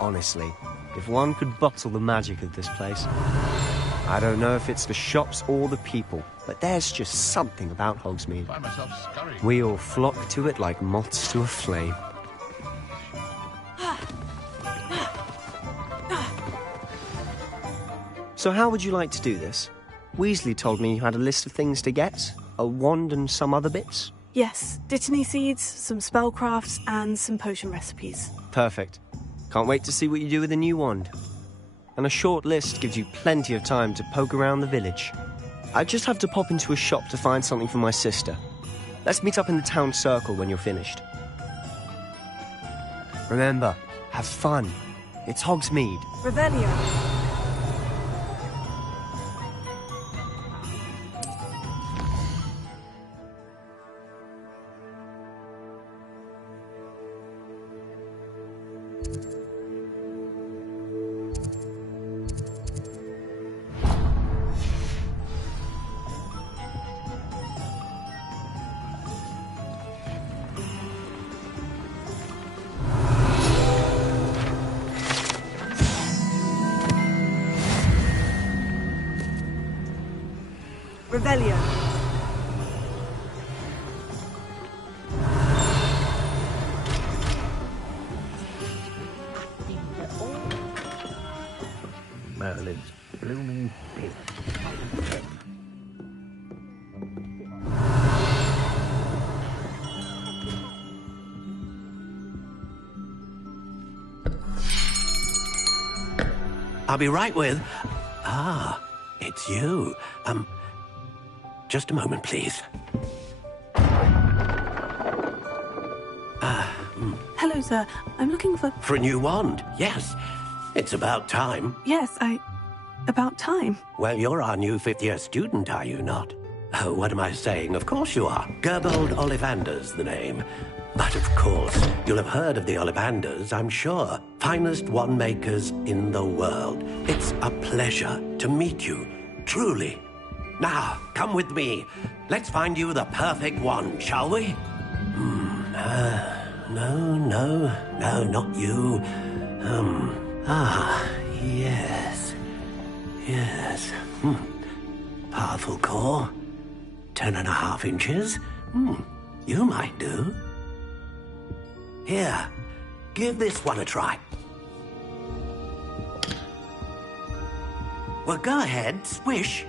Honestly, if one could bottle the magic of this place. I don't know if it's the shops or the people, but there's just something about Hogsmeade. We all flock to it like moths to a flame. So how would you like to do this? Weasley told me you had a list of things to get. A wand and some other bits. Yes, Dittany seeds, some spellcrafts, and some potion recipes. Perfect. Can't wait to see what you do with the new wand. And a short list gives you plenty of time to poke around the village. I just have to pop into a shop to find something for my sister. Let's meet up in the town circle when you're finished. Remember, have fun. It's Hogsmeade. Revelio. Revelio. I'll be right with... Ah, it's you. Just a moment, please. Hello, sir. I'm looking for... For a new wand, yes. It's about time. Yes, about time. Well, you're our new fifth-year student, are you not? Oh, what am I saying? Of course you are. Gerbold Ollivander's the name. But of course, you'll have heard of the Ollivanders, I'm sure. Finest wand makers in the world. It's a pleasure to meet you, truly. Now, come with me. Let's find you the perfect wand, shall we? No, not you. Yes. Powerful core. 10.5 inches. You might do. Here, give this one a try. Well, go ahead, swish.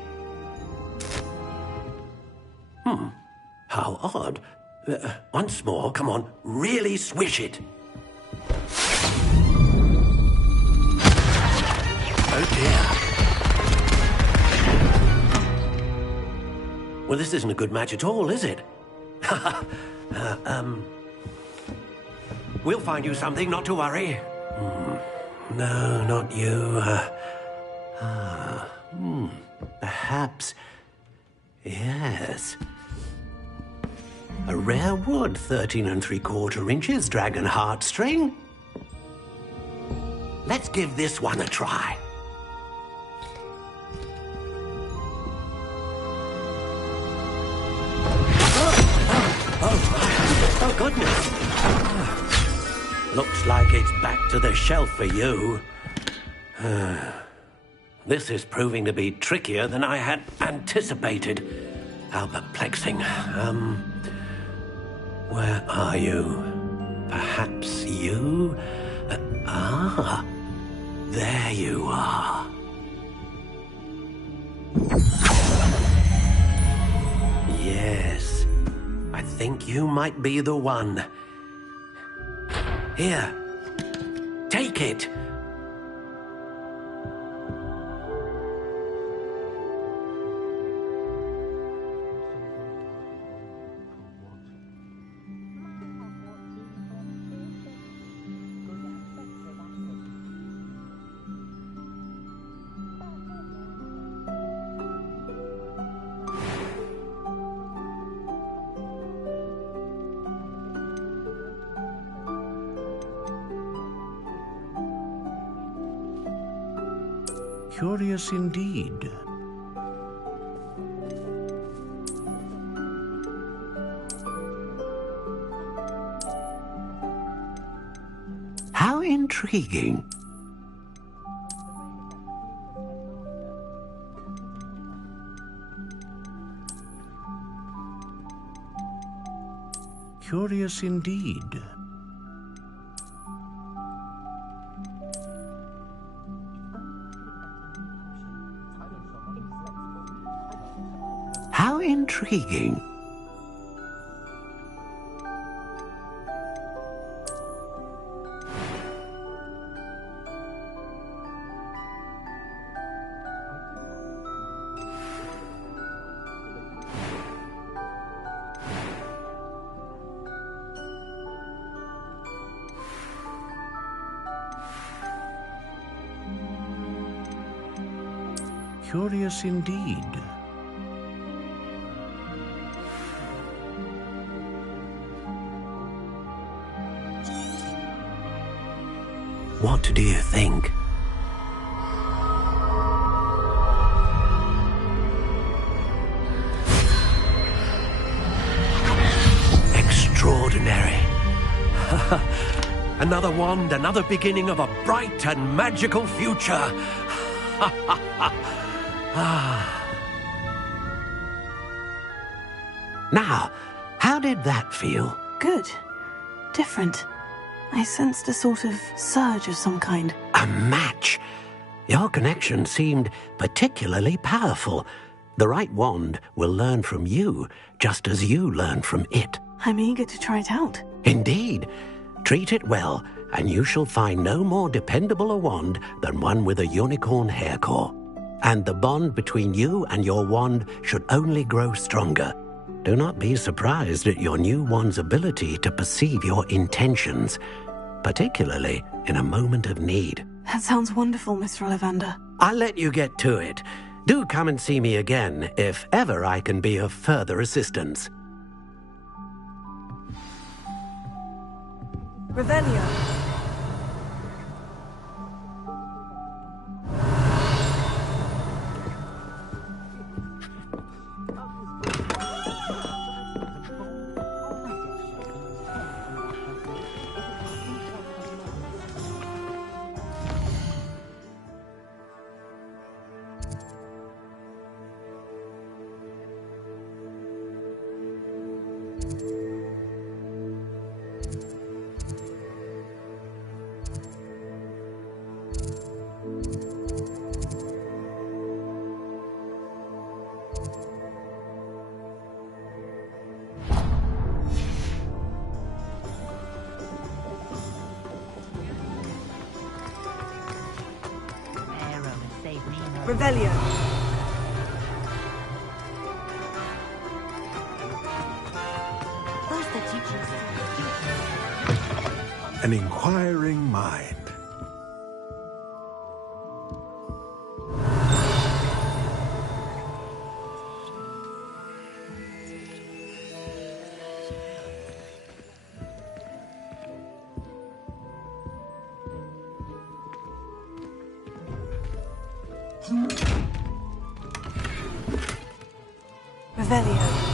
How odd. Once more, come on, really swish it. Oh dear. Well, this isn't a good match at all, is it? We'll find you something, not to worry. No, not you. Perhaps... Yes. A rare wood, 13 3/4 inches, dragon heartstring. Let's give this one a try. Oh, goodness. Looks like it's back to the shelf for you. This is proving to be trickier than I had anticipated. How perplexing. Where are you? Perhaps you? There you are. Yes, I think you might be the one. Here, take it. Curious indeed. How intriguing. Curious indeed. How intriguing. Curious indeed. What do you think? Extraordinary. Another wand, another beginning of a bright and magical future. Now, how did that feel? Good. Different. I sensed a sort of surge of some kind. A match. Your connection seemed particularly powerful. The right wand will learn from you, just as you learn from it. I'm eager to try it out. Indeed. Treat it well, and you shall find no more dependable a wand than one with a unicorn hair core. And the bond between you and your wand should only grow stronger. Do not be surprised at your new wand's ability to perceive your intentions, particularly in a moment of need. That sounds wonderful, Mr. Ollivander. I'll let you get to it. Do come and see me again if ever I can be of further assistance. Revelio. Revelio. An inquiring mind. Revelio.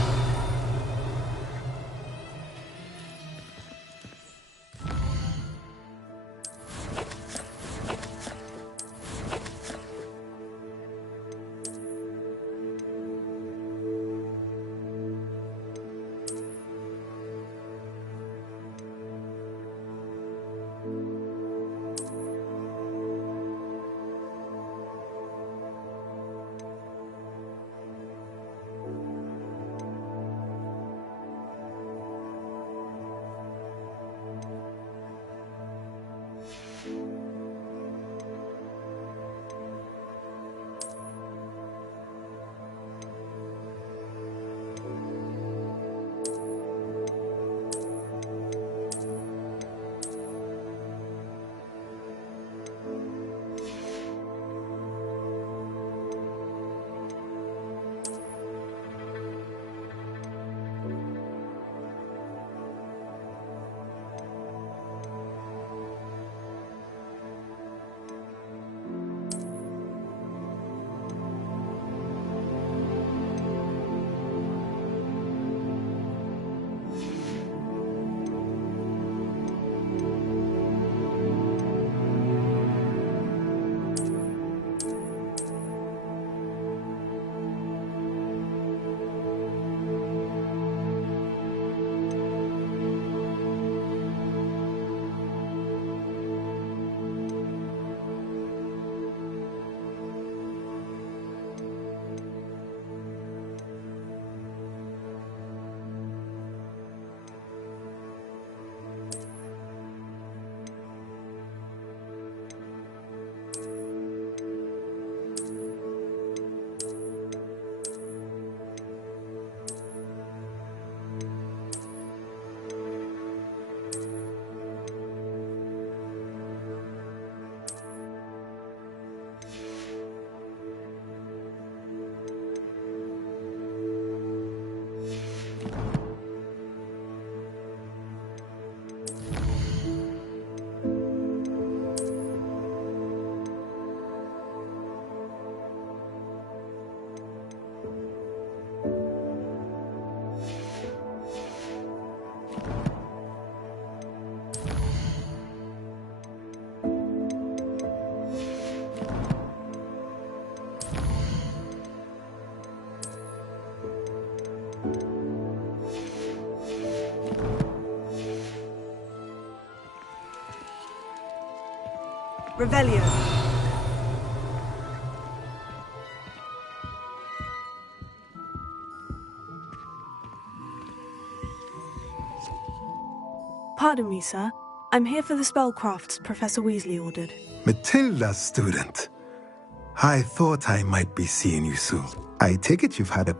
Revelio. Pardon me, sir. I'm here for the spellcrafts Professor Weasley ordered. Matilda's student. I thought I might be seeing you soon. I take it you've had a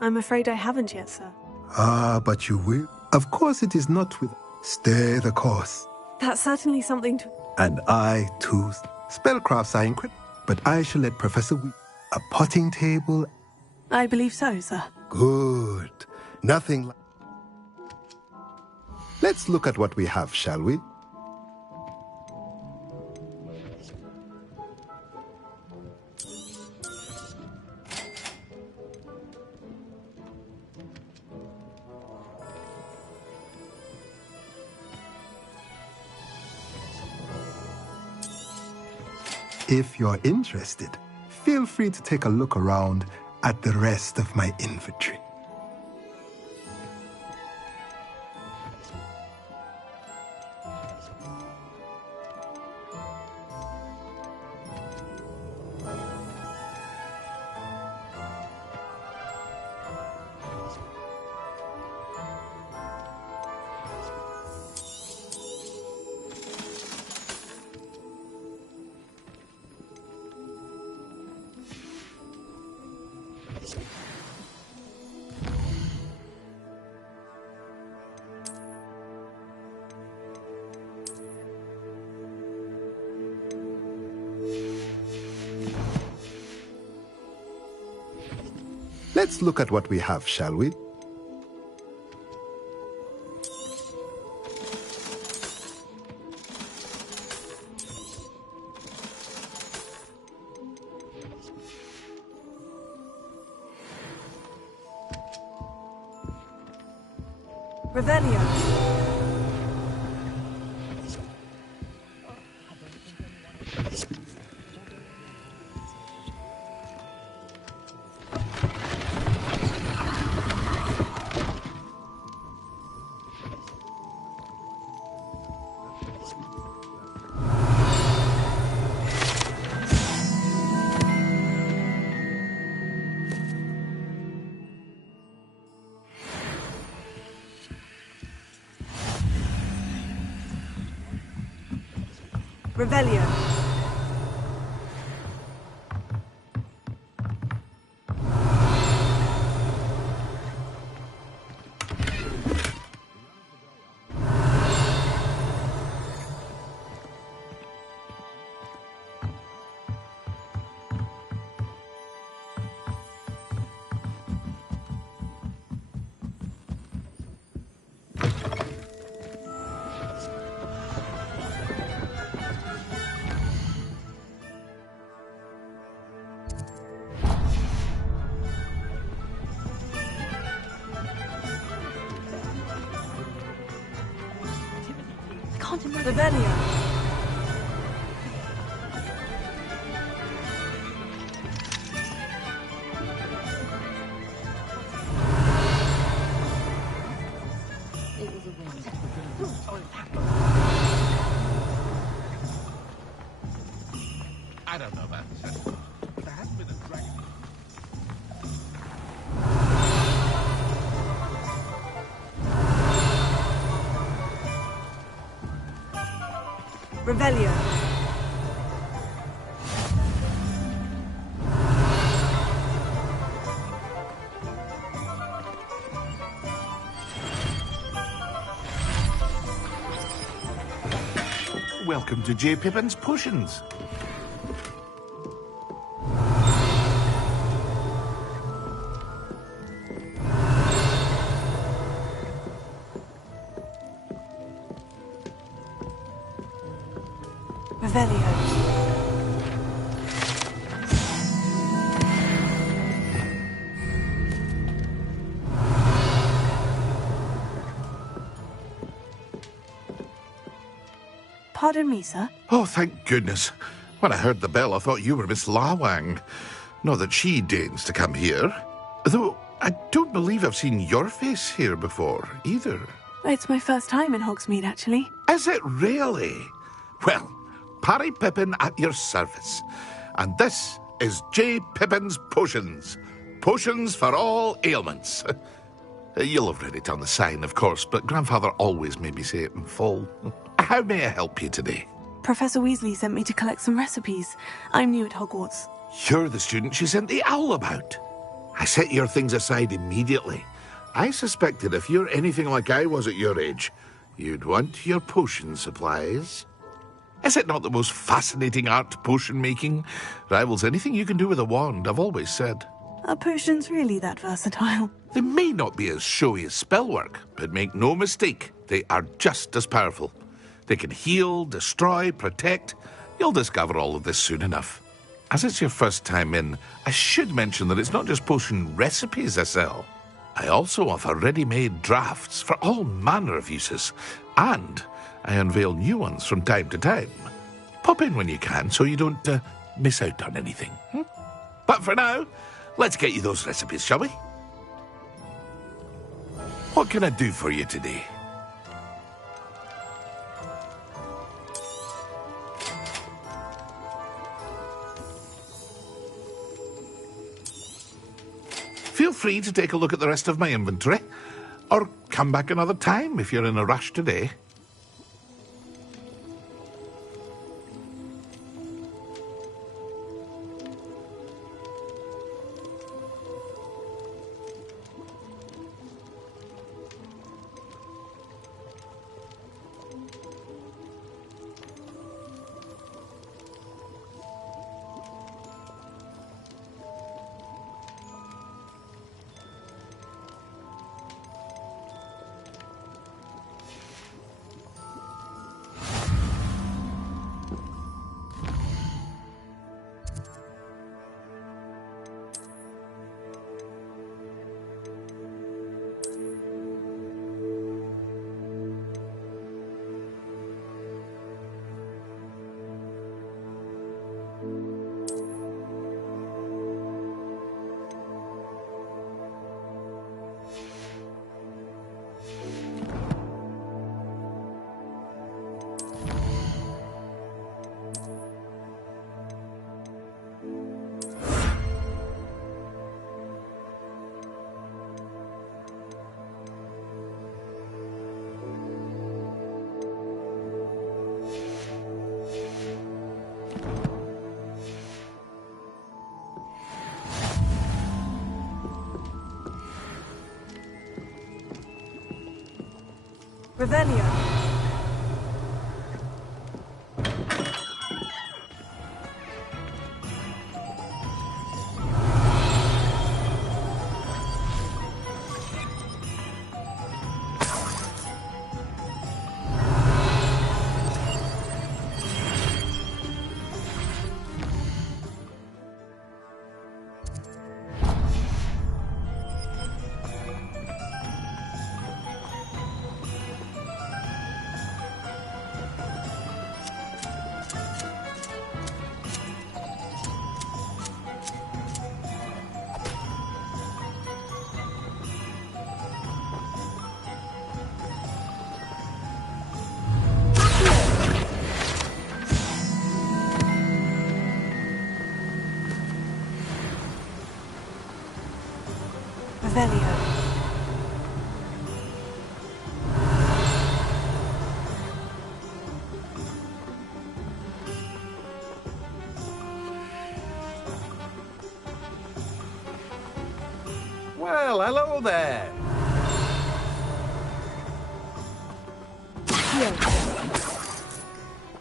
I'm afraid I haven't yet, sir. Ah, but you will. Of course it is not with... Stay the course. That's certainly something to... And I, too. Spellcrafts are incredible. But I shall let Professor a potting table... I believe so, sir. Good. Nothing like... Let's look at what we have, shall we? If you're interested, feel free to take a look around at the rest of my inventory. Let's look at what we have, shall we? Revelio. Revelio. Revelio. I don't know about that. There hasn't been a dragon. Revelio. Welcome to J. Pippin's Potions. Revelio. Pardon me, sir. Oh, thank goodness. When I heard the bell, I thought you were Miss Lawang. Not that she deigns to come here. Though, I don't believe I've seen your face here before, either. It's my first time in Hogsmeade, actually. Is it really? Well, Parry Pippin at your service. And this is J. Pippin's Potions. Potions for all ailments. You'll have read it on the sign, of course, but Grandfather always made me say it in full. How may I help you today? Professor Weasley sent me to collect some recipes. I'm new at Hogwarts. You're the student she sent the owl about. I set your things aside immediately. I suspected if you're anything like I was at your age, you'd want your potion supplies. Is it not the most fascinating art, potion making? Rivals anything you can do with a wand, I've always said. Are potions really that versatile? They may not be as showy as spellwork, but make no mistake, they are just as powerful. They can heal, destroy, protect. You'll discover all of this soon enough. As it's your first time in, I should mention that it's not just potion recipes I sell. I also offer ready-made drafts for all manner of uses, and I unveil new ones from time to time. Pop in when you can so you don't miss out on anything. But for now, let's get you those recipes, shall we? What can I do for you today? Feel free to take a look at the rest of my inventory, or come back another time if you're in a rush today. Revelio. Revelio. Well, hello there.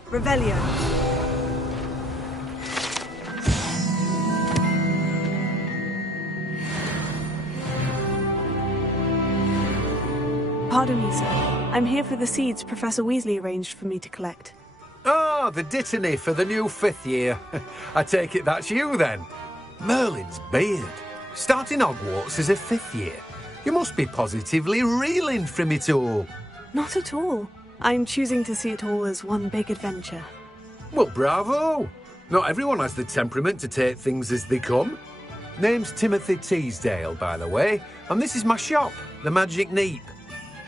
Revelio. Pardon me, sir. I'm here for the seeds Professor Weasley arranged for me to collect. Ah, the Dittany for the new 5th year. I take it that's you, then. Merlin's beard. Starting Hogwarts as a 5th year. You must be positively reeling from it all. Not at all. I'm choosing to see it all as one big adventure. Well, bravo. Not everyone has the temperament to take things as they come. Name's Timothy Teasdale, by the way, and this is my shop, the Magic Neep.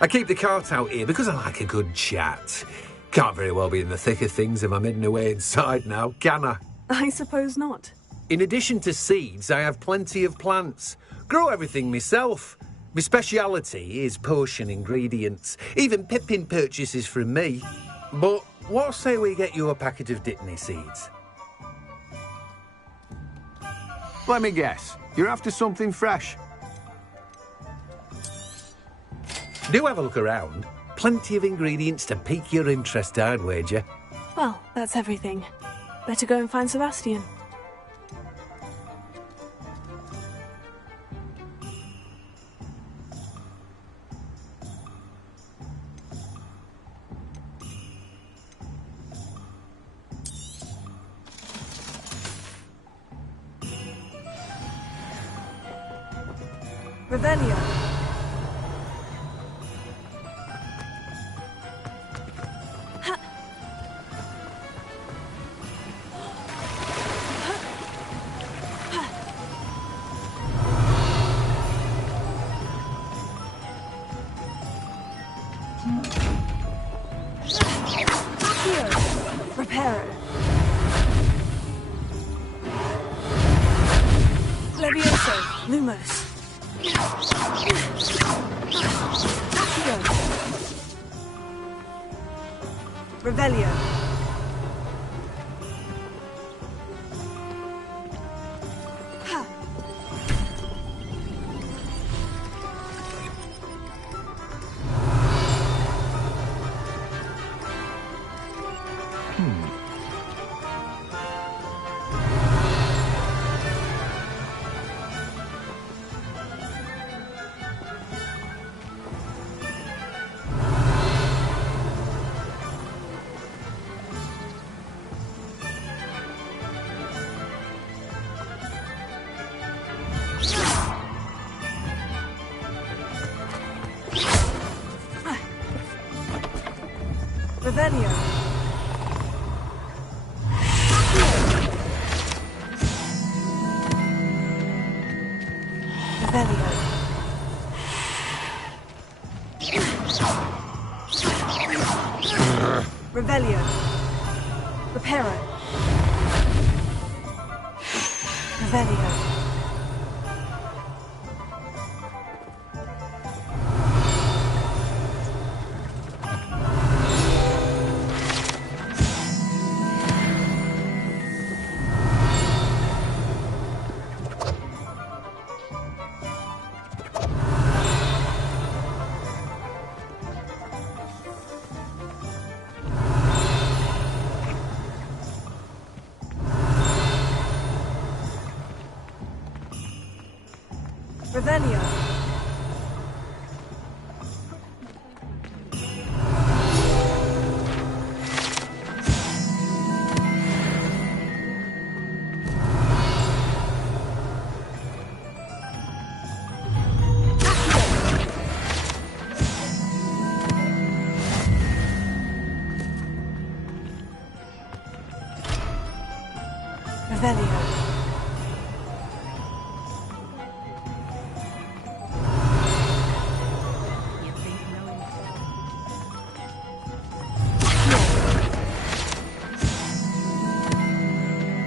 I keep the cart out here because I like a good chat. Can't very well be in the thick of things if I'm hidden away inside now, can I? I suppose not. In addition to seeds, I have plenty of plants. Grow everything myself. My speciality is potion ingredients. Even Pippin purchases from me. But what say we get you a packet of Dittany seeds? Let me guess. You're after something fresh. Do have a look around. Plenty of ingredients to pique your interest, I'd wager. Well, that's everything. Better go and find Sebastian. Revelio. Reparo. Levioso. Lumos. Revelio. Ha. Revelio. Revelio. Revelio. Reparo. Revelio. Revelio. Revelio.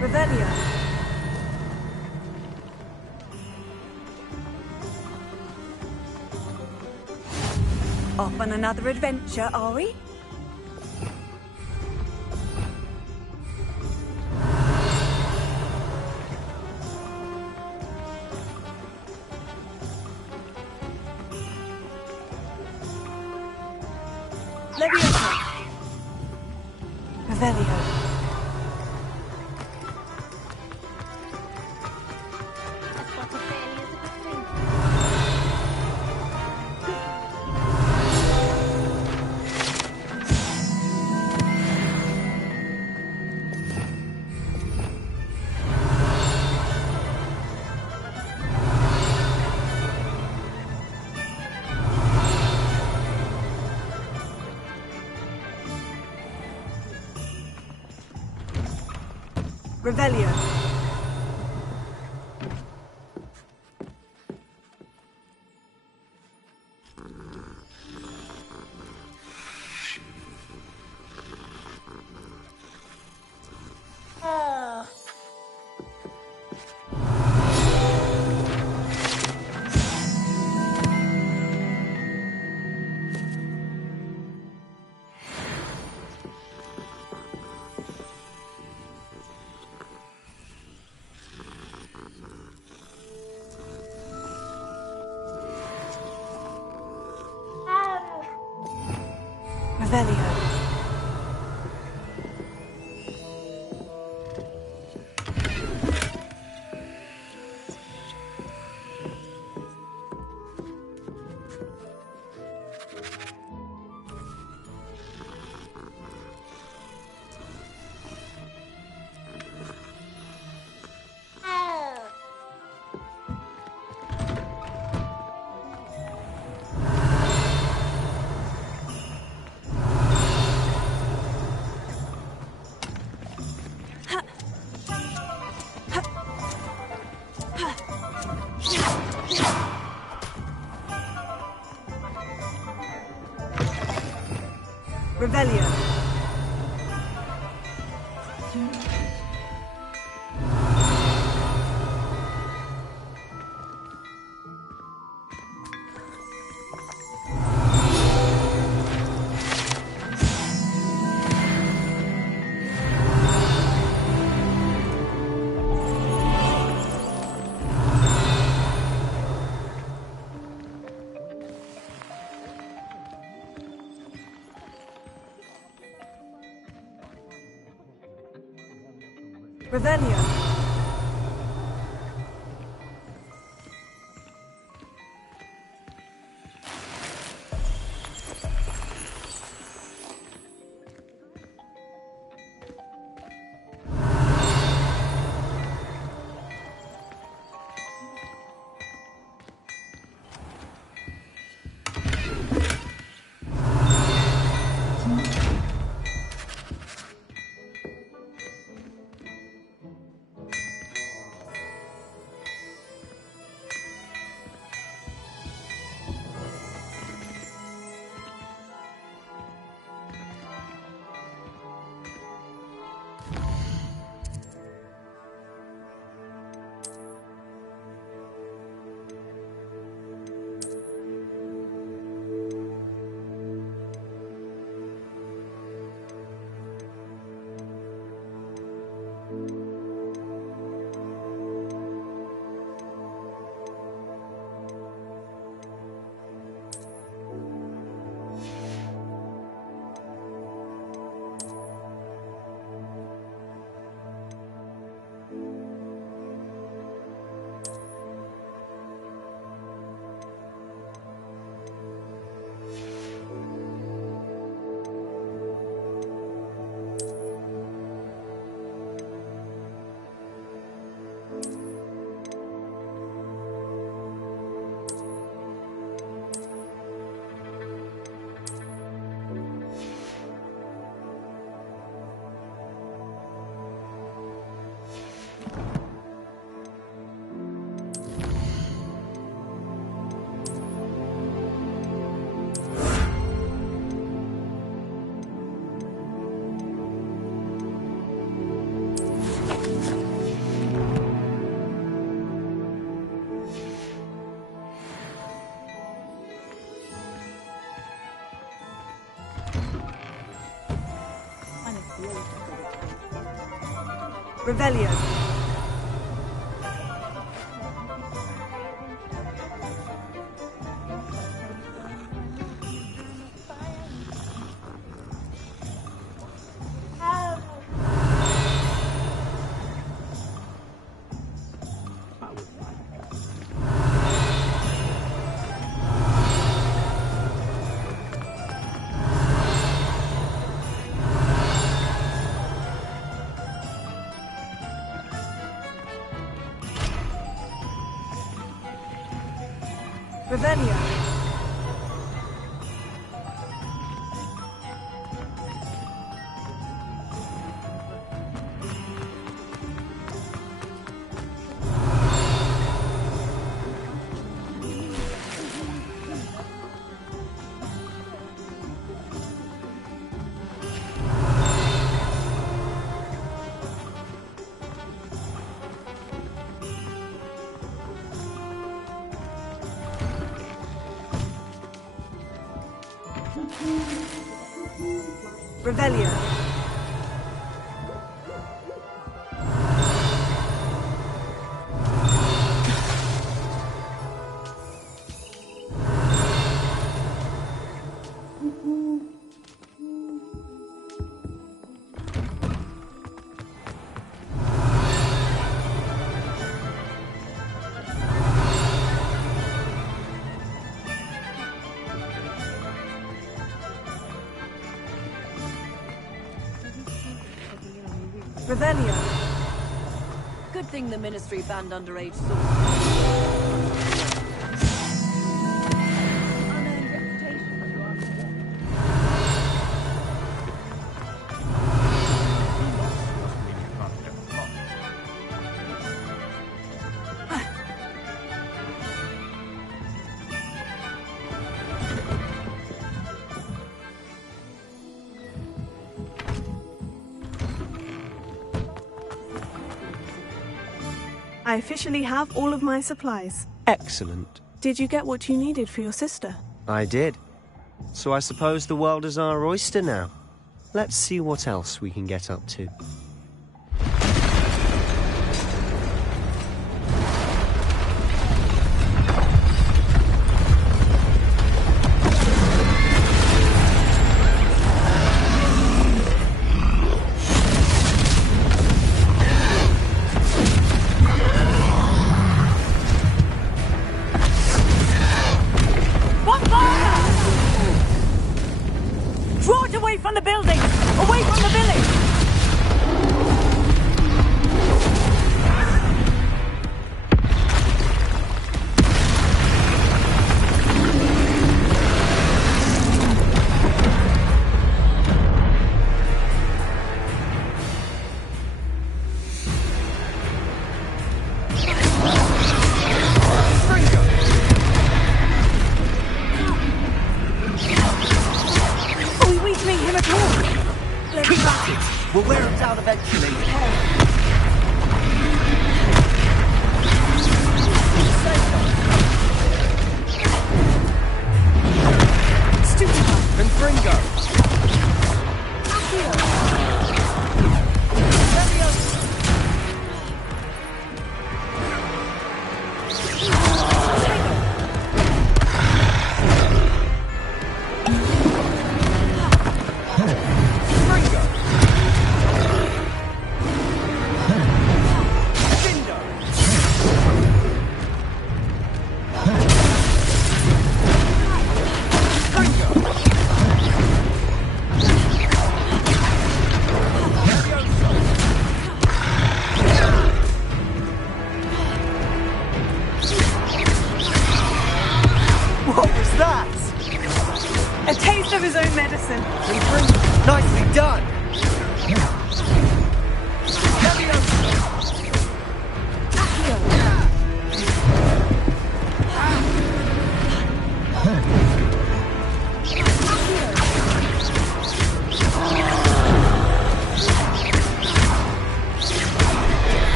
Revelio. Off on another adventure, are we? Leviosa. Revelio. Revelio. Revelio. Revelio. Revelio. Revelio. Revelio. Revelio. Revelio. Good thing the Ministry banned underage soldiers. I officially have all of my supplies. Excellent. Did you get what you needed for your sister? I did. So I suppose the world is our oyster now. Let's see what else we can get up to. We'll wear them down eventually. And Fringo. A taste of his own medicine. Nicely done.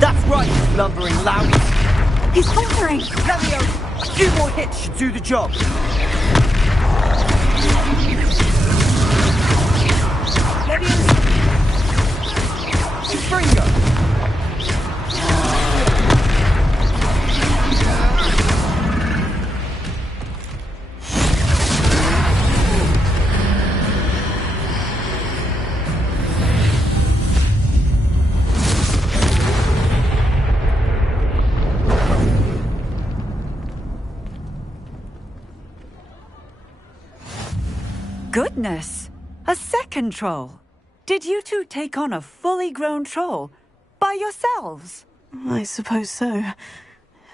That's right, you lumbering lout. He's faltering. Levio, a few more hits should do the job. Fringo. Goodness! A second troll! Did you two take on a fully grown troll by yourselves? I suppose so.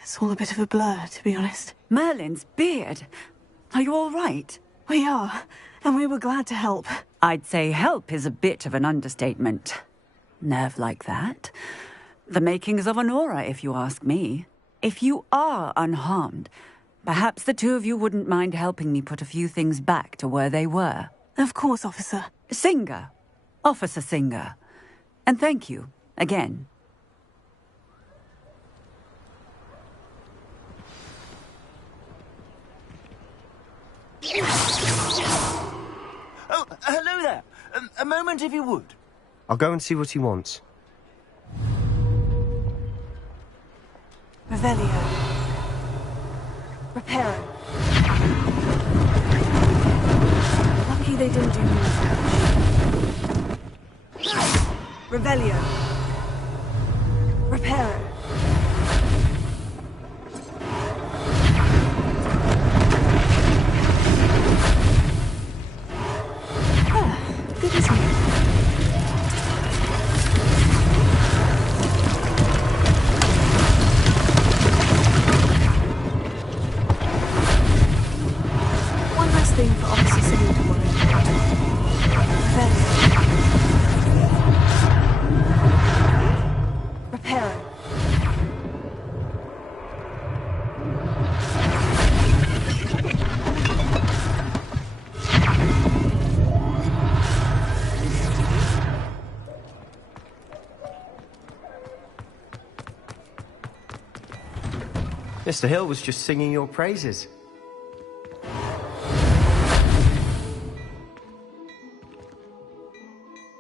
It's all a bit of a blur, to be honest. Merlin's beard. Are you all right? We are, and we were glad to help. I'd say help is a bit of an understatement. Nerve like that. The makings of an aura, if you ask me. If you are unharmed, perhaps the two of you wouldn't mind helping me put a few things back to where they were. Of course, officer. Singer. Officer Singer. And thank you, again. Oh, hello there. A moment if you would. I'll go and see what he wants. Revelio. Reparo. Lucky they didn't do much. Revelio. Reparo. good as new. One last thing for Officer Saloon tomorrow. Reparo. Mr. Hill was just singing your praises.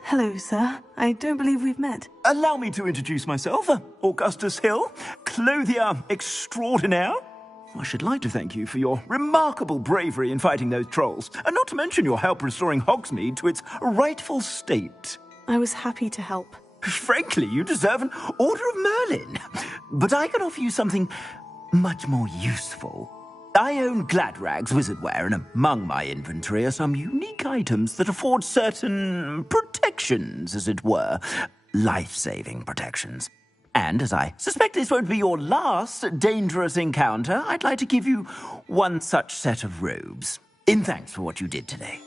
Hello, sir. I don't believe we've met. Allow me to introduce myself, Augustus Hill, clothier extraordinaire. I should like to thank you for your remarkable bravery in fighting those trolls, and not to mention your help restoring Hogsmeade to its rightful state. I was happy to help. Frankly, you deserve an Order of Merlin. But I can offer you something much more useful. I own Gladrag's wizardware, and among my inventory are some unique items that afford certain protections, as it were. Life-saving protections. And as I suspect this won't be your last dangerous encounter, I'd like to give you one such set of robes, in thanks for what you did today.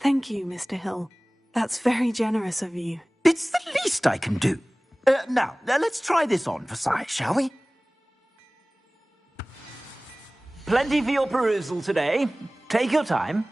Thank you, Mr. Hill. That's very generous of you. It's the least I can do. Now, let's try this on for size, shall we? Plenty for your perusal today. Take your time.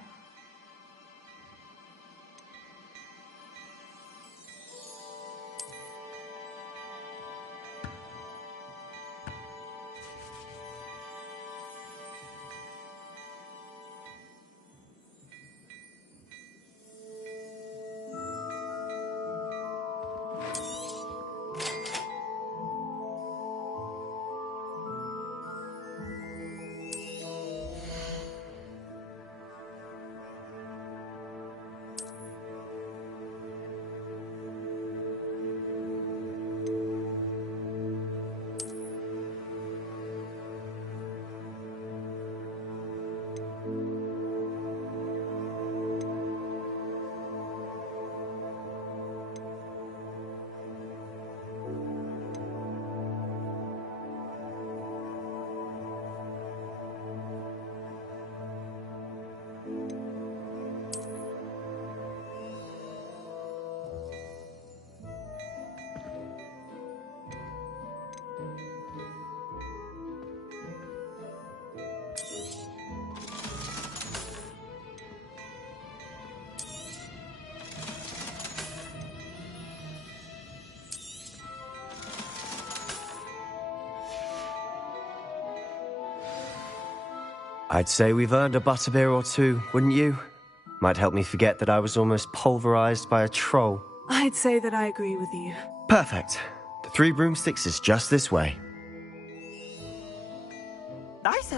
I'd say we've earned a butterbeer or two, wouldn't you? Might help me forget that I was almost pulverized by a troll. I'd say that I agree with you. Perfect. The Three Broomsticks is just this way. Nice.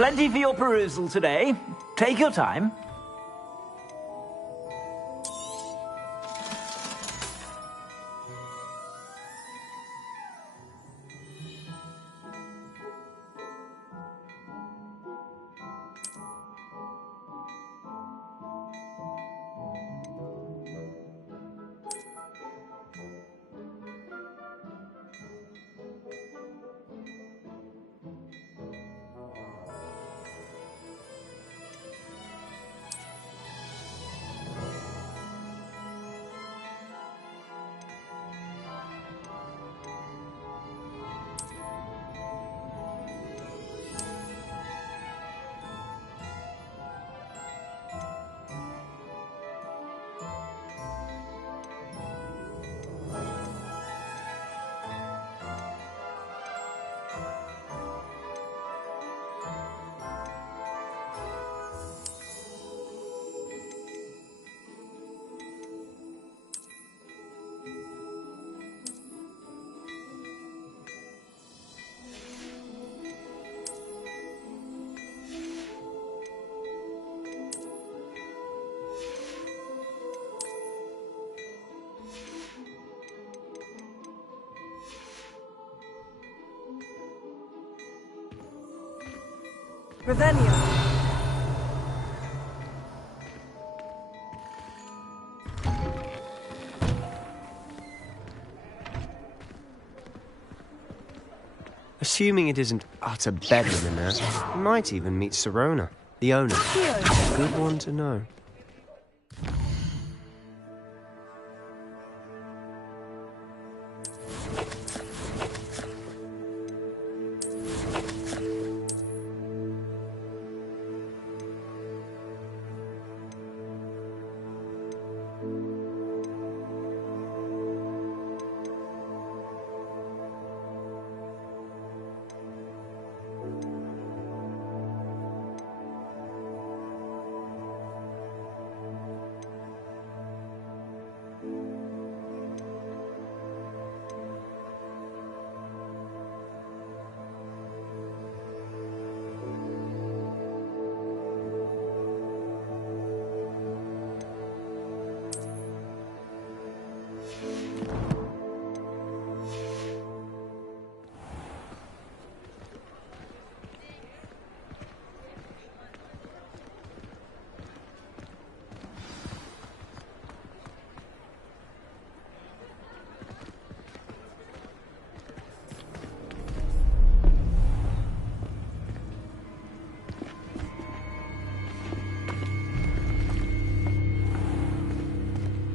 Plenty for your perusal today. Take your time. Revelio. Assuming it isn't utter bedlam in there, we might even meet Sirona, the owner. Good one to know.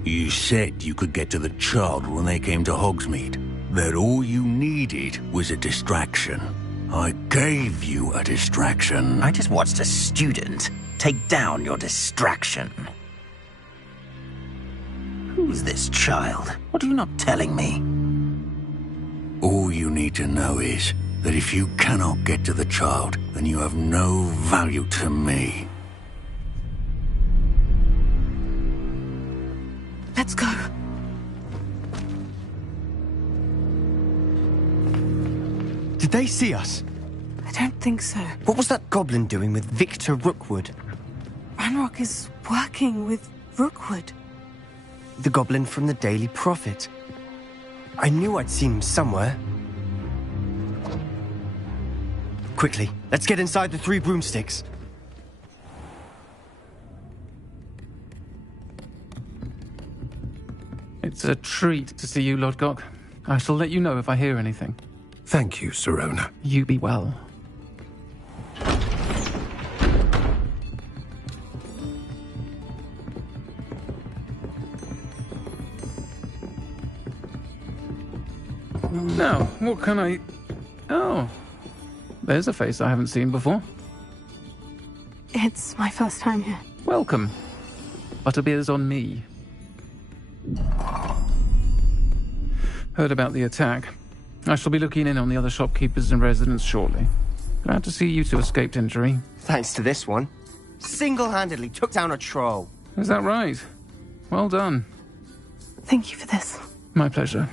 You said you could get to the child when they came to Hogsmeade. That all you needed was a distraction. I gave you a distraction. I just watched a student take down your distraction. Who's this child? What are you not telling me? All you need to know is that if you cannot get to the child, then you have no value to me. Let's go. Did they see us? I don't think so. What was that goblin doing with Victor Rookwood? Ranrock is working with Rookwood. The goblin from the Daily Prophet. I knew I'd seen him somewhere. Quickly, let's get inside the 3 broomsticks. It's a treat to see you, Lodgok. I shall let you know if I hear anything. Thank you, Sirona. You be well. Now, what can I... Oh, there's a face I haven't seen before. It's my first time here. Welcome. Butterbeer's on me. Heard about the attack. I shall be looking in on the other shopkeepers and residents shortly. Glad to see you two escaped injury. Thanks to this one. Single-handedly took down a troll. Is that right? Well done. Thank you for this. My pleasure.